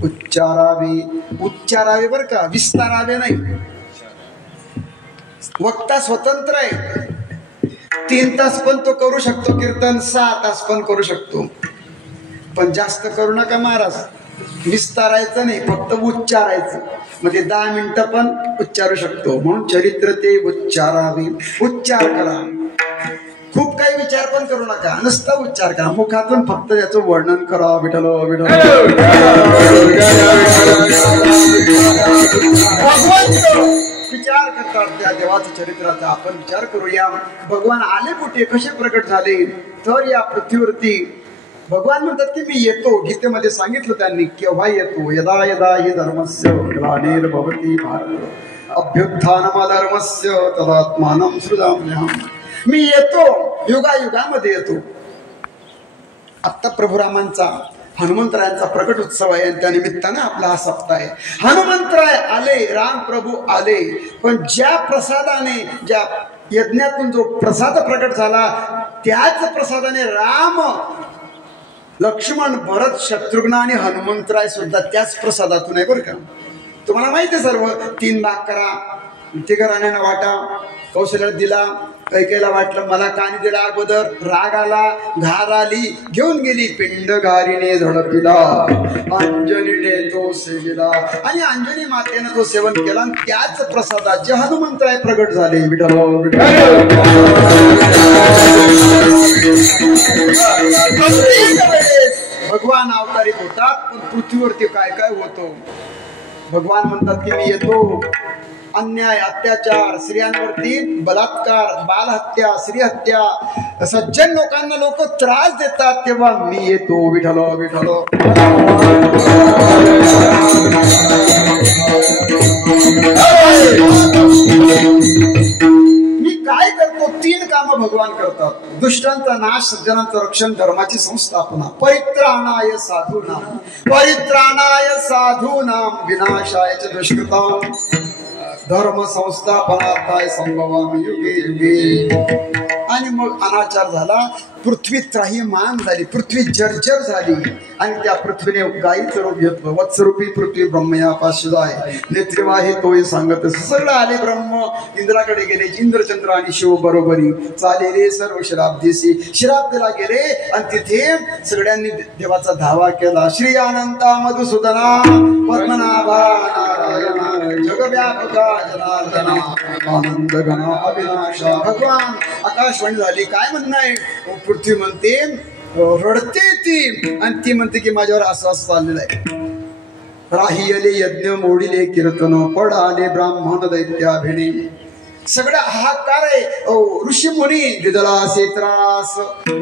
उच्चारावे. उच्चारावे बर का, विस्तारावे नाही. वक्ता स्वतंत्र आहे. 3 तास पण तो करू शकतो कीर्तन, 6 तास पण करू शकतो. पण जास्त करू नका महाराज. विस्तारायचं नाही, फक्त उच्चारायचं. म्हणजे 10 मिनिटं पण उच्चारू शकतो. म्हणून चरित्र ते उच्चारावे. उच्चार करा, खूप काही विचार पण करू नका, नुसता उच्चार करा. मुखातून फक्त त्याचं वर्णन करा. विठ्ठल विठ्ठल विचार करतात त्या देवाच्या चरित्राचा. आपण विचार करूया, भगवान आले कुठे, कसे प्रकट झाले. तर या पृथ्वीवरती भगवान म्हणतात की मी येतो. गीतेमध्ये सांगितलं त्यांनी केव्हा येतो. यदा यदा हि धर्मस्य ग्लानिर्भवति भारत अभ्युत्थानमधर्मस्य तदात्मानं सृजाम्यहम्. मी येतो, युगायुगामध्ये येतो. आत्ता प्रभुरामांचा हनुमंतरायांचा प्रकट उत्सव आहे आणि त्या निमित्तानं आपला हा सप्ताह आहे. हनुमंतराय आले, राम प्रभू आले, पण ज्या प्रसादाने, ज्या यज्ञातून जो प्रसाद प्रकट झाला त्याच प्रसादाने राम, लक्ष्मण, भरत, शत्रुघ्न आणि हनुमंतराय सुद्धा त्याच प्रसादातून आहे बरं का. तुम्हाला माहिती आहे सर्व. 3 बाकरा, 3 राण्यांना वाटा, कौशल्याला दिला, कैकेला वाटलं मला कानी दिला अगोदर, राग आला, घार आली, घेऊन गेली पिंड घारीने झडपिला, अंजनीने तो सेविला. आणि अंजनी मातेनं तो सेवन केला आणि त्याच प्रसादाचे हनुमंतराय प्रगट झाले. विठ्ठल भगवान अवतारित होतात, पण पृथ्वीवरती काय काय होतो. भगवान म्हणतात की मी येतो. अन्याय, अत्याचार, स्त्रियांवरती बलात्कार, बालहत्या, स्त्रीहत्या, सज्जन लोकांना लोक त्रास देतात, तेव्हा मी येतो. विठ्ठल विठ्ठल. मी काय करतो. 3 कामं भगवान करतात. दुष्टांचा नाश, सज्जनांचं रक्षण, धर्माची संस्थापना. परित्राणाय साधूनाम, परित्राणाय साधूनाम, विनाशाय च दुष्कृताम, धर्म संस्थापनार्थाय संभवामि युगे युगे. आणि मग अनाचार झाला, पृथ्वी त्राहीमान झाली, पृथ्वी जर्जर झाली आणि त्या पृथ्वीने गायीचं रूप घेतलं. वत्सरूपी पृथ्वी ब्रह्मया पाशुदाय नेत्रिवाहे तोय सांगत. सगळं आले ब्रह्म इंद्राकडे गेले. इंद्रचंद्र आणि शिव बरोबरी चालेले सर्व श्राप दिसी. श्राप दिला गेले आणि तिथे सगळ्यांनी देवाचा धावा केला. श्री अनंता मधुसूदना पद्मनाभा नारायणा जगव्यापका जनार्दना आनंद घना अविनाशा. भगवान आकाशवाणी झाली. काय म्हणणं आहे. पृथ्वी म्हणते रडते ती आणि ती म्हणते की माझ्यावर असं असं चाललेलं आहे. राहियले यज्ञ मोडिले कीर्तन पडाले ब्राह्मण दैत्याभिने. सगळा हाहाकार आहे. ऋषी मुनी दिदलासे त्रास.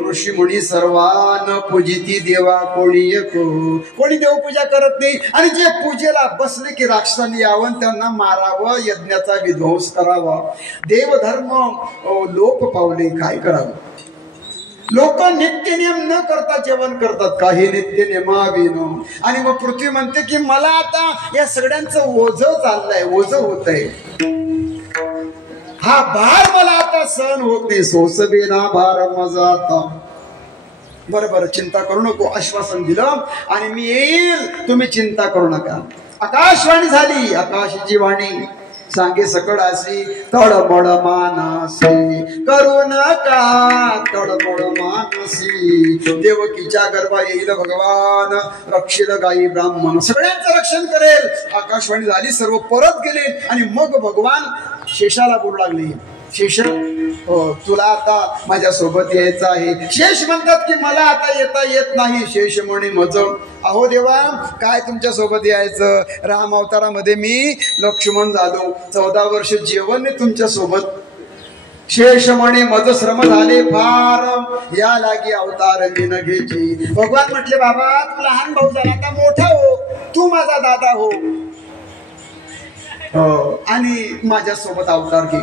ऋषी मुनी सर्वान पूजिती देवा कोणी कोणी देवपूजा करत नाही. आणि जे पूजेला बसले की राक्षसांनी यावं, त्यांना मारावं, यज्ञाचा विध्वंस करावा. देवधर्म लोप पावले. काय करावं. लोक नित्य नियम न करता जेवण करतात. काही नित्य नियमाविन. आणि मग पृथ्वी म्हणते की मला आता या सगळ्यांचं ओझ चाललंय, ओझ होत आहे. हा भार मला आता सहन होत नाही. सोसबेना भार माझा आता. बरं चिंता करू नको. आश्वासन दिलं आणि मी येईल, तुम्ही चिंता करू नका. आकाशवाणी झाली. आकाशाची वाणी सांगे सकळासी तडमड मानसी करू नका तडमड मानसी. देवकीच्या गर्भा येईल भगवान रक्षिल गाई ब्राह्मण. सगळ्यांचं रक्षण करेल. आकाशवाणी झाली. सर्व परत गेले आणि मग भगवान शेषाला बोलू लागले. शेष तुला आता माझ्या सोबत यायचं आहे. शेष म्हणतात की मला आता येता येत नाही. शेष म्हणे मज. अहो देवा काय तुमच्या सोबत यायचं. राम अवतारामध्ये मी लक्ष्मण झालो. 14 वर्ष जेवण तुमच्या सोबत. शेष म्हणे मज श्रम झाले फार या लागी अवतार मी न घ्यायची. भगवान म्हटले बाबा तू लहान भाऊ झाला, आता मोठा हो, तू माझा दादा हो आणि माझ्या सोबत अवतार घे.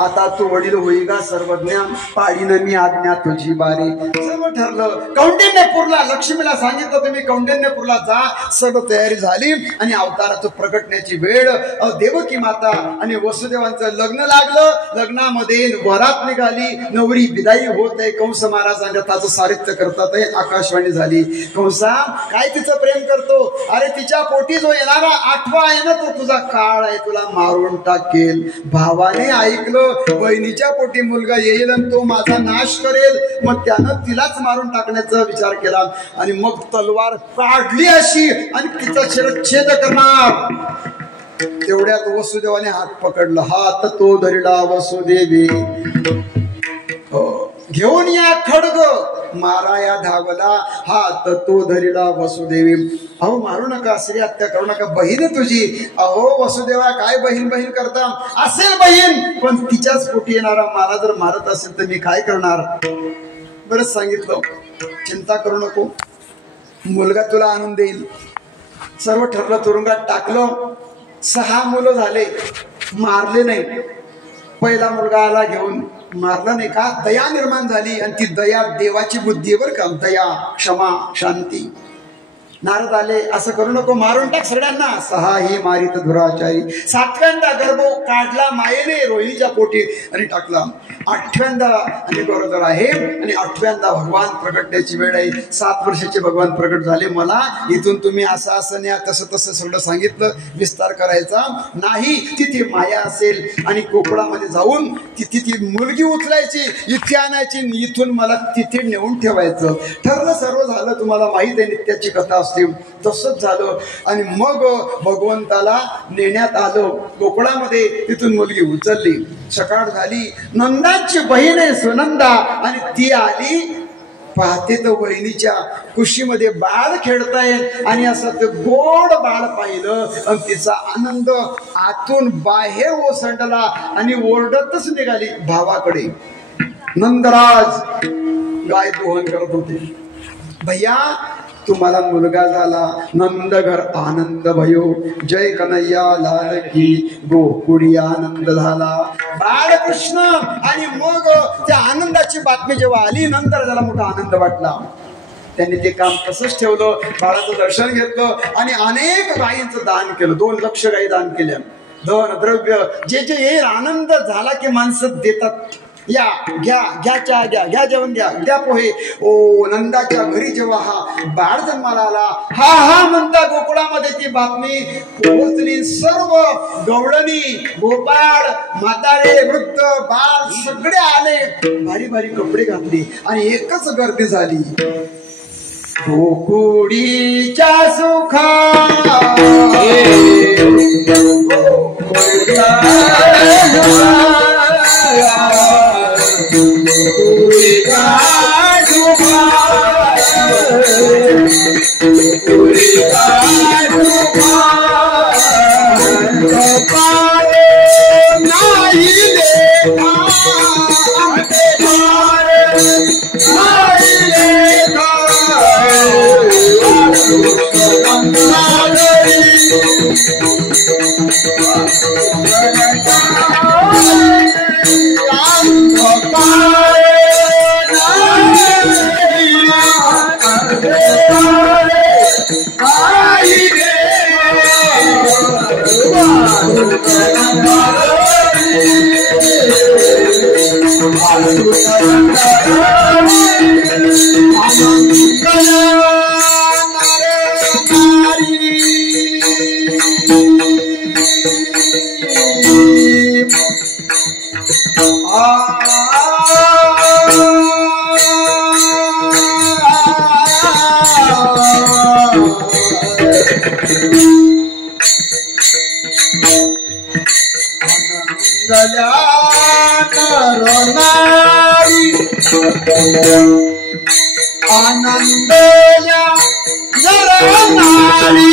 आता तू वडील होई का सर्वज्ञ, पाडीनं मी आज्ञा तुझी बारी. सर्व ठरलं. कौंडिण्यपूरला लक्ष्मीला सांगितलं तुम्ही कौंडिण्यपूरला जा. सर्व तयारी झाली आणि अवताराचं प्रकटण्याची वेळ. देवकी माता आणि वसुदेवांचं लग्न लागलं. लग्नामध्ये वरात निघाली. नवरी विदाई होत आहे. कंस महाराजांच्या त्याचं सारित्य करतात आहे. आकाशवाणी झाली. कंसा काय तिचं प्रेम करतो. अरे तिच्या पोटी जो येणारा 8वा आहे ना तो तुझा काळ आहे, तुला मारून टाकेल. भावाने ऐकलं बहिणीच्या पोटी मुलगा येईल आणि तो माझा नाश करेल. मग त्यानं तिलाच मारून टाकण्याचा विचार केला आणि मग तलवार काढली अशी आणि तिचा शिरच्छेद करणार. तेवढ्यात वसुदेवाने हात पकडला. हात तो धरिला वसुदेवी घेऊन या खड्ग माराया धावला. हात तो धरिला वसुदेवी. अहो मारू नका, स्त्री हत्या करू नका, बहीण तुझी. अहो वसुदेवा काय बहीण बहीण करता. असेल बहीण पण तिच्याच पोटी येणारा मला जर मारत असेल तर मी काय करणार. नंतरच सांगितलं, चिंता करू नको, मुलगा तुला आणून देईल. सर्व ठरलं, तुरुंगात टाकलं. 6 मुलं झाले, मारले नाही. पहिला मुलगा आला घेऊन, मारला नाही. का? दया निर्माण झाली. आणि ती दया देवाची बुद्धी आहे बरं का. दया, क्षमा, शांती. नारद आले, असं करू नको, मारून टाक सगळ्यांना. 6 ही मारित दुराचारी. 7व्यांदा गर्भ काढला मायेने रोहिणीच्या पोटी आणि टाकला. 8व्यांदा आणि गरोदर आहे आणि 8व्यांदा भगवान प्रगटण्याची वेळ आहे. 7 वर्षाचे भगवान प्रगट झाले. मला इथून तुम्ही असं असं न्या, तसं तसं सगळं सांगितलं. विस्तार करायचा नाही. तिथे माया असेल आणि कोकणामध्ये जाऊन तिथे ती मुलगी उचलायची, इथे आणायची, इथून मला तिथे नेऊन ठेवायचं. ठरलं, सर्व झालं. तुम्हाला माहित आहे नित्याची कथा असते. तसंच झालं. आणि मग भगवंताला नेण्यात आलं कोकणामध्ये. तिथून मुलगी उचलली. सकाळ झाली. नंदाची बहीण आहे सुनंदा आणि ती आली. पाहते तर वहिनीच्या कुशीमध्ये बाळ खेळतायत आणि असं ते गोड बाळ पाहिलं आणि तिचा आनंद आतून बाहेर ओसंडला आणि ओरडतच निघाली भावाकडे. नंदराज गाय दोहन करत होते. भैया तुम्हाला मुलगा झाला. नंदघर आनंद भयो, जय कन्हैया लाल की. गोकुळी आनंद झाला. बाळकृष्ण. आणि मग त्या आनंदाची बातमी जेव्हा आली, नंतर त्याला मोठा आनंद वाटला. त्यांनी ते काम तसंच ठेवलं. बाळाचं दर्शन घेतलं आणि अनेक गायींचं दान केलं. 2 लक्ष गायी दान केल्या. धन द्रव्य जे जे येईल. आनंद झाला की माणसं देतात. या घ्या, घ्या चहा घ्या, घ्या जेवण घ्या, द्या पोहे. ओ नंदाच्या घरी जेव्हा हा बाळ जन्माला आला, हा हा म्हणता गोकुळामध्ये ती बातमी पोहोचली. सर्व गवळणी, गोपाळ, म्हातारे, वृद्ध, बाळ सगळे आले. भारी भारी कपडे घातले आणि एकच गर्दी झाली. गोकुळीच्या सुखा आनंदल्या जरनारी,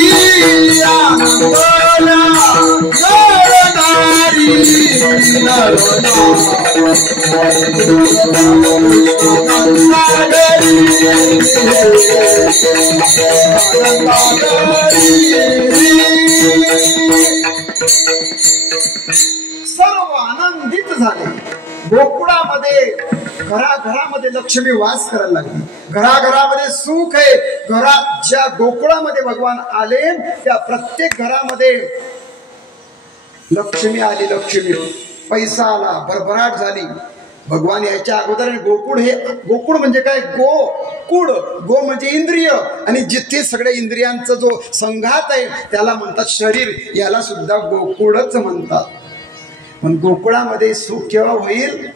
आनंदल्या जरनारी, सर्व आनंदित झाले. गोकुळामध्ये घराघरामध्ये लक्ष्मी वास करायला लागली. घराघरामध्ये सुख आहे. घरात ज्या गोकुळामध्ये भगवान आले त्या प्रत्येक घरामध्ये लक्ष्मी आली. लक्ष्मी, पैसा आला, भरभराट झाली. भगवान याच्या अगोदर गोकुळ, हे गोकुळ म्हणजे काय? गोकुळ, गो म्हणजे इंद्रिय आणि जिथे सगळ्या इंद्रियांचा जो संघात आहे त्याला म्हणतात शरीर. याला सुद्धा गोकुळच म्हणतात. पण गोकुळामध्ये सुख केव्हा होईल?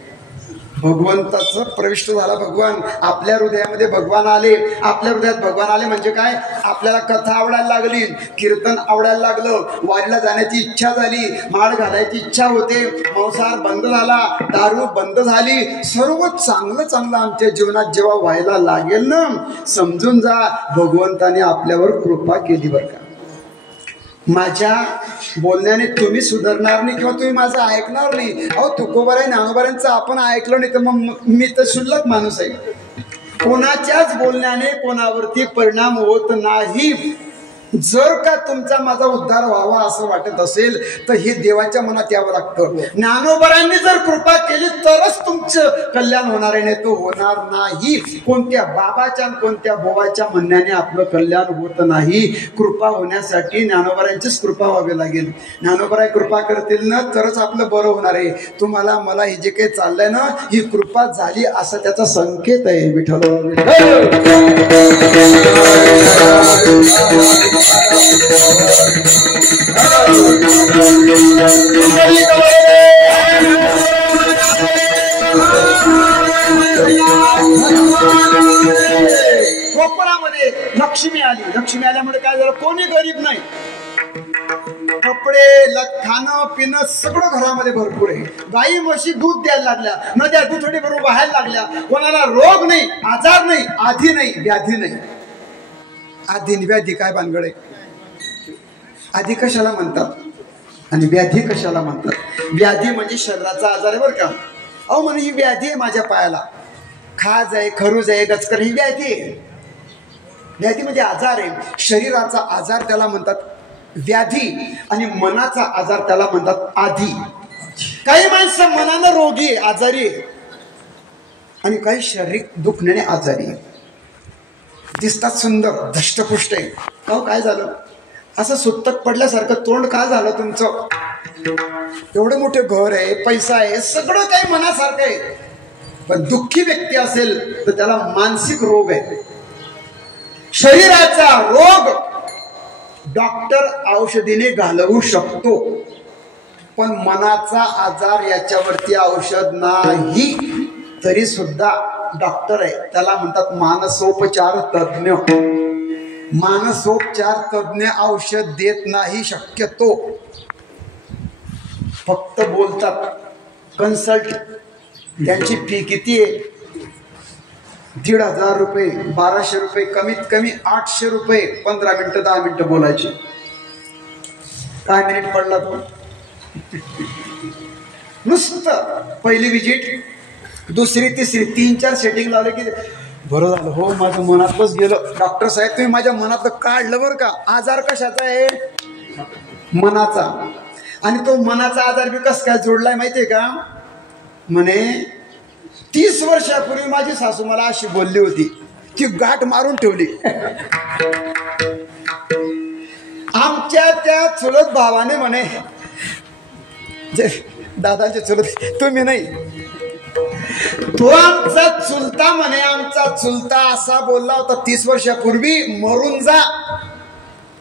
भगवंताचं प्रविष्ट झाला. भगवान आपल्या हृदयामध्ये भगवान आले. आपल्या हृदयात भगवान आले म्हणजे काय? आपल्याला कथा आवडायला लागली, कीर्तन आवडायला लागलं, वारीला जाण्याची इच्छा झाली, माळ घालायची इच्छा होते, मांसाहार बंद झाला, दारू बंद झाली. सर्व चांगलं चांगलं आमच्या जीवनात जेव्हा व्हायला लागेल ना, समजून जा भगवंताने आपल्यावर कृपा केली बरं का. माझ्या बोलण्याने तुम्ही सुधारणार नाही किंवा तुम्ही माझं ऐकणार नाही. अहो तुकोबाराय, ज्ञानोबारायांचं आपण ऐकलं नाही तर मग मी तर शुल्लक माणूस आहे. कोणाच्याच बोलण्याने कोणावरती परिणाम होत नाही. जर का तुमचा माझा उद्धार व्हावा असं वाटत असेल तर हे देवाच्या मनात यावं लागतं. ज्ञानोबरांनी जर कृपा केली तरच तुमचं कल्याण होणार आहे, नाही तो होणार नाही. कोणत्या बाबाच्या कोणत्या बोवाच्या म्हणण्याने आपलं कल्याण होत नाही. कृपा होण्यासाठी ज्ञानोबरांचीच कृपा व्हावी लागेल. ज्ञानोबराय कृपा करतील ना तरच आपलं बरं होणार आहे. तुम्हाला मला हे जे काही चाललंय ना ही कृपा झाली असं त्याचा संकेत आहे. विठ्ठल कोकणामध्ये लक्ष्मी आली. लक्ष्मी आल्यामुळे काय झालं, कोणी गरीब नाही. कपडे खाणं पिणं सगळं घरामध्ये भरपूर आहे. गाई म्हशी दूध द्यायला लागल्या, नद्या दुथडी भरून वाहायला लागल्या. कोणाला रोग नाही, आजार नाही, आधी नाही, व्याधी नाही. आधी व्याधी काय भानगड आहे? आधी कशाला म्हणतात आणि व्याधी कशाला म्हणतात? व्याधी म्हणजे शरीराचा आजार आहे बरं का. अहो म्हणे ही व्याधी आहे माझ्या पायाला, खाज आहे, खरूज आहे, गचकर, ही व्याधी आहे. व्याधी म्हणजे आजार आहे. शरीराचा आजार त्याला म्हणतात व्याधी आणि मनाचा आजार त्याला म्हणतात आधी. काही माणसं मनानं रोगी आहे, आजारी आहे, आणि काही शारीरिक दुखण्याने आजारी आहे. दिसतात सुंदर, धष्टपुष्ट आहे. अहो काय झालं, असं सुत्तक पडल्यासारखं तोंड का झालं तुमचं? एवढं मोठे घर आहे, पैसा आहे, सगळं काही मनासारखं आहे, पण दुःखी व्यक्ती असेल तर त्याला मानसिक रोग आहे. शरीराचा रोग डॉक्टर औषधीने घालवू शकतो, पण मनाचा आजार याच्यावरती औषध नाही. तरी सुद्धा डॉक्टर आहे, त्याला म्हणतात मानसोपचार तज्ञ. मानसोपचार तज्ञ औषध देत नाही शक्यतो, फक्त बोलतात. कन्सल्ट त्यांची फी किती आहे? 1,500 रुपये, 1200 रुपये, कमीत कमी 800 रुपये. 15 मिनिटं 10 मिनिटं बोलायची. काय मिनिट पडला तो? नुसतं पहिली विजिट, दुसरी तिसरी 3-4 सेटिंग लावले की बरं झालं. हो माझं मनातच गेलं. डॉक्टर साहेब तुम्ही माझ्या मनातलं काढलं बरं का. आजार कशाचा आहे? मनाचा. आणि तो मनाचा आजार बी कस काय जोडलाय माहितीये का? म्हणे 30 वर्षापूर्वी माझी सासू मला अशी बोलली होती, ती गाठ मारून ठेवली. आमच्या त्या चुलत भावाने म्हणे, दादाचे चुलत तुम्ही नाही, तो आमचा चुलता म्हणे, आमचा चुलता असा बोलला होता 30 वर्षापूर्वी, मरून जा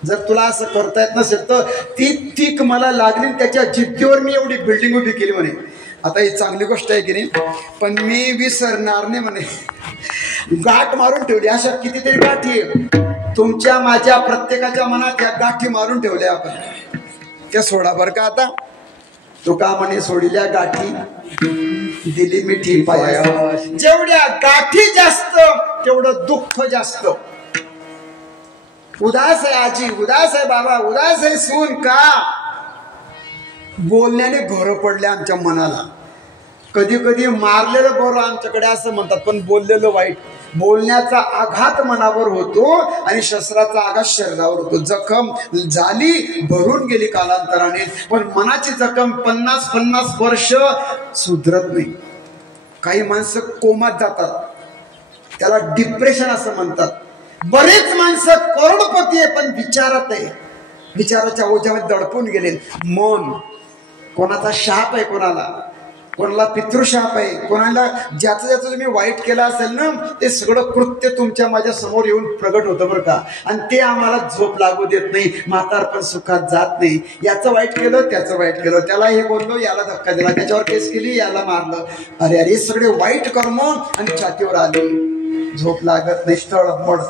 जर तुला असं करता येत नसेल तर. ती तीक मला लागली, त्याच्या जिद्दीवर मी एवढी बिल्डिंग उभी केली म्हणे. आता ही चांगली गोष्ट आहे की नाही, पण मी विसरणार नाही म्हणे. गाठ मारून ठेवली. अशा कितीतरी गाठी तुमच्या माझ्या प्रत्येकाच्या मनात या गाठी मारून ठेवल्या आपण. त्या सोडा बरं का. आता तो का म्हणे, सोडल्या गाठी दिली मिठी पाया. जेवढ्या गाठी जास्त तेवढं दुःख जास्त. उदास आहे आजी, उदास आहे बाबा, उदास आहे सून. का? बोलण्याने घर पडले आमच्या मनाला. कधी कधी मारलेलं बरं आमच्याकडे असं म्हणतात, पण बोललेलं वाईट. बोलण्याचा आघात मनावर होतो आणि शस्त्राचा आघात शरीरावर होतो. जखम झाली, भरून गेली कालांतराने, पण मनाची जखम 50-50 वर्ष सुधरत नाही. काही माणसं कोमात जातात, त्याला डिप्रेशन असं म्हणतात. बरेच माणसं करोडपती आहे पण विचारात आहे, विचाराच्या ओझ्यामध्ये दडपून गेले. मन कोणाचा शाप आहे, कोणाला पितृशाप आहे, कोणाला ज्याचं ज्याचं तुम्ही वाईट केलं असेल ना ते सगळं कृत्य तुमच्या माझ्या समोर येऊन प्रगट होतं बरं का. आणि ते आम्हाला झोप लागू देत नाही, म्हातारपण सुखात जात नाही. याचं वाईट केलं, त्याचं वाईट केलं, त्याला हे बोललो, याला धक्का दिला, त्याच्यावर केस केली, याला मारलं. अरे अरे सगळे वाईट कर्म आणि छातीवर आली. झोप लागत नाही, तडमड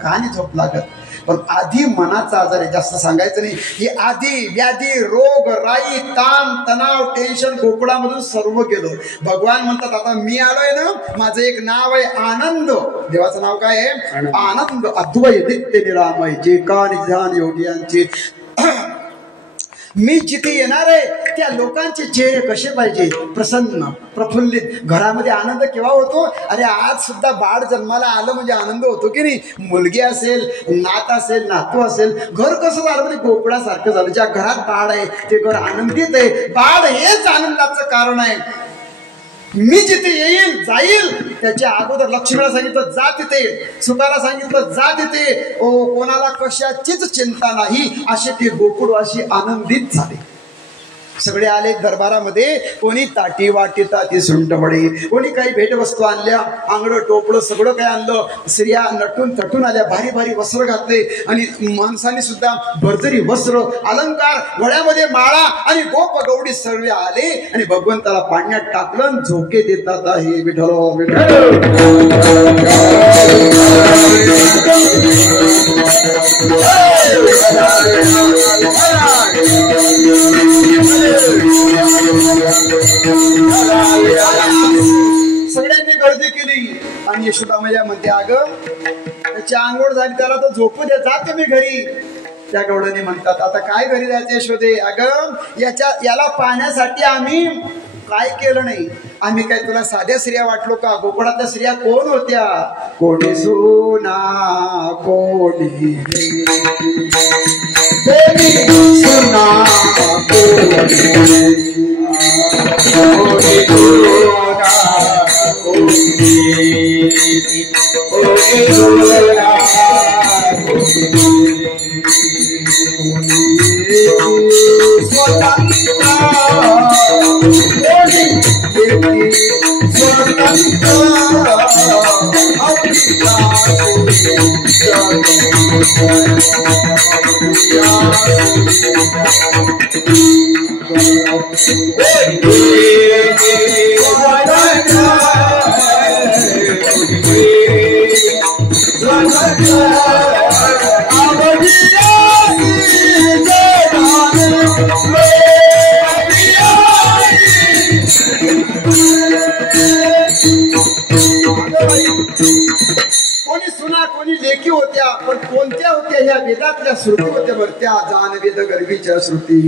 का नाही झोप लागत? पण आधी मनाचा आजार आहे, जास्त सांगायचं नाही. ही आधी व्याधी, रोग, राई, ताण, तणाव, टेन्शन गोकुळामधून सर्व गेलो. भगवान म्हणतात आता मी आलोय ना, माझं एक नाव आहे आनंद. देवाचं नाव काय आहे? आनंद. अद्वय नित्य निरामय जे का निधान योगियांचे. मी जिथे येणार आहे त्या लोकांचे चेहरे कसे पाहिजे, प्रसन्न प्रफुल्लित. घरामध्ये आनंद केव्हा होतो? अरे आज सुद्धा बाळ जन्माला आलं म्हणजे आनंद होतो की नाही? मुलगी असेल, नात असेल, नातू असेल, घर कसं झालं म्हणजे गोकुळासारखं झालं. ज्या घरात बाळ आहे ते घर आनंदित आहे. बाळ हेच आनंदाचं कारण आहे. मी जिथे येईल जाईल त्याच्या अगोदर लक्ष्मीला सांगितलं जा तिथे, सुखाला सांगितलं जा तिथे. ओ कोणाला कशाचीच चिंता नाही, असे ते गोकुळवासी आनंदित झाले. सगळे आले दरबारामध्ये. कोणी ताटी वाटी ताटी सुंटवडी, कोणी काही भेटवस्तू आणल्या, आंगडं टोपडं सगळं काही आणलं. स्त्रिया नटून तटून आल्या, भारी भारी वस्त्र घातले आणि माणसांनी सुद्धा भरजरी वस्त्र अलंकार, गळ्यामध्ये माळा आणि गोप गौडी सर्व आले आणि भगवंताला पाण्यात टाकलं. झोके देतात आहे विठ्ठल सगळ्यांनी गर्दी केली आणि यशोदा मैया म्हणते अगं त्याची आंघोळ झाली, त्याला तर झोपू दे, जा तुम्ही घरी. त्या गवडणी म्हणतात आता काय घरी जायचं यशोदे? अगं याला पाहण्यासाठी आम्ही काय केलं नाही. आम्ही काय तुला साध्या स्त्रिया वाटलो का? गोकुळातल्या स्त्रिया कोण होत्या? कोणी सुना कोणी सुना कोणी सुना कोणी लेखी होत्या, पण कोणत्या होत्या? ह्या वेदातल्या श्रुती होत्या बरं. त्या जाण वेद गर्भीच्या श्रुती.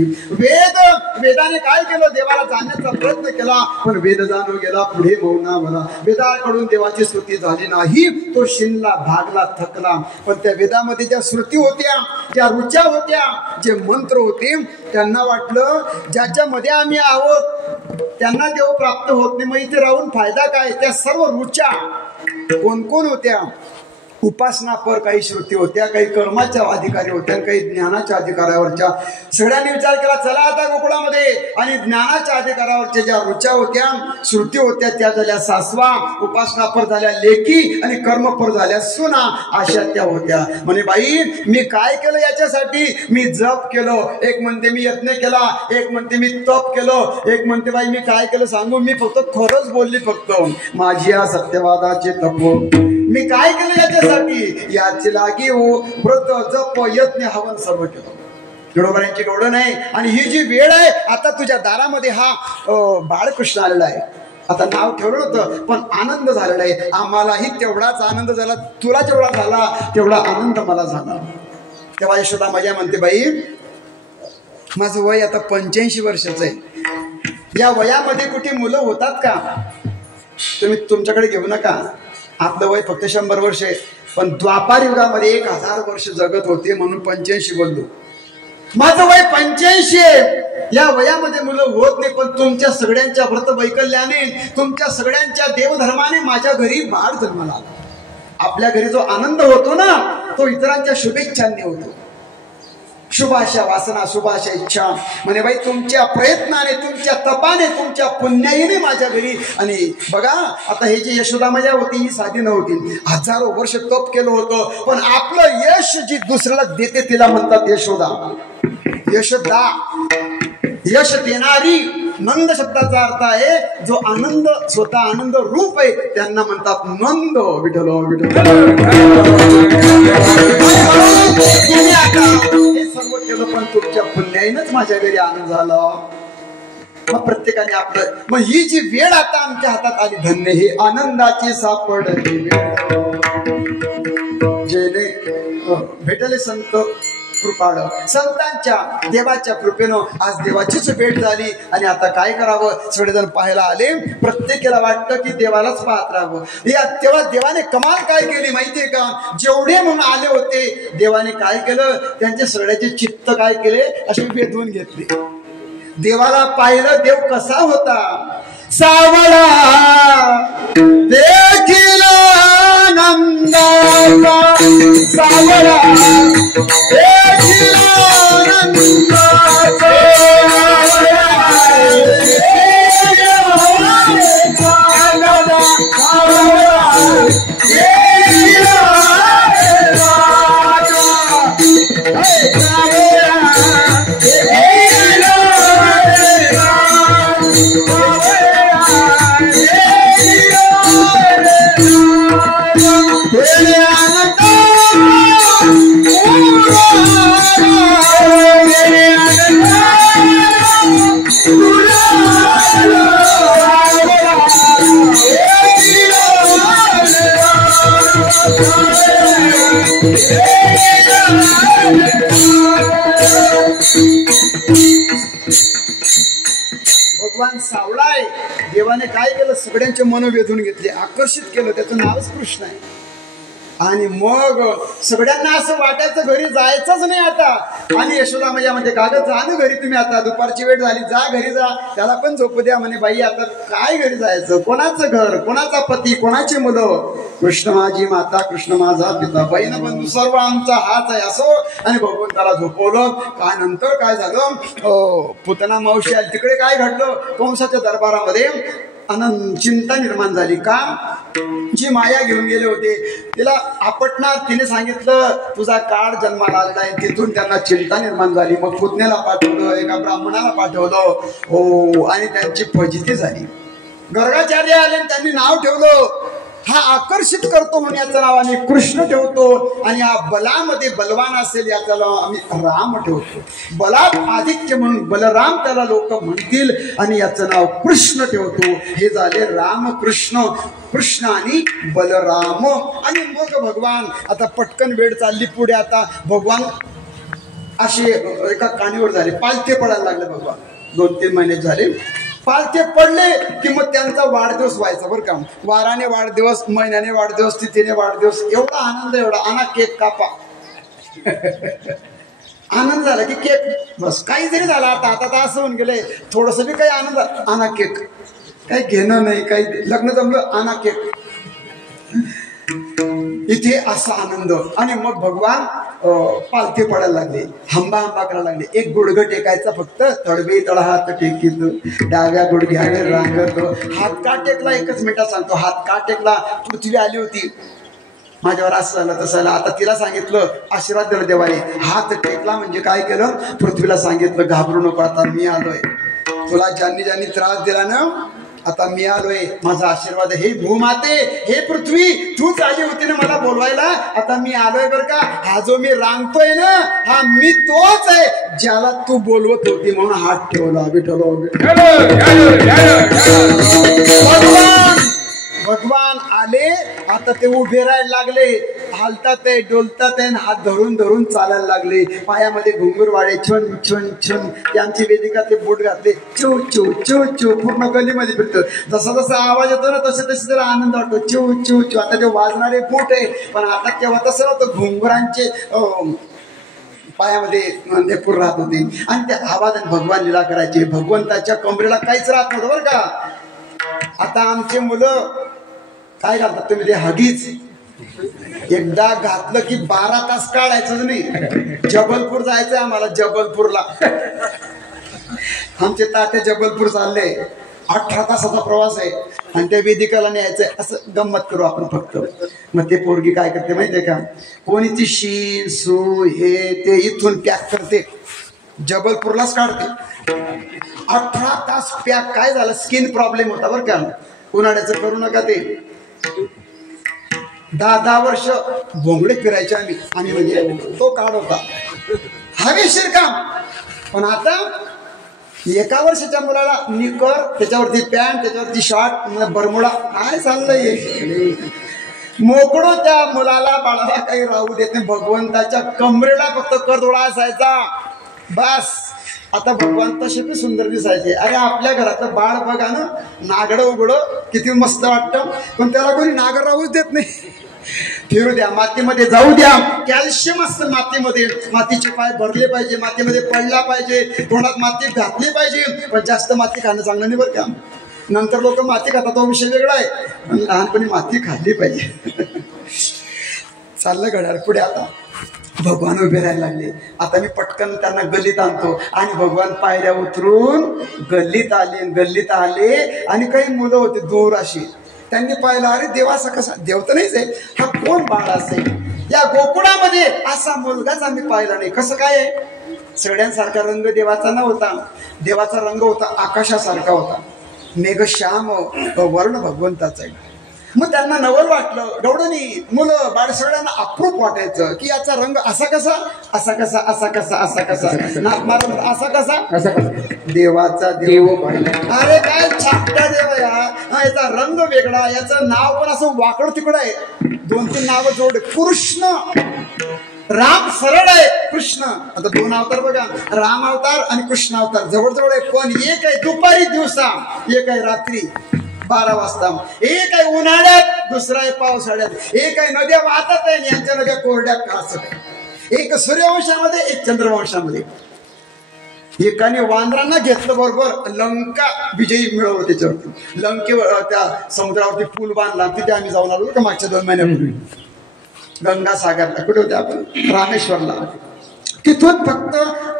वेदाने काय केलं? देवाला जाणण्याचा प्रयत्न केला, पण वेद जाणू गेला पुढे मौना मला. वेदाकडून देवाची स्तुती झाली नाही, तो शिनला, भागला, थकला. पण त्या वेदामध्ये ज्या श्रुती होत्या, ज्या ऋचा होत्या, जे मंत्र होते, त्यांना वाटलं ज्याच्यामध्ये आम्ही आहोत त्यांना देव प्राप्त होत नाही, मग इथे राहून फायदा काय? त्या सर्व ऋचा कोण कोण होत्या? उपासनापर काही श्रुती होत्या, काही कर्माच्या अधिकारी होत्या, काही ज्ञानाच्या अधिकारावरच्या. सगळ्यांनी विचार केला चला आता गोकुळामध्ये, आणि ज्ञानाच्या अधिकारावरच्या ज्या ऋचा होत्या, श्रुती होत्या, त्या झाल्या सासवा. उपासनापर झाल्या लेकी आणि कर्मपर झाल्या सुना. अशा त्या होत्या. म्हणे बाई मी काय केलं याच्यासाठी? मी जप केलं, एक म्हणते मी यत्न केला, एक म्हणते मी तप केलं, एक म्हणते बाई मी काय केलं सांगू? मी फक्त खरंच बोलली, फक्त माझी या सत्यवादाचे तप. मी काय केलं याच्यासाठी? याची लागी हो व्रत जप यज्ञ हवन सर्व केलं. जोडोबाऱ्यांची गौड नाही. आणि ही जी वेळ आहे आता तुझ्या दारामध्ये हा बाळकृष्ण आलेला आहे. आता नाव ठेवलं होतं पण आनंद झालेला आहे. आम्हालाही तेवढाच आनंद झाला, तुला जेवढा झाला तेवढा आनंद मला झाला. तेव्हा यशोदा मैया म्हणते बाई माझं वय आता 85 वर्षाचं आहे. या वयामध्ये कुठे मुलं होतात का? तुम्ही तुमच्याकडे घेऊ नका. आपलं वय फक्त 100 वर्ष आहे, पण द्वापार युगामध्ये 1000 वर्ष जगत होते म्हणून 85 बोललो. माझं वय 85 आहे. या वयामध्ये मुलं होत नाही, पण तुमच्या सगळ्यांच्या व्रत वैकल्याने, तुमच्या सगळ्यांच्या देवधर्माने माझ्या घरी बाळ जन्माला आला. आपल्या घरी जो आनंद होतो ना, तो इतरांच्या शुभेच्छांनी होतो. शुभाशा वासना, शुभाशा इच्छा. म्हणे बाई तुमच्या प्रयत्नाने, तुमच्या तपाने, तुमच्या पुण्याईने माझ्या घरी. आणि बघा आता हे जी यशोदा मैया होती ही साधी नव्हती. हजारो वर्ष तप केलं होतं, पण आपलं यश जी दुसऱ्याला देते तिला म्हणतात यशोदा. यशोदा यश देणारी. नंद शब्दाचा अर्थ आहे जो आनंद, स्वतः आनंद रूप आहे, त्यांना म्हणतात नंद. विठ्ठल विठ्ठल. हे सर्व केलं पण तुमच्या पुण्याईनच माझ्या घरी आनंद झाला. मग प्रत्येकाने आपलं, मग ही जी वेळ आता आमच्या हातात आली, धन्य हे आनंदाची सापडली. जेने भेटले संत कृपाळं संतांच्या देवाच्या कृपेनं आज देवाचीच भेट झाली. आणि आता काय करावं, सगळेजण पाहायला आले. प्रत्येकाला वाटतं की देवालाच पाहत राहावं. तेव्हा देवाने कमाल काय केली माहितीये का, जेवढे म्हणून आले होते देवाने काय केलं, त्यांचे सगळ्याचे चित्त काय केले, असे वेधून घेतले. देवाला पाहिलं, देव कसा होता, सावळा देखिला नंदाचा, सावळा देखिला नंदाचा, भगवान सावळा आहे. देवाने काय केलं, सगळ्यांचे मन वेधून घेतले, आकर्षित केलं. त्याचं नावच कृष्ण आहे. आणि मग सगळ्यांना असं वाटायचं घरी जायचंच नाही आता. आणि यशोदा मैया म्हणते, कागद जा ना घरी तुम्ही, आता दुपारची वेळ झाली, जा घरी जा. त्याला पण झोपू द्या. म्हणे बाई आता काय घरी जायचं, कोणाचं घर, कोणाचा पती, कोणाची मुलं, कृष्ण माझी माता, कृष्ण माझा पिता, बहीण बंधू सर्व आमचा हाच आहे असो. आणि भगवंताला झोपवलं. का नंतर काय झालं, पुतना मावशी आली. तिकडे काय घडलं, कंसाच्या दरबारामध्ये अनंत चिंता निर्माण झाली. का, जी माया घेऊन गेले होते तिला आपटणार. तिने सांगितलं तुझा काळ जन्माला आलेला आहे. तिथून त्यांना चिंता निर्माण झाली. मग पुतण्याला पाठवलं, एका ब्राह्मणाला पाठवलं. हो, आणि त्यांची फजिती झाली. गर्गाचार्य आले आणि त्यांनी नाव ठेवलं, हा आकर्षित करतो म्हणून याचं नाव आम्ही कृष्ण ठेवतो. आणि हा बलामध्ये बलवान असेल याचं नाव आम्ही राम ठेवतो. बलात आदित्य म्हणून बलराम त्याला लोक म्हणतील आणि याचं नाव कृष्ण ठेवतो. हे झाले रामकृष्ण, कृष्ण आणि बलराम. आणि मग भगवान, आता पटकन वेळ चालली पुढे, आता भगवान असे एका काणीवर झाले, पालथे पडायला लागले. भगवान 2-3 महिने झाले पालथे पडले की मग त्यांचा वाढदिवस व्हायचा बरं का. वाराने वाढदिवस, महिन्याने वाढदिवस, तिथीने वाढदिवस, एवढा आनंद, एवढा आणा केक कापा. आनंद झाला की केक बस, काही जरी झाला. आता तर असं होऊन गेलंय, थोडस बी काही आनंद, आणा केक, काही घेणं नाही, काही लग्न जमलं, आणा केक. इथे असा आनंद. आणि मग भगवान पालथे पडायला लागले, हंबा हंबा करायला लागले. एक गुडघं टेकायचा फक्त, तडबे तळा हात टेकितो, डाव्या गुडघ्याने रांगतो. हात का टेकला, एकच मिनिटात सांगतो. हात का टेकला, पृथ्वी आली होती माझ्यावर, असं झालं तसं झालं. आता तिला सांगितलं, आशीर्वाद दिला देवाने. हात टेकला म्हणजे काय केलं, पृथ्वीला सांगितलं घाबरू नको, आता मी आलोय. तुला ज्यांनी ज्यांनी त्रास दिला ना, आता मी आलोय, माझा आशीर्वाद. हे भूमाते, हे पृथ्वी, तूच आली होती ना मला बोलवायला, आता मी आलोय बरं का. हा जो मी रांगतोय ना, हा मी तोच आहे ज्याला तू बोलवत होती. म्हणून हात ठेवला, विठ्ठल. भगवान आले. आता ते उभे राहायला लागले, हालतात आहे, डोलतात आहे, हात धरून धरून चालायला लागले. पायामध्ये घुंगूर वाळे, छुन छुन छुन. त्यांची वेदिका ते बूट घातले, चू चू चू चू, पूर्ण गलीमध्ये फिरतो. जसा जसा आवाज येतो ना तसे तसे जरा आनंद वाटतो, चू चू चू. आता ते वाजणारे बूट आहे, पण आता तेव्हा तसं नव्हतं, घुंगुरांचे पायामध्ये नेपूर राहत होते. आणि त्या आवाजात भगवान लीला करायचे. भगवंताच्या कमरेला काहीच राहत नव्हतं बरं का. आता आमचे मुलं काय घालतात तुम्ही, ते हगीच एकदा घातलं की 12 तास काढायचंच नाही. जबलपूर जायचंय आम्हाला, जबलपूरला. आमचे तात्या जबलपूर चालले, 18 तासाचा प्रवास आहे. आणि त्या वेदिकाला न्यायचंय. असं गंमत करू आपण फक्त. मग ते पोरगी काय करते माहितीये का, कोणी ती शीन सू हे ते इथून पॅक करते, जबलपूरलाच काढते. 18 तास पॅक. काय झालं, स्किन प्रॉब्लेम होता बरं का, उन्हाळ्याचं करू नका ते. 10 वर्ष भोंगडे फिरायचे आम्ही, आणि म्हणजे तो काळ होता हवेशीर काम. पण आता 1 वर्षाच्या मुलाला निकर, त्याच्यावरती पॅन्ट, त्याच्यावरती शॉर्ट, बरमुडा, काय चाललंय. मोकळो त्या मुलाला बाळाला काही राहू देत नाही. भगवंताच्या कमरेला फक्त करदोळा असायचा बस. आता भगवान तसे पण सुंदर दिसायचे. अरे आपल्या घरातलं बाळ बघा ना, नागडं उघडं किती मस्त वाटतं, पण त्याला कोणी नागर राहूच देत नाही. फिरू द्या, मातीमध्ये जाऊ द्या. कॅल्शियम असतं मातीमध्ये. मातीचे पाय भरले पाहिजे, मातीमध्ये पडला पाहिजे, तोंडात माती घातली पाहिजे. पण जास्त माती खाणं चांगलं नाही बरं का. नंतर लोक माती खातात, तो विषय वेगळा आहे. पण लहानपणी माती खाल्ली पाहिजे. चाललं घड्याळ पुढे. आता भगवान उभे राहायला लागले. आता मी पटकन त्यांना गल्लीत आणतो. आणि भगवान पायऱ्या उतरून गल्लीत आले. गल्लीत आले आणि काही मुलं होते दूर अशी. त्यांनी पाहिलं, अरे देवा असा कसा, देव तर नाहीच आहे, हा कोण बाळ असेल. या गोकुळामध्ये असा मुलगाच आम्ही पाहिला नाही. कसं काय आहे. सगळ्यांसारखा रंग देवाचा नव्हता. देवाचा रंग होता आकाशासारखा होता. मेघश्याम वर्ण भगवंताचा आहे. मग त्यांना नवल वाटलं. गवडणी मुलं बाळ सगळ्यांना अप्रूप वाटायचं की याचा रंग असा कसा, असा कसा, असा कसा, असा कसा, नाक मारून असा कसा, असं कसं देवाचा देव देव. पाहिला. अरे काय छापटा देव याचा रंग वेगळा, याचं नाव पण असं वाकडं तिकडं आहे. 2-3 नावं जोड. कृष्ण, राम सरळ आहे, कृष्ण. आता 2 अवतार बघा, राम अवतार आणि कृष्ण अवतार जवळजवळ आहे. पण एक आहे दुपारी दिवसा, एक आहे रात्री 12 वाजता. एक आहे उन्हाळ्यात, दुसरा आहे पावसाळ्यात. एक आहे नद्या वाहतात आहे, यांच्या नद्या कोरड्या कासत आहे. एक सूर्यवंशामध्ये, एक चंद्रवंशामध्ये. एकाने वानरांना घेतलं बरोबर, लंका विजयी मिळवलं. त्याच्यावरती लंकेवर त्या समुद्रावरती पूल बांधला. तिथे आम्ही जाऊन आलो का मागच्या 2 महिन्यापूर्वी. गंगासागरला कुठे होते आपण, रामेश्वरला. तिथून फक्त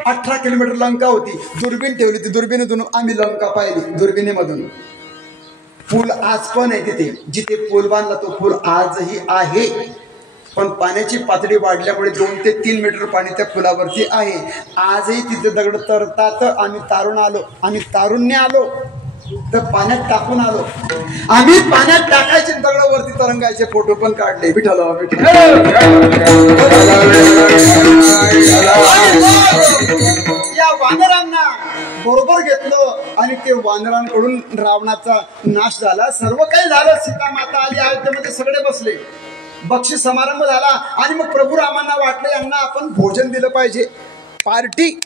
18 किलोमीटर लंका होती. दुर्बीण ठेवली, ती दुर्बिणीतून आम्ही लंका पाहिली. दुर्बिणीमधून. पूल आज पण आहे तिथे. जिथे पूल बांधला तो पूल आजही आहे. पण पाण्याची पातळी वाढल्यामुळे 2 ते 3 मीटर पाणी त्या पुलावरती आहे. आजही तिथे दगड तरतात. आम्ही तारुण्य आलो तर पाण्यात टाकून आलो. आम्ही पाण्यात टाकायचे, दगड वरती तरंगायचे, फोटो पण काढले. विठ्ठल या वानरांना बरोबर घेतलं आणि ते वानरांकडून रावणाचा नाश झाला. सर्व काही झालं. सीता माता आली अयोध्येमध्ये, सगळे बसले. बक्षीस समारंभ झाला. आणि मग प्रभू रामांना वाटलं यांना आपण भोजन दिलं पाहिजे. पार्टी.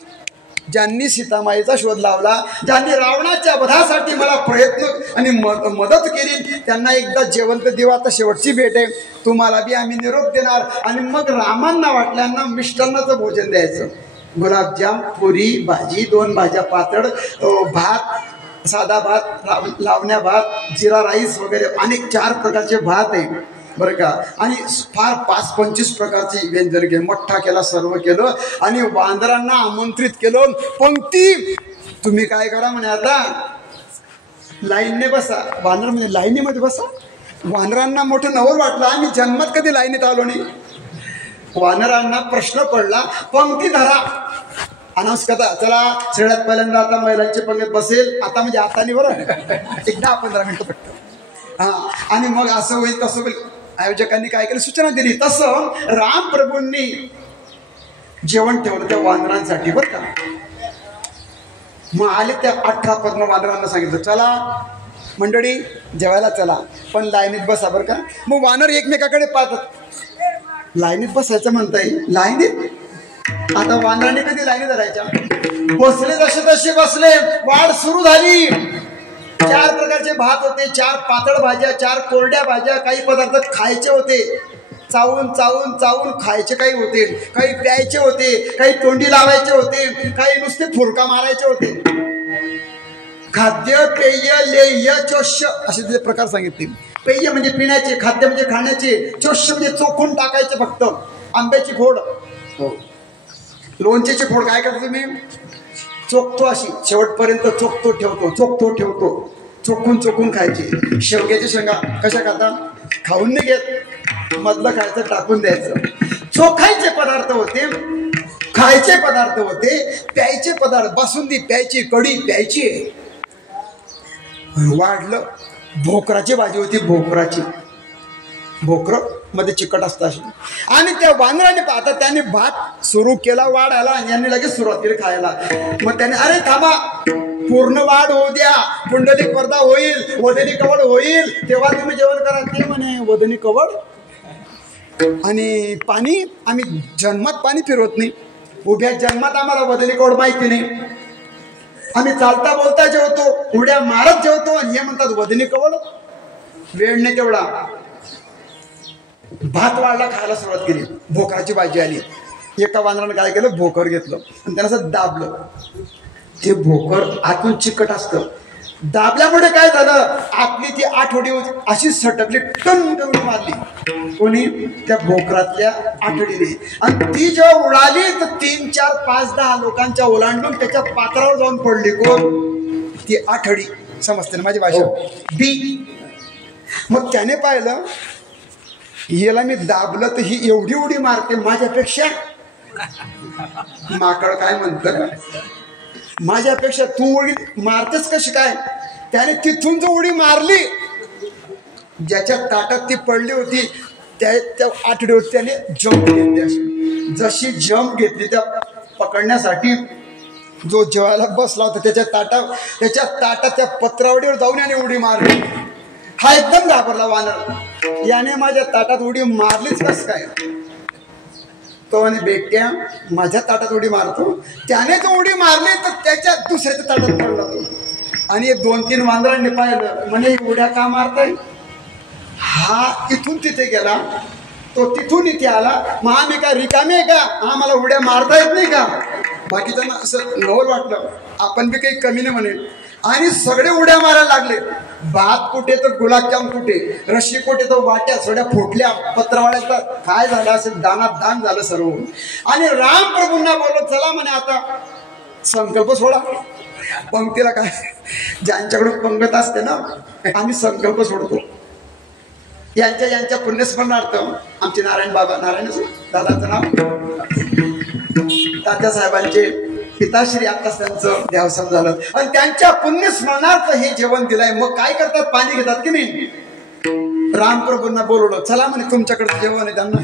ज्यांनी सीतामाईचा शोध लावला, ज्यांनी रावणाच्या वधासाठी मला प्रयत्न आणि मदत केली, त्यांना एकदा जेवण तर देऊ. आता शेवटची भेट आहे, तुम्हाला बी आम्ही निरोप देणार. आणि मग रामांना वाटलं यांना मिष्टान्नाचं भोजन द्यायचं. गुलाबजाम, पुरी, भाजी, 2 भाज्या पातळ, भात, साधा भात, लावण्या भात, जिरा राईस वगैरे अनेक 4 प्रकारचे भात आहे बरं का. आणि फार 5-25 प्रकारची व्यंजन केलं. मठ्ठा केला, सर्व केलं. आणि वानरांना आमंत्रित केलं. पंक्ती. तुम्ही काय करा म्हणे, आता लाईनने बसा. वानर म्हणजे लाईनीमध्ये बसा. वानरांना मोठं नवल वाटलं, आम्ही जन्मात कधी लाईनीत आलो नाही. वानरांना प्रश्न पडला, पंक्ती धरा. अनाऊन्स करता, चला सगळ्यात पहिल्यांदा आता महिलांची पंगत बसेल. आता म्हणजे आता नाही बरं, एक 10-15 मिनिटं फक्त. आणि मग असं होईल तसं होईल. आयोजकांनी काय केलं, सूचना दिली. तसं राम प्रभूंनी जेवण ठेवलं त्या वानरांसाठी बरं का. मग आले त्या 18 वानरांना सांगितलं, चला मंडळी जेवायला चला, पण लाईनीत बसा बरं का. मग वानर एकमेकाकडे पाहतात. लाईनीत बसायचं म्हणता येईल, लाईनीत. आता वानरांनी कधी लाईनीत धरायच्या, बसले जसे तसे बसले. वाढ सुरू झाली. 4 प्रकारचे भात होते, 4 पातळ भाज्या, 4 कोरड्या भाज्या. काही पदार्थ खायचे होते, चावून चावून चावून खायचे काही होते, काही प्यायचे होते, काही तोंडी लावायचे होते, काही नुसते फुरका मारायचे होते. खाद्य, पेय, लेह्य, चोष्य असे तिथे प्रकार सांगितले. पेय म्हणजे पिण्याचे, खाद्य म्हणजे खाण्याचे, चोष्य म्हणजे चोखून टाकायचे फक्त. आंब्याची फोड, लोणचेची फोड काय करता तुम्ही, चोखतो अशी शेवटपर्यंत चोखतो ठेवतो, चोखतो ठेवतो, चोखून चोखून खायची. शेवग्याची शेंगा कशा खाता, खाऊन नाही घेत, मधलं खायचं टाकून द्यायचं. चोखायचे पदार्थ होते, खायचे पदार्थ होते, प्यायचे पदार्थ, बासुंदी प्यायची, कढी प्यायची. वाढलं, भोकराची भाजी होती, भोकराची. भोकर मध्ये चिकट असतं अशी. आणि त्या वानराने पाहता त्यांनी भात सुरू केला वाढायला, आणि यांनी लगेच सुरुवात केली खायला. मग त्याने अरे थांबा, पूर्ण वाढ होऊ द्या, पुंडलिक वरदा होईल, वदनी कवड होईल, तेव्हा तुम्ही जेवण करा. ते म्हणे वदनी कवड आणि पाणी आम्ही जन्मात पाणी फिरवत नाही, उभ्या जन्मात आम्हाला वदनी कवड माहिती नाही. आम्ही चालता बोलता जेवतो, उड्या मारत जेवतो, आणि हे म्हणतात वदनी कवड. वेळ नाही तेवढा. भात वाढला, खायला सुरुवात केली, भोकराची भाजी आली. एका वानरानं काय केलं, भोकर घेतलं आणि त्यानं असं दाबलं. ते भोकर आतून चिकट असतं, दाबल्यामुळे काय झालं, आतली ती आठवडी अशी सटकली, टन उडी मारली कोणी, त्या भोकरातल्या आठवडीने. आणि ती जेव्हा उडाली तर 3, 4, 5, 10 लोकांच्या ओलांडून त्याच्या पात्रावर जाऊन पडली. कोण, ती आठवडी. समजते ना माझी भाषा, बी. मग त्याने पाहिलं, याला मी दाबलं तर ही एवढी उडी मारते माझ्यापेक्षा. माकड काय म्हणतं, माझ्यापेक्षा तू उडी मारतेस कशी काय. त्याने तिथून जो उडी मारली, ज्याच्या ताटात ती पडली होती त्या आठवड्यावर त्याने जंप घेतली. अशी जशी जंप घेतली त्या पकडण्यासाठी, जो जेवायला बसला होता त्याच्या ताटात त्या पत्रावडीवर जाऊन याने उडी मारली. हा एकदम घाबरला वानर, याने माझ्या ताटात उडी मारलीच कस काय. तो आणि बेट्या माझ्या ताटात उडी मारतो, त्याने तो उडी मारली तर त्याच्या दुसऱ्याच्या ताटात पडला तो. आणि 2-3 वानरांनी पाहिलं, म्हणे उड्या का मारताय. हा इथून तिथे गेला, तो तिथून इथे आला. मग आम्ही काय रिकामे आहे का, आम्हाला उड्या मारता येत नाही का. बाकीच्यांना असं नवल वाटलं, आपण बी काही कमी नाही म्हणेल. आणि सगळे उड्या मारायला लागले. भात कुठे तर गुलाबजाम कुठे, रशी कुठे तर वाट्या सगळ्या फुटल्या, पत्रवाड्याचा काय झालं असेल, दानात दान झालं सर्व. आणि राम प्रभूंना बोललो, चला म्हणे आता संकल्प सोडा. पंक्तीला काय, ज्यांच्याकडून पंगत असते ना, आम्ही संकल्प सोडतो. यांच्या पुण्यस्मरणार्थ आमचे नारायण बाबा, नारायण दादाचं नाव, तात्यासाहेबांचे पिताश्री, आत्ताच त्यांचं देहावसान झालं, आणि त्यांच्या पुण्यस्मरणार्थ हे जेवण दिलंय. मग काय करतात, पाणी घेतात की नाही. रामप्रभूंना बोलवलं, चला म्हणे तुमच्याकडचं जेवण आहे. त्यांना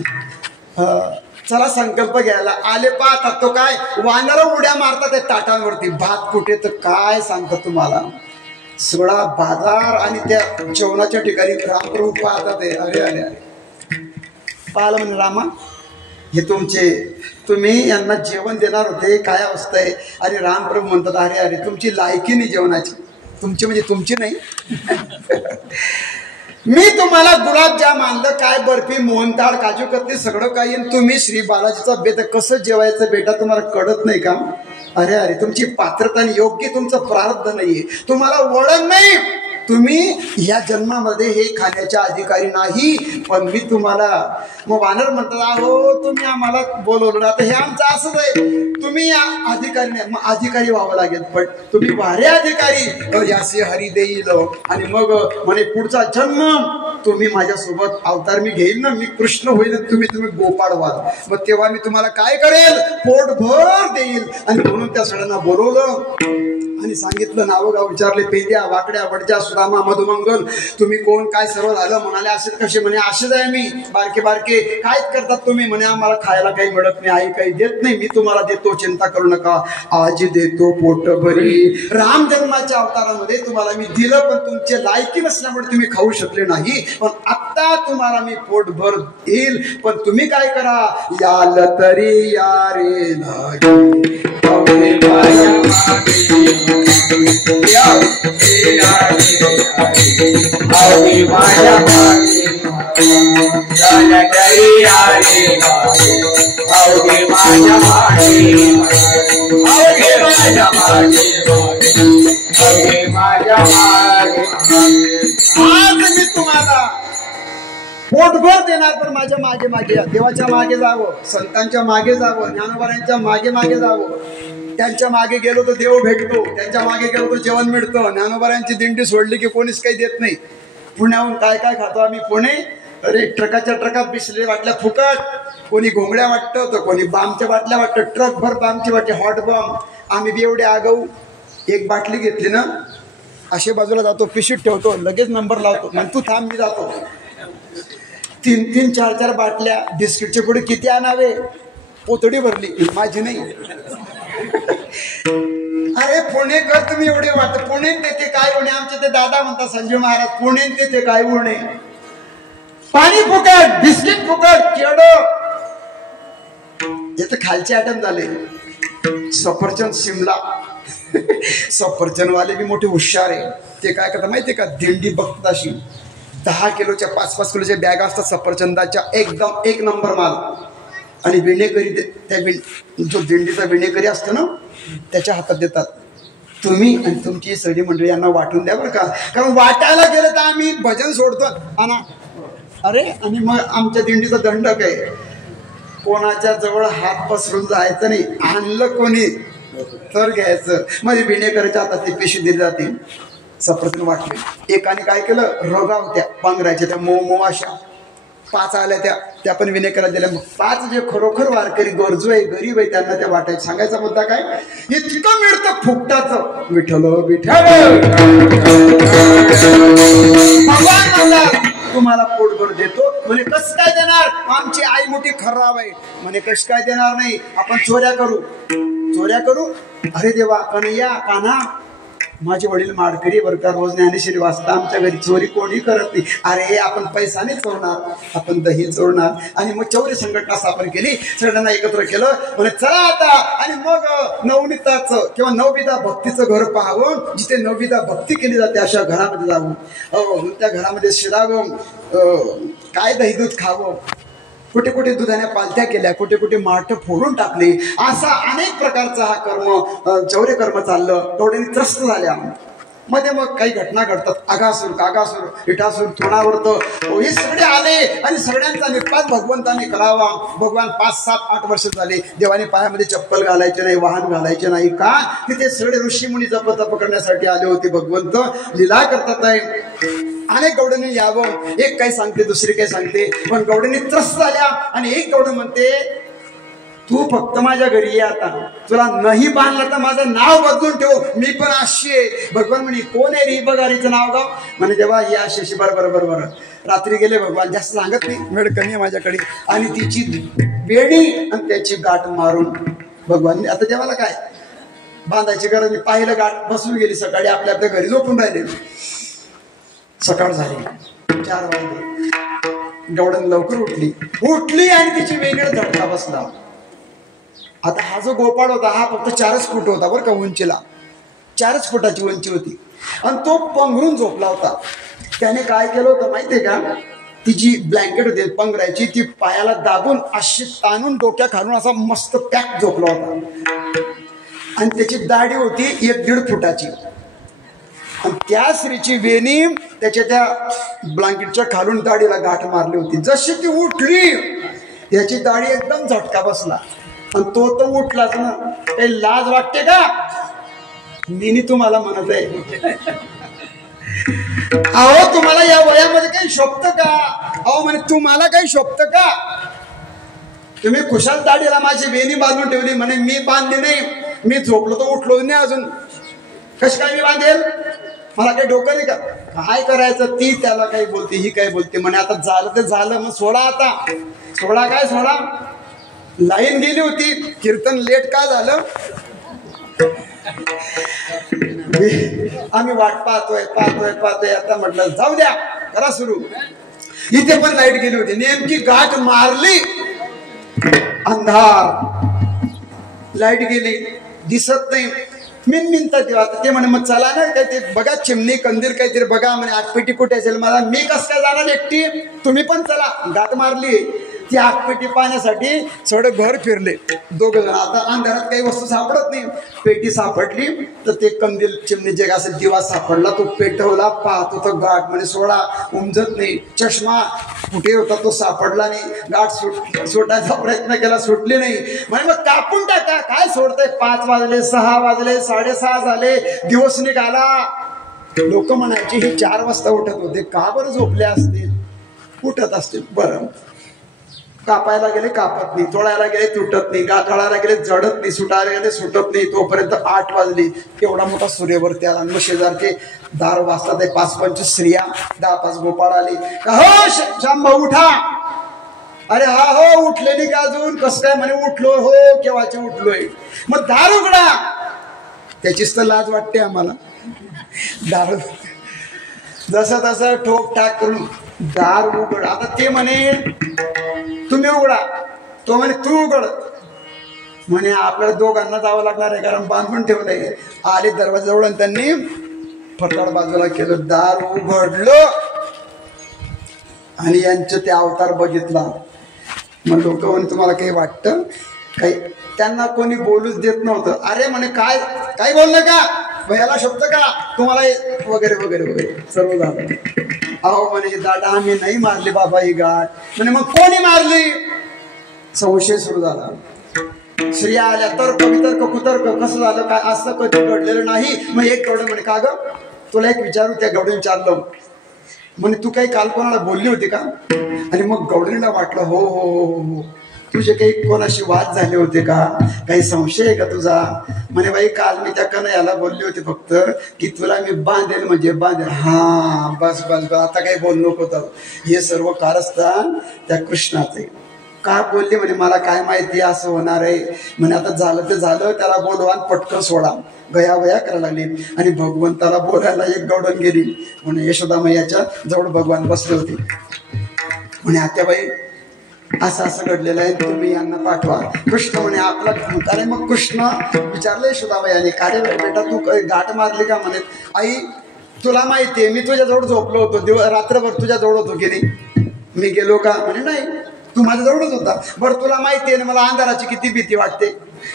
चला संकल्प घ्यायला आले. पाहतात तो काय, वानर उड्या मारतात त्या ताटांवरती. भात कुठे तर काय सांगतात तुम्हाला, सगळा बाजार. आणि त्या जेवणाच्या ठिकाणी रामप्रभू पाहतात. अरे अरे अरे, पाहिलं म्हणे रामा, हे तुम्ही यांना जेवण देणार होते, काय अवस्था आहे. आणि रामप्रभू म्हणतात, अरे अरे तुमची लायकी नाही जेवणाची. तुमची म्हणजे तुमची नाही. मी तुम्हाला गुलाबजाम आणलं, काय बर्फी, मोहनताळ, काजू कतली सगळं काही, तुम्ही श्री बालाजीचा बेत कसं जेवायचं बेटा तुम्हाला कळत नाही का. अरे अरे तुमची पात्रता आणि योग्य तुमचं प्रारब्ध नाहीये, तुम्हाला वळण नाही. तुम्ही या जन्मामध्ये हे खाण्याच्या अधिकारी नाही. पण मी तुम्हाला, मग वानर म्हणतात, अहो तुम्ही आम्हाला बोलवलं, आता हे आमचं असंच आहे, तुम्ही अधिकारी नाही, मग अधिकारी व्हावं लागेल. पण तुम्ही वारे अधिकारी, यासे हरी देईल. आणि मग म्हणे पुढचा जन्म तुम्ही माझ्यासोबत अवतार मी घेईल ना, मी कृष्ण होईल, तुम्ही गोपाळ व्हाल. मग तेव्हा मी तुम्हाला काय करेल, पोटभर देईल. आणि म्हणून त्या सगळ्यांना बोलवलं आणि सांगितलं, नावगाव विचारले, पेद्या, वाकड्या, वडच्या, सुदामा, मधुमंगल, तुम्ही कोण, काय सर्व झालं. म्हणाले असेच कसे, म्हणे असेच आहे मी, बारके बारके. काय करतात तुम्ही, म्हणे आम्हाला खायला काही मिळत नाही, आई काही देत नाही, मी तुम्हाला देतो, चिंता करू नका, आज देतो पोटभरी. राम जन्माच्या अवतारामध्ये तुम्हाला मी दिलं, पण तुमचे लायकी नसल्यामुळे तुम्ही खाऊ शकले नाही. पण आता तुम्हाला मी पोटभर देईल. पण तुम्ही काय करा, याल तरी या रे लागे, आज मी तुम्हाला पोटभर देणार, पण माझ्या मागे मागे या. देवाच्या मागे जावं, संतांच्या मागे जावं, ज्ञानोबारांच्या मागे मागे जावं. त्यांच्या मागे गेलो तर देव भेटतो, त्यांच्या मागे गेलो तर जेवण मिळतं. ज्ञानोबारांची दिंडी सोडली की कोणीच काही देत नाही. पुण्याहून काय काय खातो आम्ही, पुणे, अरे ट्रकाच्या ट्रकात बिसलेल्या बाटल्या फुकट, कोणी घोंगड्या वाटतं तर कोणी बामच्या बाटल्या वाटतं, ट्रक भर बामची वाटते, हॉट बॉम्ब. आम्ही बी एवढे आगाऊ, एक बाटली घेतली ना, अशा बाजूला जातो, पिशीत ठेवतो, लगेच नंबर लावतो, मग तू थांब मी जातो. 3-3, 4-4 बाटल्या बिस्किटचे पुढे किती आणावे, पोतडी भरली, माझी नाही. अरे पुणेकर तुम्ही एवढे वाटत, पुणे तेथे काय होणे, आमचे ते दादा म्हणतात संजय महाराज, पुणे तेथे काय होणे. पाणी फुकट, बिस्किट फुकट, केळं. याचे खालचे आयटम झाले. सफरचंद शिमला. सफरचंदवाले बी मोठे हुशार आहे. ते काय करतात माहितीये का, दिंडी बघतात अशी 10 किलोच्या 5-5 किलोच्या बॅगा असतात सफरचंदाच्या, एकदम 1 नंबर माल. आणि विणेकरी त्या जो दिंडीचा विणेकरी असतो ना त्याच्या हातात देतात. तुम्ही आणि तुमची सगळी मंडळी यांना वाटून द्या बरं का, कारण वाटायला गेलं तर आम्ही भजन सोडतो आणा. अरे आणि मग आमच्या दिंडीचा दंडक आहे, कोणाच्या जवळ हात पसरून जायचं नाही. आणलं कोणी तर घ्यायचं. मध्ये विणेकरीच्या हातात ती पिशवी दिली जाते. सफरचंद वाटले. एकाने काय केलं, रगा होत्या पांघरायच्या त्या मऊ अशा 5 आल्या त्या पण विनेकरात दिल्या. मग 5 जे खरोखर वारकरी गरजू आहे, गरीब आहे, त्यांना त्या वाटायचं. सांगायचा मुद्दा काय, इतकं मिळतं फुकटाचं. विठ्ठल विठ्ठल भगवान म्हणला तुम्हाला पोटभर देतो. म्हणे कस काय देणार, आमची आई मोठी खराब आहे. म्हणे कस काय देणार नाही, आपण चोऱ्या करू. अरे देवा, कन्हैया कान्हा, माझे वडील माडकरी बरं का, रोज ज्ञानेश्वरी वाचता, आमच्या घरी चोरी कोणी करत नाही. अरे आपण पैसा नाही चोरणार, आपण दही चोरणार. आणि मग चौरी संघटना स्थापन केली, सगळ्यांना एकत्र केलं. म्हणजे चला आता, आणि मग नवनीताचं किंवा नवविधा भक्तीचं घर पाहावं, जिथे नवविधा भक्ती केली जाते अशा घरामध्ये जावं, त्या घरामध्ये शिरावं, काय दही दूध खावं. कुठे कुठे दुधाने पालत्या केल्या, कुठे कुठे माठ फोडून टाकले. असा अनेक प्रकारचा हा कर्म, चौरे कर्म चाललं. तेवढ्याने त्रस्त झाल्या. मध्ये मग काही घटना घडतात. अगासूर, कागासूर, इटासूर, तोंडावर्त हे सगळे आले आणि सगळ्यांचा निपात भगवंताने करावा. भगवान 5, 7, 8 वर्ष झाले देवाने पायामध्ये चप्पल घालायचे नाही, वाहन घालायचे नाही. का, तिथे सगळे ऋषीमुनी जप करण्यासाठी आले होते. भगवंत लीला करतात आहे. अनेक गौडांनी यावं, एक काही सांगते, दुसरी काही सांगते, पण गौडांनी त्रस्त झाल्या. आणि एक गौड म्हणते, तू फक्त माझ्या घरी ये, आता तुला नाही बांधलं तर माझं नाव बदलून ठेव, मी पण अशी आहे. भगवान म्हणे, कोण आहे रे बघारीचं नाव गाव. म्हणे देवा ही अशी. बरोबर. रात्री गेले भगवान, जास्त सांगत नाही, वेळ कमी आहे माझ्याकडे. आणि तिची बेडी आणि त्याची गाठ मारून भगवान, आता देवाला काय बांधायची गरज नाही. पाहिलं गाठ बसून गेली. सकाळी आपल्या घरी झोपून राहिले. सकाळ झाली, 4 वाजले. गौडन लवकर उठली आणि तिची वेगळा झटका बसला. आता हा जो गोपाळ होता हा फक्त 4च फूट होता बरं का उंचीला, 4च फुटाची उंची होती. आणि तो पंघरून झोपला होता. त्याने काय केलं होतं माहितीये का, तिची ब्लँकेट होती पंघरायची, ती पायाला दाबून अशी ताणून डोक्या खालून असा मस्त पॅक झोपला होता. आणि त्याची दाढी होती 1-1.5 फुटाची. आणि त्या स्त्रीची वेणी त्याच्या त्या ब्लँकेटच्या खालून दाढीला गाठ मारली होती. जशी ती उठली त्याची दाढी एकदम झटका बसला. आणि तो तर उठलाच ना. काही लाज वाटते का, मी तुम्हाला म्हणत आहे. अहो तुम्हाला या वयामध्ये काही शोभतं का, अहो म्हणे तुम्हाला काही शोभतं का, तुम्ही कुशाल दाढीला माझी वेणी बांधून ठेवली. म्हणे मी बांधली नाही, मी झोपलो तर उठलो नाही अजून, कशी काय मी बांधेल, मला काही डोकं नाही का, काय करायचं. ती त्याला काही बोलते, ही काही बोलते. म्हणे आता झालं ते झालं, मग सोडा. आता सोडा. लाईन गेली होती, कीर्तन लेट का झालं, आम्ही वाट पाहतोय. आता म्हटलं जाऊ द्या, करा सुरू. इथे पण लाईट गेली होती, नेमकी गाठ मारली, अंधार, लाईट गेली, दिसत नाही. मिनमिनतात तेव्हा ते म्हणे मग चला ना, काय ते बघा चिमणी कंदील काहीतरी बघा. म्हणे आगपेटी कुठे असेल, मला मी कसं काय जाणार एकटी, तुम्ही पण चला. गाठ मारली, ती आगपेटी पाहण्यासाठी थोडं घर फिरले 2 जण. आता अंधारात काही वस्तू सापडत नाही, पेटी सापडली तर ते कंदील चिमणी जे असेल दिवा सापडला, तो पेटवला, पाहतो तो गाठ म्हणे सोडा, उमजत नाही. चष्मा कुठे होता तो सापडला नाही, गाठ सोडायचा प्रयत्न केला, सुटली नाही. म्हणे मग कापून टाका, काय सोडतंय. 5 वाजले, 6 वाजले, 6:30 झाले, दिवस निघाला. लोक म्हणायचे हे 4 वाजता उठत होते, का बरं झोपले असतील, उठत असतील. बरं, कापायला गेले कापत नाही, तोडायला गेले तुटत नाही, गाठाळायला गेले जडत नाही, सुटायला गेले सुटत नाही. तोपर्यंत 8 वाजले. एवढा मोठा सूर्यवरती आला. मग शेजारचे दार वाजतात, 5-25 स्त्रिया, 10-5 गोपाळ आले. हो शामभाऊ उठा. अरे हा हो, उठले नाही का अजून, कसं काय. म्हणे उठलो, हो केव्हाचे उठलोय. मग दार उघडा. त्याचीच तर लाज वाटते आम्हाला. जसं तसं ठोक ठाक करून दार उघड. आता ते म्हणे तुम्ही उघडा, तो म्हणे तू उघड. म्हणे आपल्याला दोघांना जावं लागणार आहे कारण बांधून ठेवलंय. आले दरवाजाजवळ आणि त्यांनी फटाड बाजूला केलं, दार उघडलं आणि यांचं ते अवतार बघितला. मग लोक म्हणे तुम्हाला काही वाटतं काही? त्यांना कोणी बोलूच देत नव्हतं. अरे म्हणे काय काय बोललं का, भयाला शब्द का तुम्हाला वगैरे वगैरे वगैरे सर्व झालं. अहो म्हणे दादा आम्ही नाही मारली बाबा ही गाठ. म्हणे मग कोणी मारली? संशय सुरू झाला. स्त्रिया आल्या, तर्क वितर्क कुतर्क, कसं झालं काय, असं कधी घडलेलं नाही. मग एक गवडं म्हणे का ग तुला एक विचारू. त्या गवडीने विचारलं म्हणे तू काही काल कोणाला बोलली होती का? आणि मग गवडीला वाटलं हो हो हो हो, तुझे काही कोणाशी वाद झाले होते का, काही संशय आहे का तुझा? म्हणे बाई काल मी त्या कन्हैयाला बोलली होती फक्त की तुला मी बांधेल म्हणजे बांधेल. हा बस बस बस, आता काही बोल नको. तर हे सर्व कारस्थान त्या कृष्णाचे. का बोलली? म्हणे मला काय माहिती असं होणार आहे. म्हणे आता झालं ते झालं, त्याला बोलवा आणि पटकन सोडा. गया वया करायला लागली आणि भगवंताला बोलायला एक गवडण गेली. म्हणे यशोदा मैयाच्या जवळ भगवान बसले होते. म्हणे आत्याबाई असं असं घडलेलं आहे, तुम्ही यांना पाठवा. कृष्ण म्हणे आपला. अरे मग कृष्ण विचारलं यशोदाबाईने का रे बेटा तू गाठ मारली का? म्हणे आई तुला माहितीये मी तुझ्याजवळ झोपलो होतो, रात्रभर तुझ्याजवळ होतो की नाही, मी गेलो का? म्हणे नाही तू माझ्याजवळच होता. बरं तुला माहितीये ना मला अंधाराची किती भीती वाटते,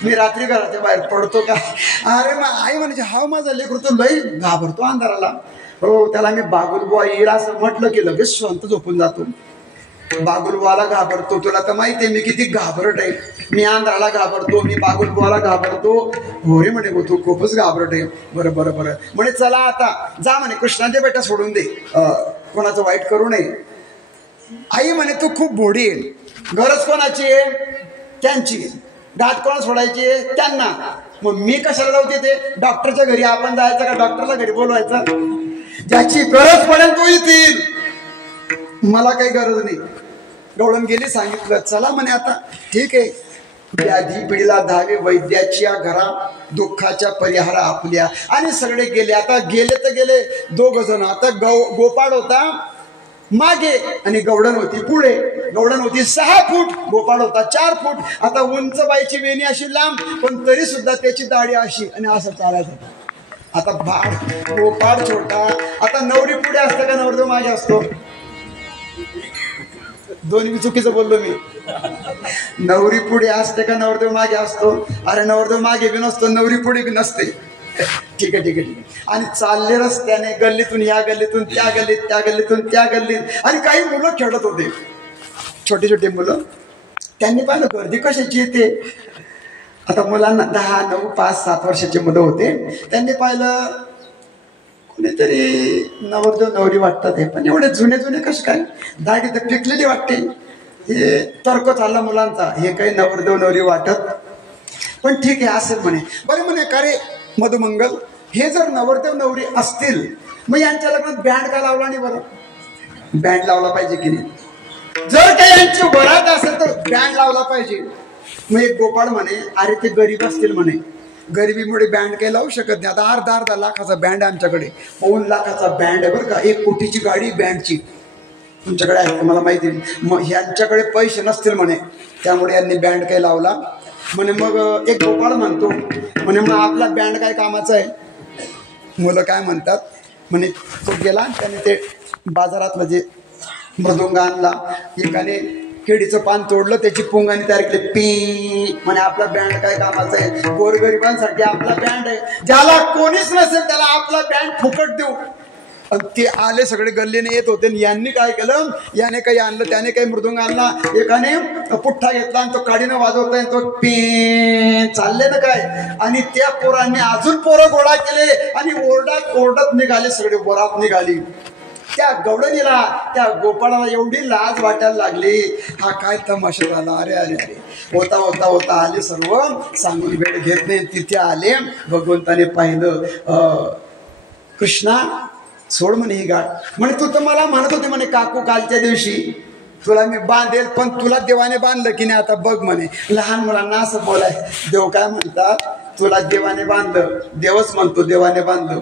मी रात्री घराच्या बाहेर पडतो का? अरे मग आई म्हणजे हा माझा लेकरू तो लई घाबरतो अंधाराला. हो त्याला मी बागुलबुवा येईल असं म्हटलं की लगेच शांत झोपून जातो. बागुलबुवाला घाबरतो, तुला तर माहितीये मी किती घाबरट आहे. मी आंध्राला घाबरतो, मी बागुलबुवाला घाबरतो. हो रे म्हणे तू खूपच घाबरट आहे. बरं बरं बरं म्हणे चला आता जा म्हणे कृष्णाचे बेटा सोडून दे, कोणाचं वाईट करू नये. आई म्हणे तू खूप भोडी आहे, गरज कोणाची आहे? त्यांची. गाठ कोण सोडायची आहे? त्यांना. मग मी कशाला जाऊ तिथे? डॉक्टरच्या घरी आपण जायचं का डॉक्टरला घरी बोलवायचं? ज्याची गरज पडेल तो येतील, मला काही गरज नाही. गवळण गेली, सांगितलं चला म्हणे आता ठीक आहे. व्याधी पिढीला धावे वैद्याच्या घरा, दुःखाच्या परिहारा आपल्या. आणि सगळे गेले. आता गेले तर गेले दोघ जण. आता गोपाळ होता मागे आणि गवडण होती पुढे. गवडण होती 6 फूट, गोपाळ होता 4 फूट. आता उंच बाईची वेणी अशी लांब, पण तरी सुद्धा त्याची दाढी अशी आणि असं चालायचं. आता गोपाळ छोटा. आता नवरी पुढे असतं का नवरदेव मागे असतो? दोन्ही चुकीचं बोललो मी. नवरी पुढे असते का नवरदेव मागे असतो? अरे नवरदेव मागे बी नसतो, नवरी पुढे बी नसते. ठीक आहे ठीक आहे ठीक आहे. आणि चालले रस्त्याने, गल्लीतून या गल्लीतून त्या गल्लीत, त्या गल्लीतून त्या गल्लीत. आणि काही मुलं खेळत होते, छोटे छोटे मुलं. त्यांनी पाहिलं गर्दी कशाची येते. आता मुलांना 10, 9, 5, 7 वर्षाची मुलं होते. त्यांनी पाहिलं कोणीतरी नवरदेव नवरी वाटतात हे, पण एवढे जुने जुने कसं काय, दाढी तर पिकलेली वाटते. हे तर्क चालला मुलांचा, हे काही नवरदेव नवरी वाटत. पण ठीक आहे असेल म्हणे. बरं म्हणे का रे मधुमंगल, हे जर नवरदेव नवरी असतील मग यांच्या लग्नात बँड का लावला नाही? बरं बँड लावला पाहिजे की नाही? जर काही यांची वरात असेल तर बँड लावला पाहिजे. मग एक गोपाळ म्हणे अरे ते गरीब असतील म्हणे, गरिबीमुळे बँड काही लावू शकत नाही. आता अर्धा लाखाचा बँड आहे आमच्याकडे, 2 लाखाचा बँड आहे बरं का. 1 कोटीची गाडी बँडची. तुमच्याकडे आहे मला माहिती नाही. मग ह्यांच्याकडे पैसे नसतील म्हणे, त्यामुळे यांनी बँड काही लावला म्हणे. मग एक गोपाळ म्हणतो म्हणे मग आपला बँड काय कामाचा आहे? मुलं काय म्हणतात म्हणे तो गेला, त्याने ते बाजारातलं जे मृदुंग आणला, एकाने केळीचं पान तोडलं, त्याची पुंगाने तयार केली, पी म्हणे आपला बँड काय कामाचा आहे? गोरगरिबांसाठी आपला बँड आहे. ज्याला कोणीच नसेल त्याला आपला बँड फुकट देऊ. आणि ते आले सगळे गल्लीने येत होते. यांनी काय केलं, याने काही आणलं, त्याने काही मृदुंग आणला, एकाने पुठ्ठा घेतला आणि तो काडीनं वाजवताय, तो पी चालले ना काय. आणि त्या पोरांनी अजून पोरं गोळा केले आणि ओरडत ओरडत निघाले, सगळे वरात निघाली. त्या गवडणीला, त्या गोपाळाला एवढी लाज वाटायला लागली, हा काय तमाशा झाला. अरे अरे अरे होता होता होता आले सर्व, सांगून वेळ घेत नाही. तिथे आले, भगवंताने पाहिलं, कृष्णा सोड म्हणे ही गाठ. म्हणे तू तर मला म्हणत होते म्हणे काकू कालच्या दिवशी तुला मी बांधेल, पण तुला देवाने बांधलं की नाही आता बघ म्हणे. लहान मुलांना असं बोलाय. देव काय म्हणतात, तुला देवाने बांधलं. देवच म्हणतो देवाने बांधलं.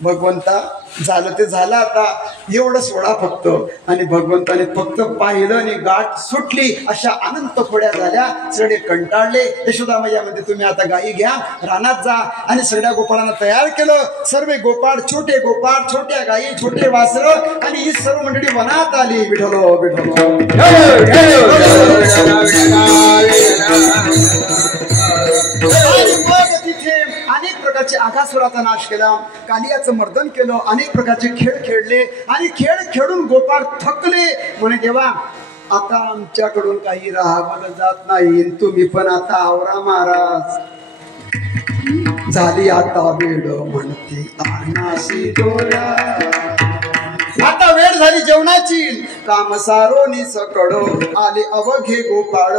भगवंता झालं ते झालं, आता एवढं सोडा फक्त. आणि भगवंताने फक्त पाहिलं आणि गाठ सुटली. अशा अनंत खोड्या झाल्या. सगळे कंटाळले. यशोदा मैयामध्ये तुम्ही आता गायी घ्या, रानात जा. आणि सगळ्या गोपाळांना तयार केलं. सर्व गोपाळ, छोटे गोपाळ, छोट्या गायी, छोटे वासरं, आणि ही सर्व मंडळी वनात आली. विठलो विठलो. आणि मग तिथे अनेक प्रकारचे आघासुराचा नाश केला, कालियाचं मर्दन केलं, अनेक प्रकारचे खेळ खेळले. आणि खेळ खेळून गोपाळ थकले. म्हणे देवा, आता आमच्याकडून काही राहावलं जात नाही, तुम्ही पण आता आवरा महाराज. झाली आता वेळ म्हणते अनासी डोळ्या. आता वेळ झाली जेवणाची. काम सारोनी सकड आले अवघे गोपाळ.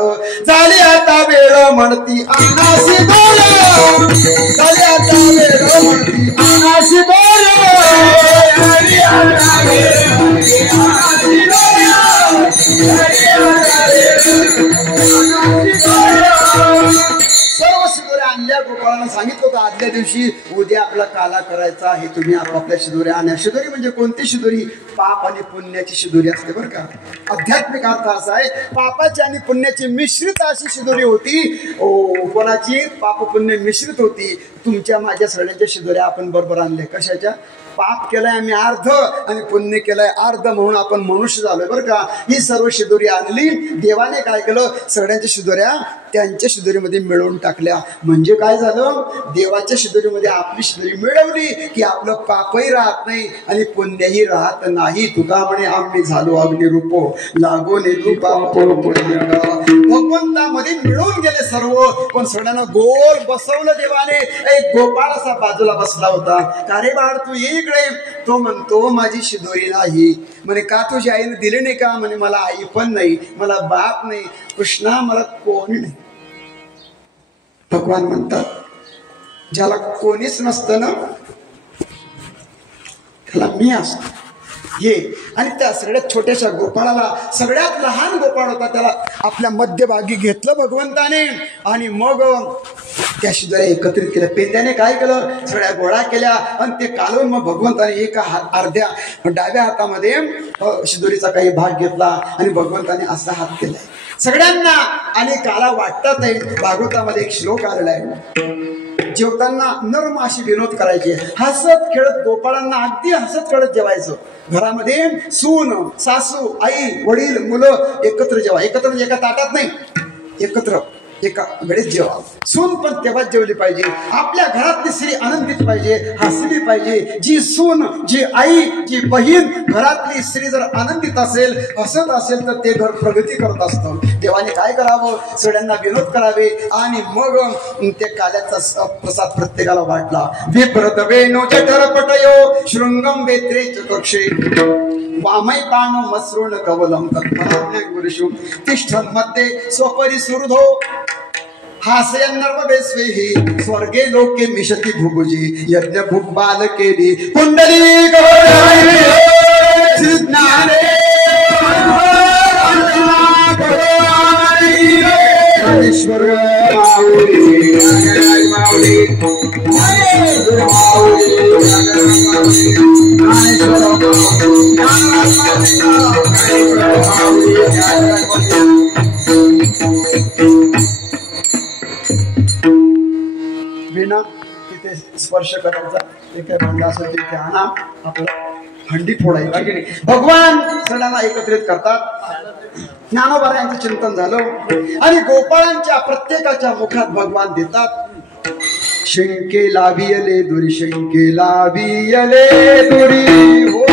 झाली आता वेळ म्हणती अनासी डोळ्या. झाली आता वेळ म्हणती अनासी डोळ्या. सर्व शिदोऱ्या आणल्या. गोपाळांना सांगितलं होतं आदल्या दिवशी उद्या आपला काला करायचा आहे, तुम्ही आपापल्या शिदोऱ्या आणल्या. शिदोरी म्हणजे कोणती शिदोरी? पाप आणि पुण्याची शिदोरी असते बरं का. आध्यात्मिक अर्थ असा आहे, पापाची आणि पुण्याची मिश्रित अशी शिदोरी होती. कोणाची? पाप पुण्य मिश्रित होती. तुमच्या माझ्या सगळ्यांच्या शिदोऱ्या आपण बरोबर आणल्या. कशाच्या? पाप केलाय आम्ही अर्ध आणि पुण्य केलाय अर्ध, म्हणून आपण मनुष्य झालोय बरं का. ही सर्व शिदोरी आणली. देवाने काय केलं? सगळ्यांच्या शिदोऱ्या त्यांच्या शिदोरीमध्ये मिळवून टाकल्या. म्हणजे काय झालं? देवाच्या शिदोरीमध्ये आपली शिदोरी मिळवली की आपलं पापही राहत नाही आणि पुण्यही राहत नाही. तुका म्हणे आम्ही झालो अग्निरूपो लागो नेतू पाप. भगवंतामध्ये मिळून गेले सर्व. पण सगळ्यांना गोल बसवलं देवाने. एक गोपाळ असा बाजूला बसला होता. का रे बाळ तू इकडे? तो म्हणतो माझी शिदोरी नाही. म्हणे का तुझ्या आईने दिली नाही का? म्हणे मला आई पण नाही, मला बाप नाही, कृष्णा मला कोण नाही. भगवान म्हणतात ज्याला कोणीच नसतं ना त्याला मी असतो. हे आणि त्या सगळ्यात छोट्याशा गोपाळाला, सगळ्यात लहान गोपाळ होता, त्याला आपल्या मध्यभागी घेतलं भगवंताने. आणि मग त्या शिदोऱ्या एकत्रित केल्या. पेंद्याने काय केलं? सगळ्या गोळा केल्या आणि ते कालवून मग भगवंताने एका अर्ध्या डाव्या हातामध्ये शिदोरीचा काही भाग घेतला आणि भगवंताने असा हात केलाय सगळ्यांना. आणि काला वाटतात आहे. भागवतामध्ये एक श्लोक आलेला आहे. जेवताना नर्म अशी विनोद करायचे, हसत खेळत. गोपाळांना अगदी हसत खेळत जेवायचं. घरामध्ये सून, सासू, आई, वडील, मुलं एकत्र जेवा. एकत्र म्हणजे एका ताटात नाही, एकत्र एका वेळेस जेवा. सून पण तेव्हाच जेवली पाहिजे. आपल्या घरातली स्त्री आनंदित पाहिजे, हसली पाहिजे. जी सून, जी आई, जी बहीण, घरातली स्त्री जर आनंदित असेल, हसत असेल तर ते घर प्रगती करत असतं. देवाने काय करावं? सगळ्यांना विनोद करावे. आणि मग ते काल्याचा प्रसाद प्रत्येकाला वाटला. विप्रत वेणो चटरपटयो शृंगम वेत्रे चक्षे वामय पाणो मसृण कवलम गुरुषु तिष्ठन् मध्ये स्वपरी सुरधो हास्यन्नर्ववेस्वेहि स्वर्गे लोके मिशति भुभुजी यज्ञ भूप बालकेली कुंडली गौराई ज्ञाने ईश्वर विना तिथे स्पर्श करायचा. ते काय भांड असेल तिथे आणा, आपलं हंडी फोडायची. भगवान सगळ्यांना एकत्रित करतात. ज्ञानोबा यांचं चिंतन झालं आणि गोपाळांच्या प्रत्येकाच्या मुखात भगवान देतात. शंके लाभियले दुरी, शंके लाभियले दुरी हो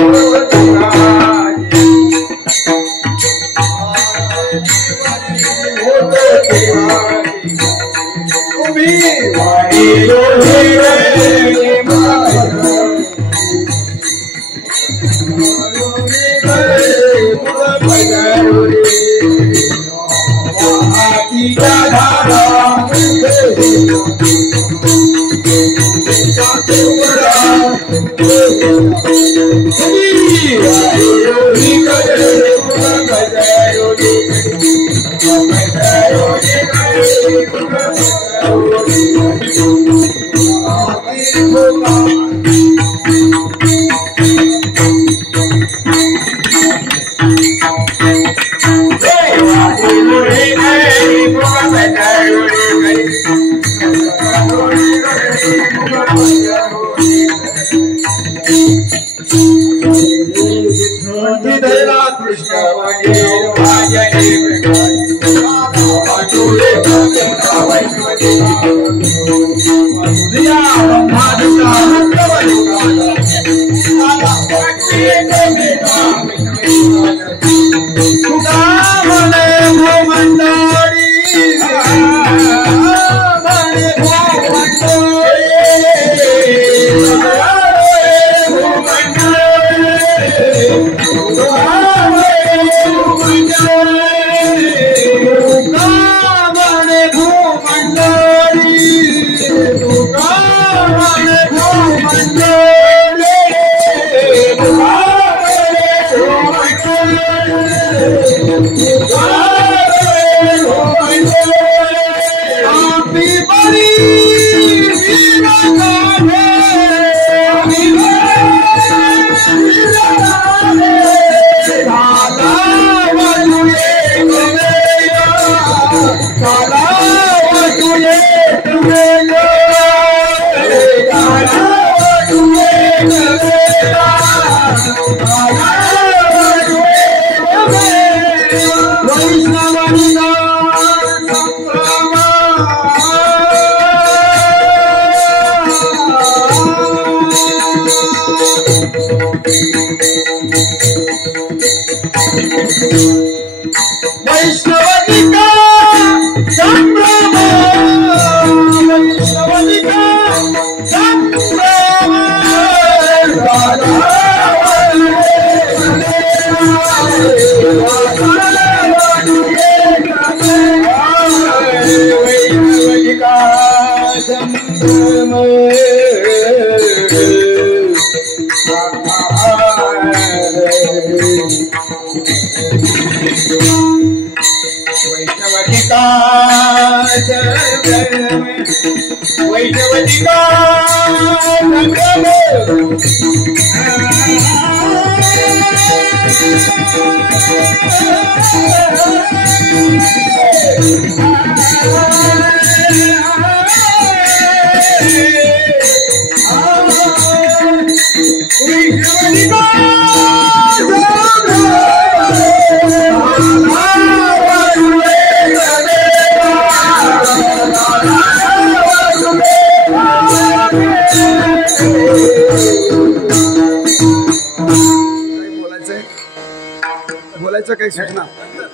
बोलायचं काही सूचना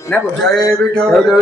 नाही बोल. जय विठ्ठल.